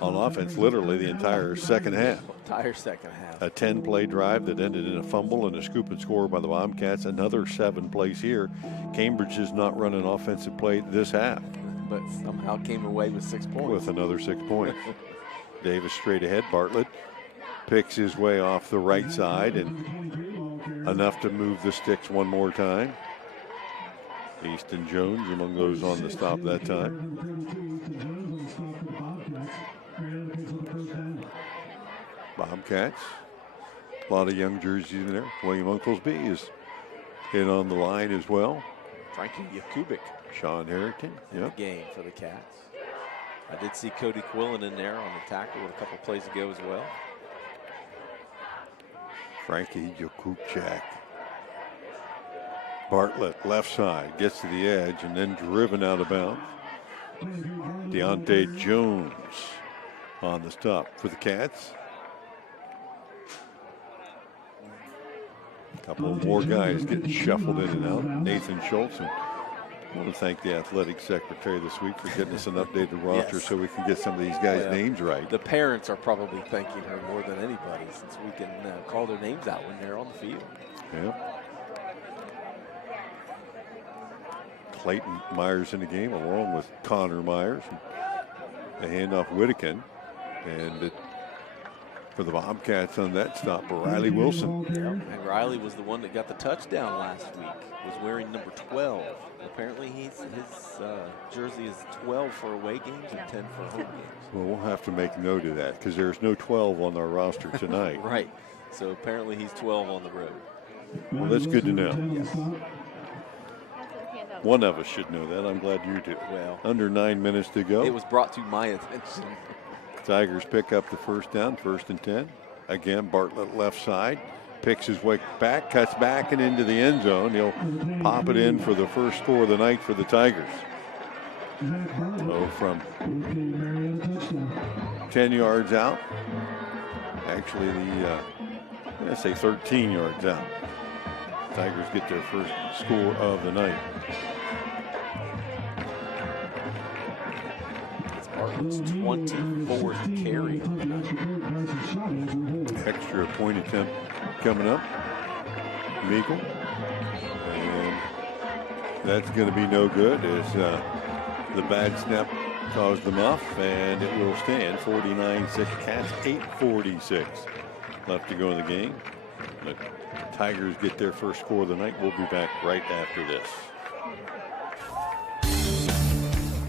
on offense literally the entire second half. Entire second half. A 10-play drive that ended in a fumble and a scoop and score by the Bobcats. Another 7 plays here. Cambridge is not running offensive play this half, but somehow came away with 6 points. With another 6 points. Davis straight ahead. Bartlett picks his way off the right side and enough to move the sticks one more time. Easton Jones among those on the stop that time. Bobcats. A lot of young jerseys in there. William Unklesby is in on the line as well. Frankie Jakubik. Sean Harrington. Yep. The game for the Cats. I did see Cody Quillen in there on the tackle with a couple plays ago as well. Frankie Jakubchak. Bartlett, left side, gets to the edge and then driven out of bounds. Deontay Jones on the stop for the Cats. A couple more guys getting shuffled in and out. Nathan Schultz and I want to thank the athletic secretary this week for getting us an updated roster Yes. so we can get some of these guys' names right. The parents are probably thanking her more than anybody since we can call their names out when they're on the field. Yep. Clayton Myers in the game along with Connor Myers. A handoff Whittakin. And for the Bobcats on that stop, Riley Wilson. Yep. And Riley was the one that got the touchdown last week, was wearing number 12. Apparently his jersey is 12 for away games and 10 for home games. Well, we'll have to make note of that because there's no 12 on our roster tonight. Right. So apparently he's 12 on the road. Well, that's good to know. Yes. One of us should know that. I'm glad you do. Well, under 9 minutes to go. It was brought to my attention. Tigers pick up the first down, 1st and 10. Again, Bartlett left side. Picks his way back, cuts back and into the end zone. He'll pop it in for the first score of the night for the Tigers. So from 10 yards out. Actually, I'm going to say 13 yards out. Tigers get their first score of the night. It's Bartlett's 24th carry of the night. Extra point attempt coming up. Meagle. And that's going to be no good as the bad snap caused the muff, and it will stand 49-6 Cats, 8:46 left to go in the game. The Tigers get their first score of the night. We'll be back right after this.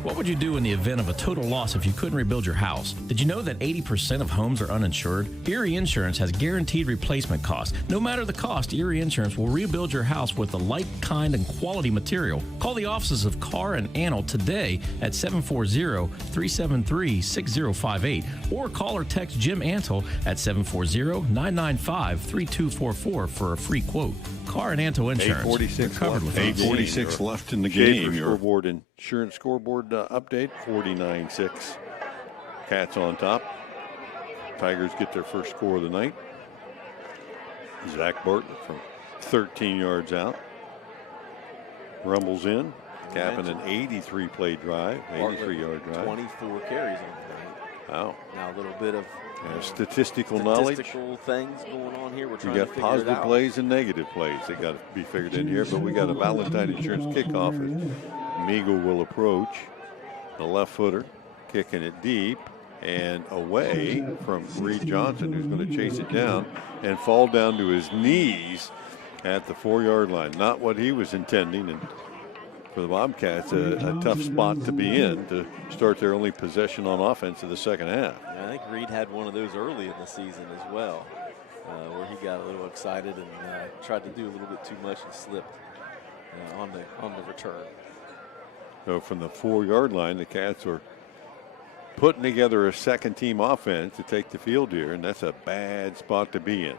What would you do in the event of a total loss if you couldn't rebuild your house? Did you know that 80% of homes are uninsured? Erie Insurance has guaranteed replacement costs. No matter the cost, Erie Insurance will rebuild your house with the like, kind, and quality material. Call the offices of Carr and Antle today at 740-373-6058 or call or text Jim Antle at 740-995-3244 for a free quote. Carr and Antle Insurance. 8:46 left in the game. 8:46 left in the game. Schaefer scoreboard, insurance scoreboard update, 49-6. Cats on top. Tigers get their first score of the night. Zach Bartlett from 13 yards out. Rumbles in, capping an 83-play drive, 83-yard drive. 24 carries on the night. Wow. Now a little bit of statistical knowledge. Statistical things going on here. We're trying You to got figure it positive out. plays and negative plays. They got to be figured in here, but we got a Valentine Insurance kickoff as Meagle will approach. The left footer kicking it deep and away from Reed Johnson, who's going to chase it down and fall down to his knees at the 4-yard line. Not what he was intending, and for the Bobcats, a tough spot to be in to start their only possession on offense of the second half. I think Reed had one of those early in the season as well, where he got a little excited and tried to do a little bit too much and slipped on the return. So from the 4-yard line, the Cats are putting together a second-team offense to take the field here, and that's a bad spot to be in.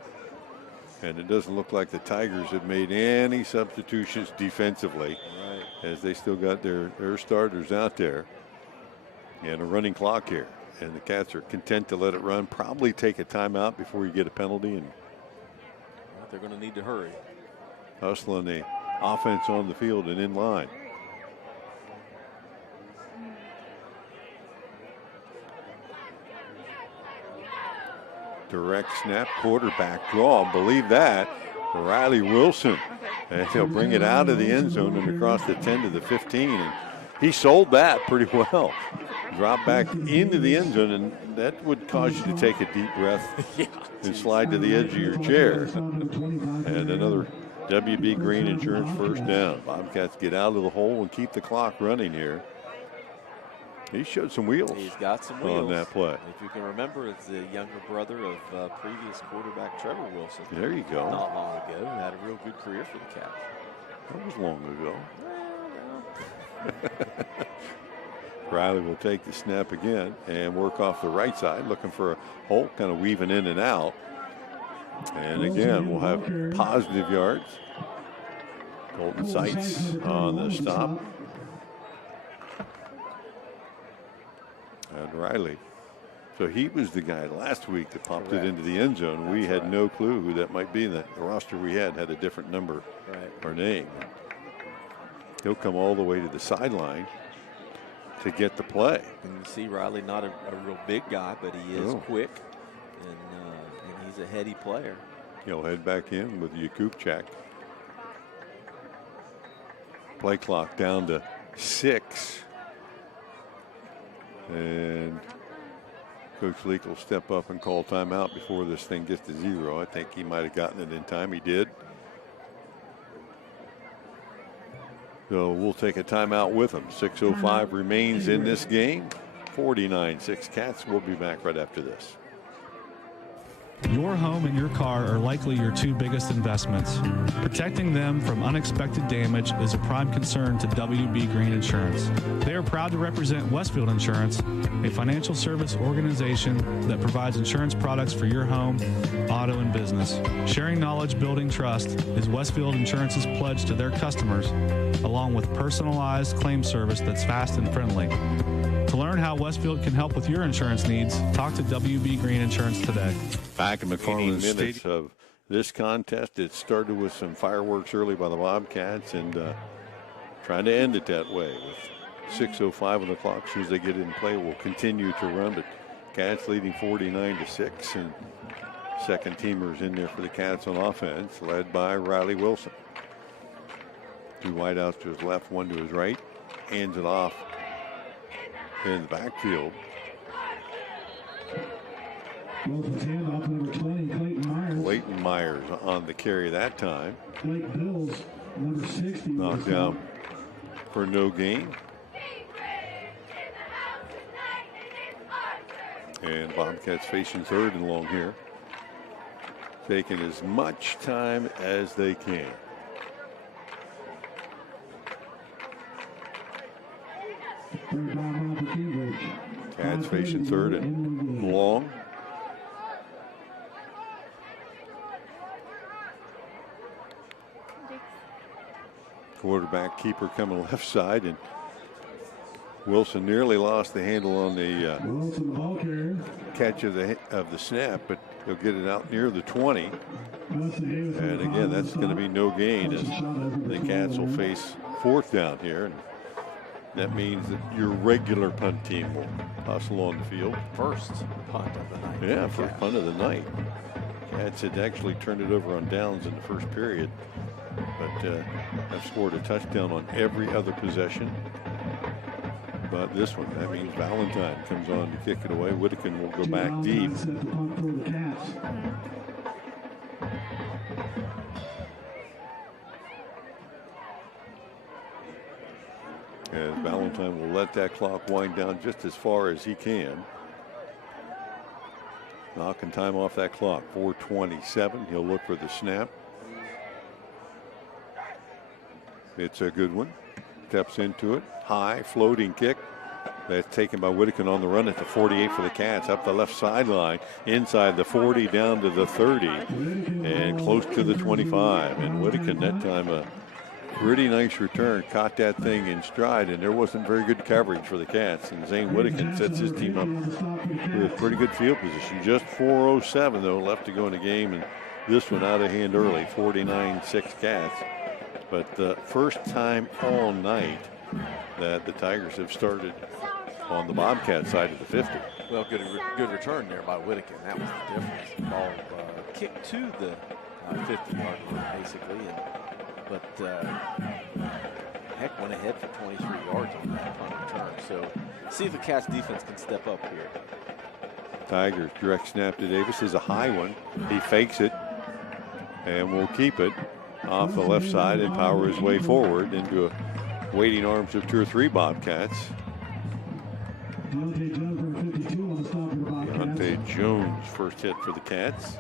And it doesn't look like the Tigers have made any substitutions defensively, right, as they still got their starters out there. And a running clock here. And the Cats are content to let it run, probably take a timeout before you get a penalty. And well, they're going to need to hurry. Hustling the offense on the field and in line. Direct snap, quarterback draw. Believe that. Riley Wilson. And he'll bring it out of the end zone and across the 10 to the 15. And he sold that pretty well. Drop back into the end zone, and that would cause you to take a deep breath and slide to the edge of your chair. And another WB Green Insurance first down. Bobcats get out of the hole and keep the clock running here. He showed some wheels. He's got some wheels on that play. If you can remember, it's the younger brother of previous quarterback Trevor Wilson. There you go. Not long ago, who had a real good career for the Cats. That was long ago. Well, no. Riley will take the snap again and work off the right side, looking for a hole, kind of weaving in and out. And again, we'll have positive yards. Colton Seitz on the stop. And Riley. So he was the guy last week that popped it into the end zone. We had no clue who that might be. The roster we had a different number or name. He'll come all the way to the sideline to get the play. And you see Riley, not a real big guy, but he is quick, and he's a heady player. He'll head back in with Yakupchak. Play clock down to 6. And Coach Leake will step up and call timeout before this thing gets to 0. I think he might have gotten it in time. He did. So we'll take a timeout with him. 6:05 remains in this game. 49-6 Cats. We'll be back right after this. Your home and your car are likely your two biggest investments. Protecting them from unexpected damage is a prime concern to WB Green Insurance. They are proud to represent Westfield Insurance, a financial service organization that provides insurance products for your home, auto, and business. Sharing knowledge, building trust is Westfield Insurance's pledge to their customers, along with personalized claim service that's fast and friendly. To learn how Westfield can help with your insurance needs, talk to WB Green Insurance today. Back in the 18 minutes of this contest. It started with some fireworks early by the Bobcats and trying to end it that way with 6:05 on the clock. As soon as they get in play, we'll continue to run. But Cats leading 49-6, and second teamers in there for the Cats on offense, led by Riley Wilson. Two wideouts to his left, one to his right. Hands it off in the backfield. Clayton Myers on the carry that time. Knocked down for no gain. And Bobcats facing third and long here. Taking as much time as they can. Cats facing third and long. Quarterback keeper coming left side, and Wilson nearly lost the handle on the catch of the snap, but he'll get it out near the 20. And again, that's going to be no gain as the Cats will face fourth down here. And that means that your regular punt team will hustle on the field. First punt of the night. Yeah, first punt of the night. Cats had actually turned it over on downs in the first period, but have scored a touchdown on every other possession. But this one, that means Valentine comes on to kick it away. Whittakin will go back deep. As Valentine will let that clock wind down just as far as he can. Knocking time off that clock. 4:27. He'll look for the snap. It's a good one. Steps into it. High floating kick. That's taken by Whittakin on the run at the 48 for the Cats. Up the left sideline. Inside the 40 down to the 30. And close to the 25. And Whittakin that time a pretty nice return. Caught that thing in stride, and there wasn't very good coverage for the Cats. And Zane Whittakin sets his team up with pretty good field position. Just 4:07 though left to go in the game, and this one out of hand early. 49-6 Cats. But the first time all night that the Tigers have started on the Bobcat side of the 50. Well, good return there by Whittakin. That was the difference. The ball kicked to the 50-yard line basically, but Heck went ahead for 23 yards on that punt return. So see if the Cats defense can step up here. Tigers direct snap to Davis is a high one. He fakes it and will keep it off the left side and power his way forward into a waiting arms of 2 or 3 Bobcats. Deontay Jones first hit for the Cats.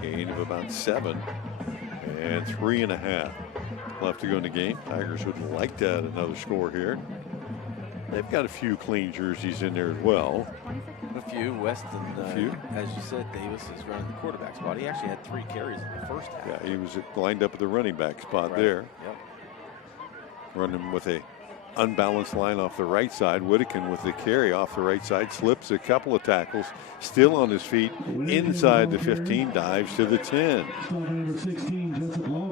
Gain of about 7 and 3.5 left to go in the game. Tigers would like to add another score here. They've got a few clean jerseys in there as well. A few. Weston, as you said, Davis is running the quarterback spot. He actually had 3 carries in the first half. Yeah, he was lined up at the running back spot there. Yep. Running with a unbalanced line off the right side. Whittakin with the carry off the right side. Slips a couple of tackles. Still on his feet. Inside the 15. Dives to the 10.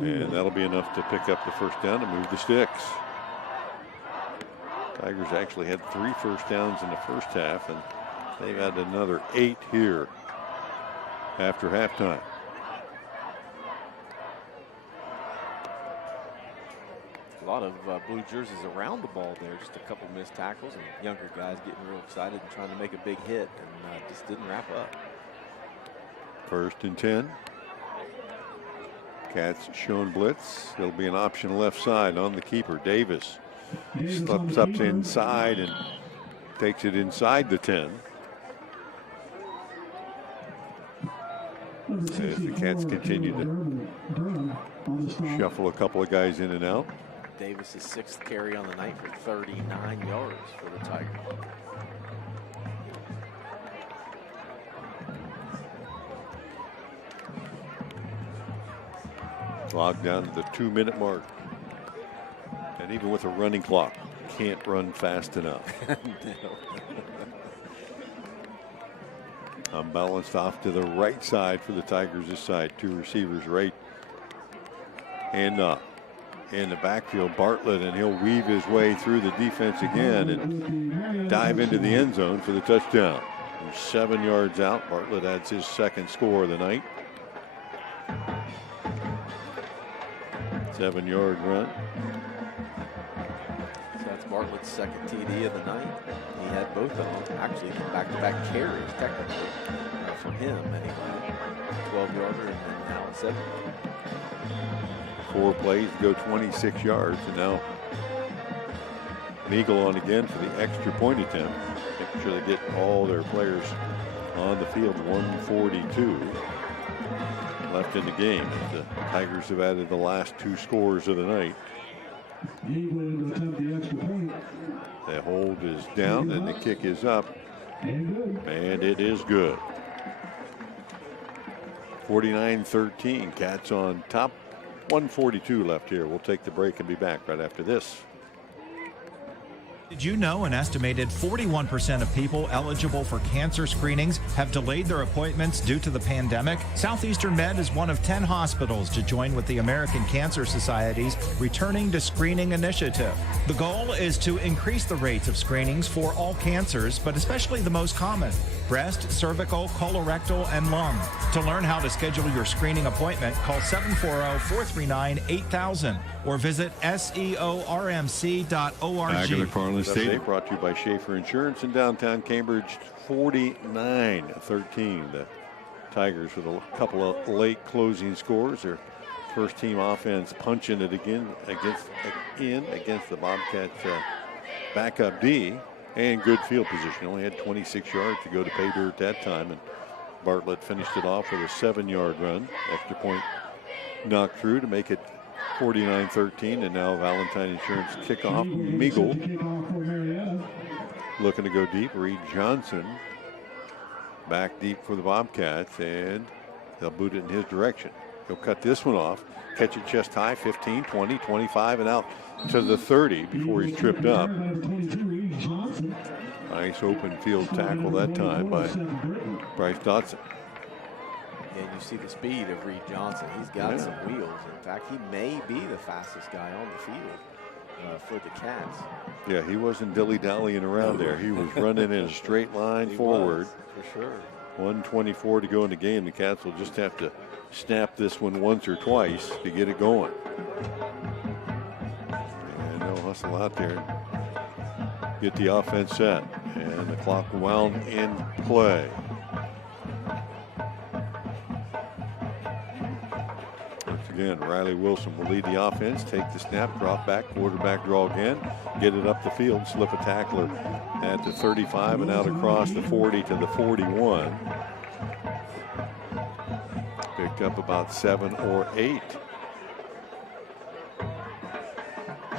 And that'll be enough to pick up the first down and move the sticks. Tigers actually had 3 first downs in the first half, and they've had another 8 here after halftime. A lot of blue jerseys around the ball there. Just a couple missed tackles and younger guys getting real excited and trying to make a big hit, and just didn't wrap up. 1st and 10. Cats showing blitz. It'll be an option left side on the keeper. Davis slips up inside and takes it inside the 10. As the Cats continue to shuffle a couple of guys in and out. Davis' 6th carry on the night for 39 yards for the Tigers. Clock down to the 2-minute mark. And even with a running clock, can't run fast enough. No. Unbalanced off to the right side for the Tigers this side. 2 receivers right and in the backfield, Bartlett, and he'll weave his way through the defense again and dive into the end zone for the touchdown. From 7 yards out, Bartlett adds his 2nd score of the night. 7-yard run. So that's Bartlett's 2nd TD of the night. He had both of them, actually back-to-back carries, technically, for him anyway. 12-yarder and then now a 7-yarder. 4 plays to go 26 yards, and now Meagle on again for the extra point attempt. Making sure they get all their players on the field. 1:42 left in the game as the Tigers have added the last 2 scores of the night. The hold is down and the kick is up, and it is good. 49-13, Cats on top. 1:42 left here. We'll take the break and be back right after this. Did you know an estimated 41% of people eligible for cancer screenings have delayed their appointments due to the pandemic? Southeastern Med is one of 10 hospitals to join with the American Cancer Society's Returning to Screening initiative. The goal is to increase the rates of screenings for all cancers, but especially the most common: breast, cervical, colorectal, and lung. To learn how to schedule your screening appointment, call 740-439-8000 or visit seormc.org. Update brought to you by Schaefer Insurance in downtown Cambridge. 49-13. The Tigers with a couple of late closing scores. Their first team offense punching it again against the Bobcats backup D, and good field position. Only had 26 yards to go to pay dirt that time, and Bartlett finished it off with a 7-yard run. Extra point knocked through to make it 49-13, and now Valentine Insurance kickoff. Meagle looking to go deep. Reed Johnson back deep for the Bobcats, and they'll boot it in his direction. He'll cut this one off, catch it chest high, 15, 20, 25, and out to the 30 before he's tripped up. Nice open field tackle that time by Bryce Dotson. Yeah, and you see the speed of Reed Johnson. He's got some wheels. In fact, he may be the fastest guy on the field for the Cats. Yeah, he wasn't dilly-dallying around there. He was running in a straight line forward. For sure. 1:24 to go in the game. The Cats will just have to snap this one once or twice to get it going. And they'll hustle out there and get the offense set. And the clock wound in play. Once again, Riley Wilson will lead the offense, take the snap, drop back, quarterback draw again, get it up the field, slip a tackler at the 35 and out across the 40 to the 41. Picked up about 7 or 8.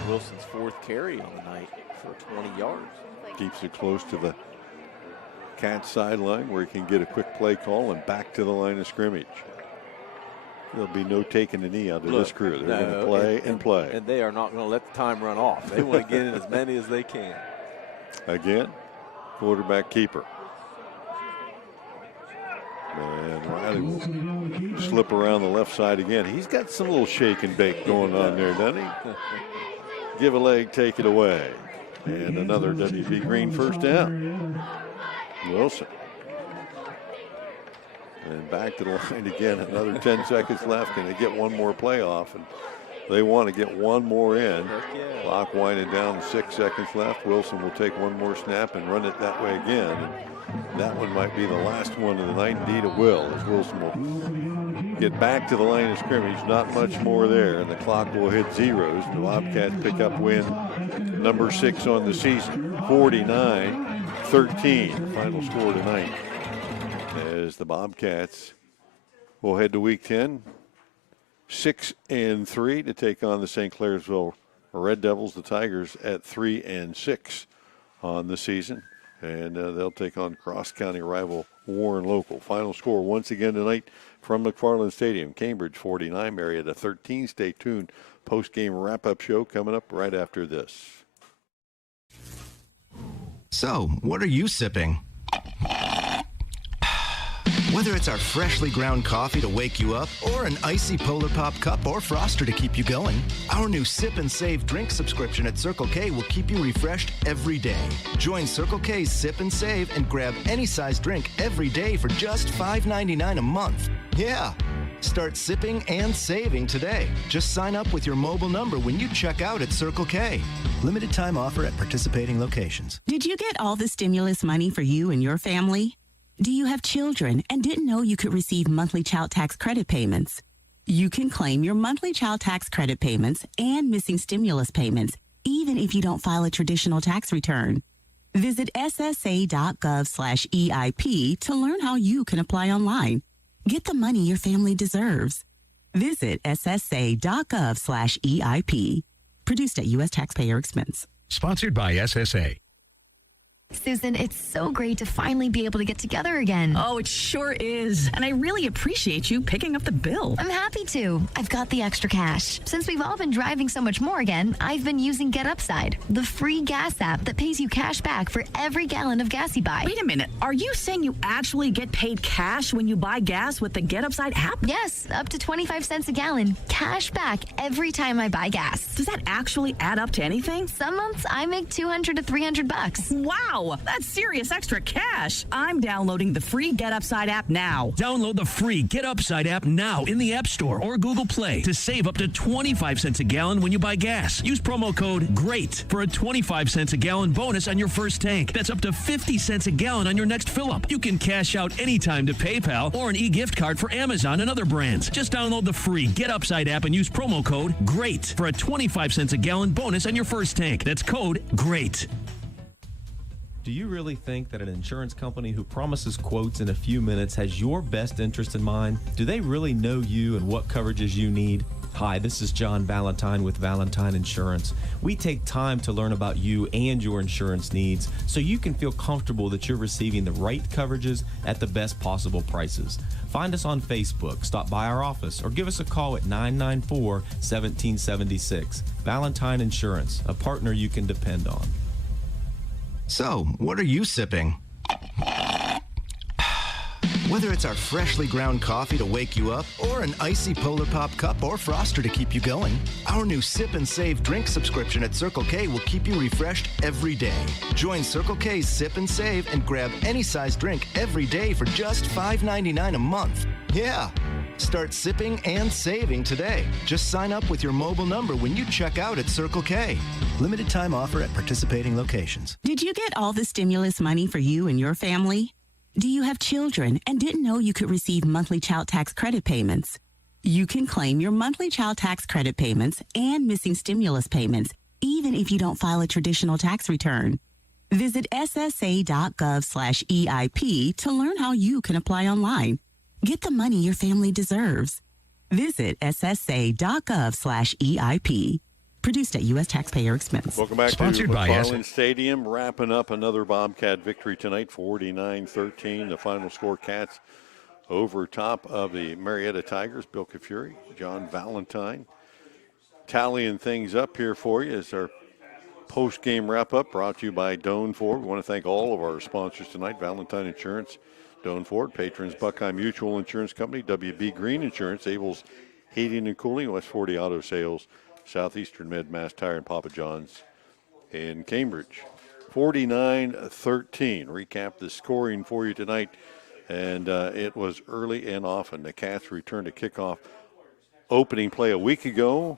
Wilson's 4th carry on the night for 20 yards. Keeps it close to the Cats sideline where he can get a quick play call and back to the line of scrimmage. There'll be no taking the knee out of this crew. They're going to play and play. And they are not going to let the time run off. They want to get in as many as they can. Again, quarterback keeper. Man, Riley will slip around the left side again. He's got some little shake and bake going on there, doesn't he? Give a leg, take it away. And another WB Green first down. Wilson. And back to the line again. Another 10 seconds left. Can they get one more play off? And they want to get one more in. Heck yeah. Clock winding down, 6 seconds left. Wilson will take one more snap and run it that way again. And that one might be the last one of the night. Indeed, it will, as Wilson will get back to the line of scrimmage. Not much more there, and the clock will hit zeros. And the Bobcats pick up win number 6 on the season, 49-13. The final score tonight, as the Bobcats will head to Week 10, 6-3 to take on the St. Clairsville Red Devils. The Tigers at 3-6 on the season, and they'll take on cross-county rival Warren Local. Final score once again tonight from McFarland Stadium: Cambridge 49, Marietta 13. Stay tuned. Post-game wrap-up show coming up right after this. So, what are you sipping? Whether it's our freshly ground coffee to wake you up or an icy Polar Pop cup or Froster to keep you going, our new Sip and Save drink subscription at Circle K will keep you refreshed every day. Join Circle K's Sip and Save and grab any size drink every day for just $5.99 a month. Yeah. Start sipping and saving today. Just sign up with your mobile number when you check out at Circle K. Limited time offer at participating locations. Did you get all the stimulus money for you and your family? Do you have children and didn't know you could receive monthly child tax credit payments? You can claim your monthly child tax credit payments and missing stimulus payments, even if you don't file a traditional tax return. Visit ssa.gov/EIP to learn how you can apply online. Get the money your family deserves. Visit ssa.gov/EIP. Produced at U.S. taxpayer expense. Sponsored by SSA. Susan, it's so great to finally be able to get together again. Oh, it sure is. And I really appreciate you picking up the bill. I'm happy to. I've got the extra cash. Since we've all been driving so much more again, I've been using Get Upside, the free gas app that pays you cash back for every gallon of gas you buy. Wait a minute. Are you saying you actually get paid cash when you buy gas with the Get Upside app? Yes, up to 25 cents a gallon. Cash back every time I buy gas. Does that actually add up to anything? Some months I make $200 to $300. Wow, that's serious extra cash. I'm downloading the free Get Upside app now. Download the free Get Upside app now in the App Store or Google Play to save up to 25 cents a gallon when you buy gas. Use promo code GREAT for a 25 cents a gallon bonus on your first tank. That's up to 50 cents a gallon on your next fill-up. You can cash out anytime to PayPal or an e-gift card for Amazon and other brands. Just download the free Get Upside app and use promo code GREAT for a 25 cents a gallon bonus on your first tank. That's code GREAT. Do you really think that an insurance company who promises quotes in a few minutes has your best interest in mind? Do they really know you and what coverages you need? Hi, this is John Valentine with Valentine Insurance. We take time to learn about you and your insurance needs so you can feel comfortable that you're receiving the right coverages at the best possible prices. Find us on Facebook, stop by our office, or give us a call at 994-1776. Valentine Insurance, a partner you can depend on. So, what are you sipping? Whether it's our freshly ground coffee to wake you up or an icy Polar Pop cup or Froster to keep you going, our new Sip and Save drink subscription at Circle K will keep you refreshed every day. Join Circle K's Sip and Save and grab any size drink every day for just $5.99 a month. Yeah. Start sipping and saving today. Just sign up with your mobile number when you check out at Circle K. Limited time offer at participating locations. Did you get all the stimulus money for you and your family? Do you have children and didn't know you could receive monthly child tax credit payments? You can claim your monthly child tax credit payments and missing stimulus payments, even if you don't file a traditional tax return. Visit ssa.gov/EIP to learn how you can apply online. Get the money your family deserves. Visit ssa.gov/EIP. Produced at U.S. taxpayer expense. Welcome back to McFarland Stadium. Wrapping up another Bobcat victory tonight, 49-13. The final score, Cats over top of the Marietta Tigers. Bill Kafuri, John Valentine. Tallying things up here for you as our post-game wrap-up brought to you by Doan Ford. We want to thank all of our sponsors tonight, Valentine Insurance, Doan Ford, patrons Buckeye Mutual Insurance Company, WB Green Insurance, Abel's Heating and Cooling, West 40 Auto Sales, Southeastern Mid, Mass Tire, and Papa John's in Cambridge. 49-13. Recap the scoring for you tonight. And it was early and often. The Cats returned a kickoff opening play a week ago.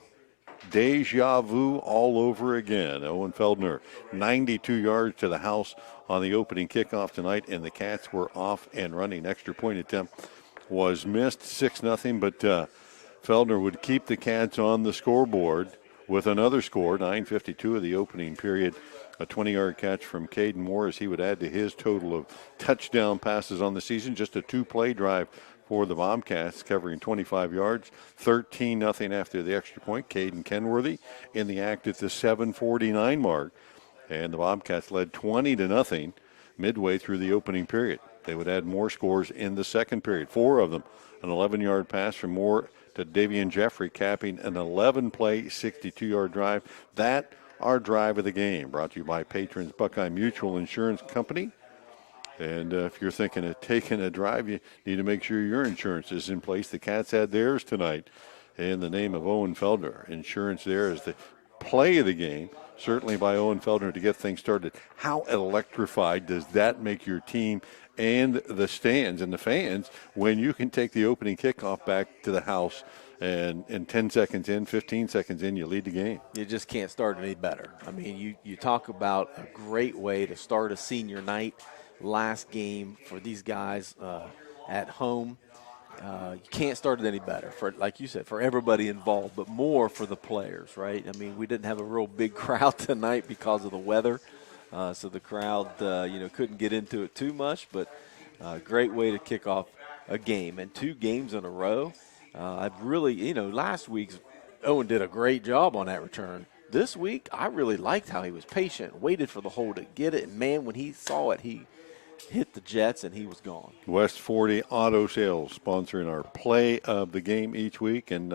Deja vu all over again. Owen Feldner, 92 yards to the house on the opening kickoff tonight, and the Cats were off and running. Extra point attempt was missed, 6-0, but Feldner would keep the Cats on the scoreboard with another score, 9:52 of the opening period. A 20-yard catch from Caden Moore as he would add to his total of touchdown passes on the season. Just a two-play drive for the Bobcats, covering 25 yards. 13-0 after the extra point. Caden Kenworthy in the act at the 7:49 mark. And the Bobcats led 20-0 midway through the opening period. They would add more scores in the second period. 4 of them. An 11-yard pass from Moore to Davian Jeffrey, capping an 11-play, 62-yard drive. That our drive of the game, brought to you by Patrons Buckeye Mutual Insurance Company. And if you're thinking of taking a drive, you need to make sure your insurance is in place. The Cats had theirs tonight in the name of Owen Feldner. Insurance there is the play of the game, certainly by Owen Feldner to get things started. How electrified does that make your team and the stands and the fans when you can take the opening kickoff back to the house and 10 seconds in, 15 seconds in, you lead the game? You just can't start any better. I mean, you talk about a great way to start a senior night. Last game for these guys at home. You can't start it any better, for, like you said, for everybody involved, but more for the players, right? I mean, we didn't have a real big crowd tonight because of the weather, so the crowd, couldn't get into it too much, but great way to kick off a game. And 2 games in a row. I've really, last week's Owen did a great job on that return. This week, I really liked how he was patient, waited for the hole to get it, and, man, when he saw it, he hit the Jets and he was gone. West 40 Auto Sales sponsoring our play of the game each week. And,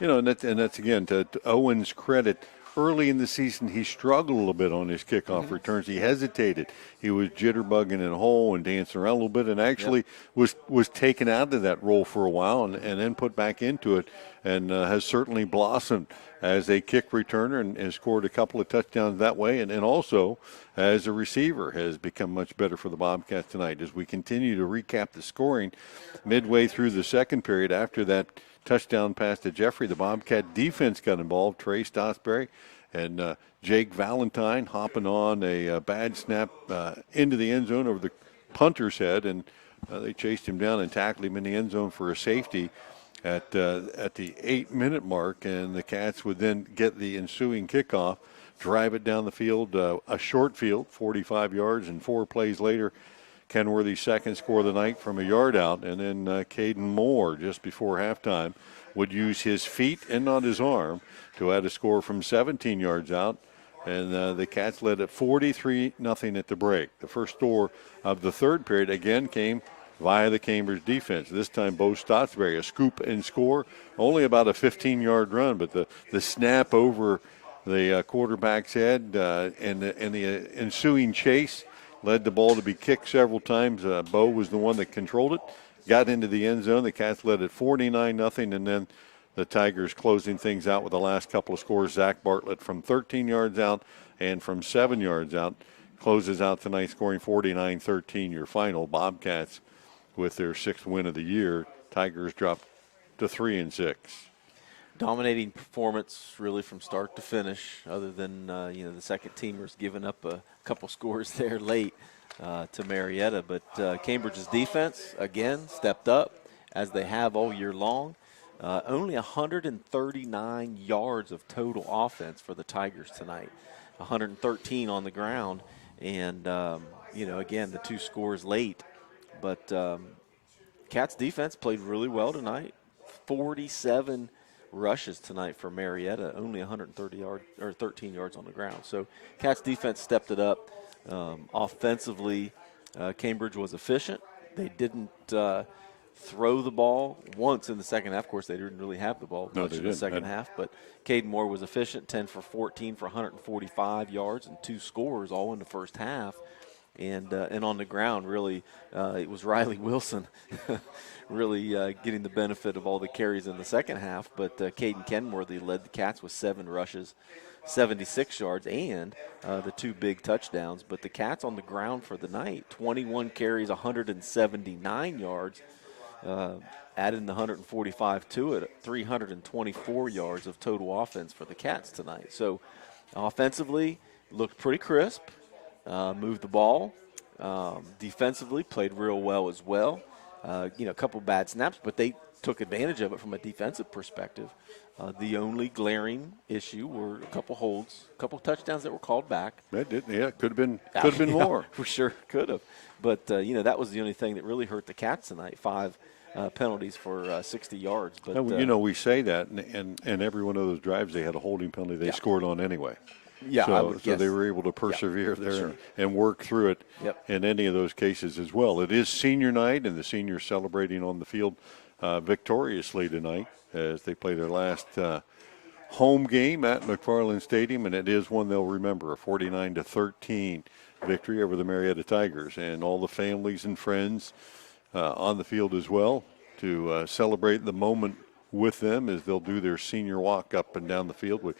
and that's again, to Owen's credit, early in the season he struggled a little bit on his kickoff returns. He hesitated. He was jitterbugging in a hole and dancing around a little bit, and actually was taken out of that role for a while and then put back into it, and has certainly blossomed as a kick returner and scored a couple of touchdowns that way, and also as a receiver has become much better for the Bobcats tonight. As we continue to recap the scoring midway through the second period, after that touchdown pass to Jeffrey, the Bobcat defense got involved. Trey Stotsberry and Jake Valentine hopping on a bad snap into the end zone over the punter's head, and they chased him down and tackled him in the end zone for a safety at the 8-minute mark, and the Cats would then get the ensuing kickoff, drive it down the field, a short field, 45 yards, and 4 plays later, Kenworthy's second score of the night from a yard out, and then Caden Moore, just before halftime, would use his feet and not his arm to add a score from 17 yards out, and the Cats led at 43-0 at the break. The first score of the third period again came via the Cambridge defense. This time, Bo Stotsberry, a scoop and score, only about a 15-yard run, but the snap over the quarterback's head and the ensuing chase led the ball to be kicked several times. Bo was the one that controlled it, got into the end zone. The Cats led at 49-0, and then the Tigers closing things out with the last couple of scores. Zach Bartlett from 13 yards out and from 7 yards out closes out tonight, scoring 49-13, your final. Bobcats with their 6th win of the year. Tigers dropped to 3-6. Dominating performance really from start to finish, other than, the second teamers giving up a couple scores there late to Marietta. But Cambridge's defense, again, stepped up, as they have all year long. Only 139 yards of total offense for the Tigers tonight, 113 on the ground. And, again, the 2 scores late. But Cats defense played really well tonight. 47 rushes tonight for Marietta, only 13 yards on the ground. So Cats defense stepped it up. Offensively, Cambridge was efficient. They didn't throw the ball once in the second half. Of course, they didn't really have the ball much in the second half. But Caden Moore was efficient, 10 for 14 for 145 yards and 2 scores all in the first half. And on the ground, really, it was Riley Wilson really getting the benefit of all the carries in the second half. But Caden Kenworthy led the Cats with 7 rushes, 76 yards, and the 2 big touchdowns. But the Cats on the ground for the night, 21 carries, 179 yards, adding the 145 to it, 324 yards of total offense for the Cats tonight. So offensively, looked pretty crisp. Moved the ball. Defensively, played real well as well. A couple bad snaps, but they took advantage of it from a defensive perspective. The only glaring issue were a couple holds, a couple touchdowns that were called back. That did, yeah, could have been more. For sure, could have. But that was the only thing that really hurt the Cats tonight. 5 penalties for 60 yards. But we say that, and every one of those drives they had a holding penalty they scored on anyway. Yeah, so they were able to persevere there and work through it in any of those cases as well. It is senior night, and the seniors celebrating on the field victoriously tonight as they play their last home game at McFarland Stadium, and it is one they'll remember, a 49-13 victory over the Marietta Tigers, and all the families and friends on the field as well to celebrate the moment with them as they'll do their senior walk up and down the field. We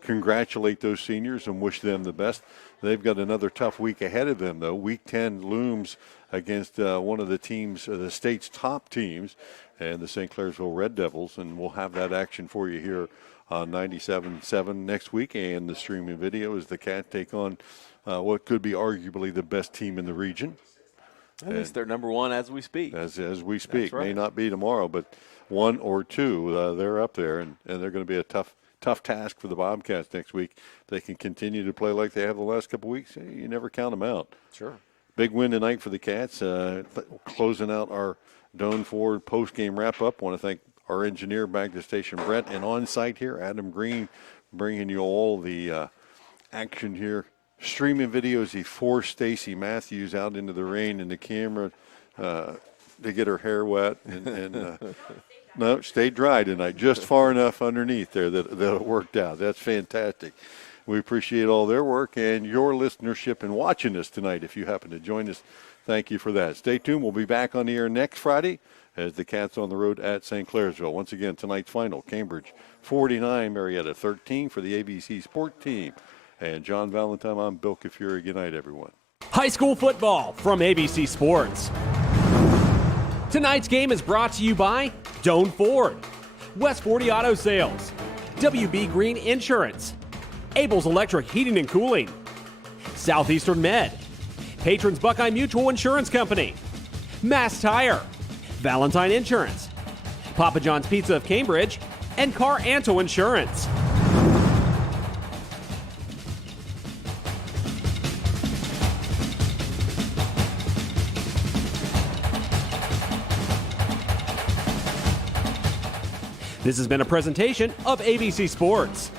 congratulate those seniors and wish them the best. They've got another tough week ahead of them, though. Week 10 looms against one of the teams, the state's top teams, and the St. Clairsville Red Devils, and we'll have that action for you here on 97.7 next week, and the streaming video as the Cats take on what could be arguably the best team in the region. At least they're number 1 as we speak. As we speak. That's right. May not be tomorrow, but 1 or 2, they're up there, and they're going to be a tough task for the Bobcats next week. They can continue to play like they have the last couple of weeks. You never count them out. Sure. Big win tonight for the Cats. Closing out our Doan Ford post-game wrap-up. Want to thank our engineer back to station, Brett, and on site here, Adam Green, bringing you all the action here. Streaming videos, he forced Stacy Matthews out into the rain in the camera to get her hair wet, and no, stayed dry tonight, just far enough underneath there that it worked out. That's fantastic. We appreciate all their work and your listenership and watching us tonight. If you happen to join us, thank you for that. Stay tuned. We'll be back on the air next Friday as the Cats on the road at St. Clairsville. Once again, tonight's final, Cambridge 49, Marietta 13 for the ABC Sport Team. And John Valentine, I'm Bill Kafuri. Good night, everyone. High school football from ABC Sports. Tonight's game is brought to you by Doan Ford, West 40 Auto Sales, WB Green Insurance, Abel's Electric Heating and Cooling, Southeastern Med, Patrons Buckeye Mutual Insurance Company, Mass Tire, Valentine Insurance, Papa John's Pizza of Cambridge, and Car Anto Insurance. This has been a presentation of ABC Sports.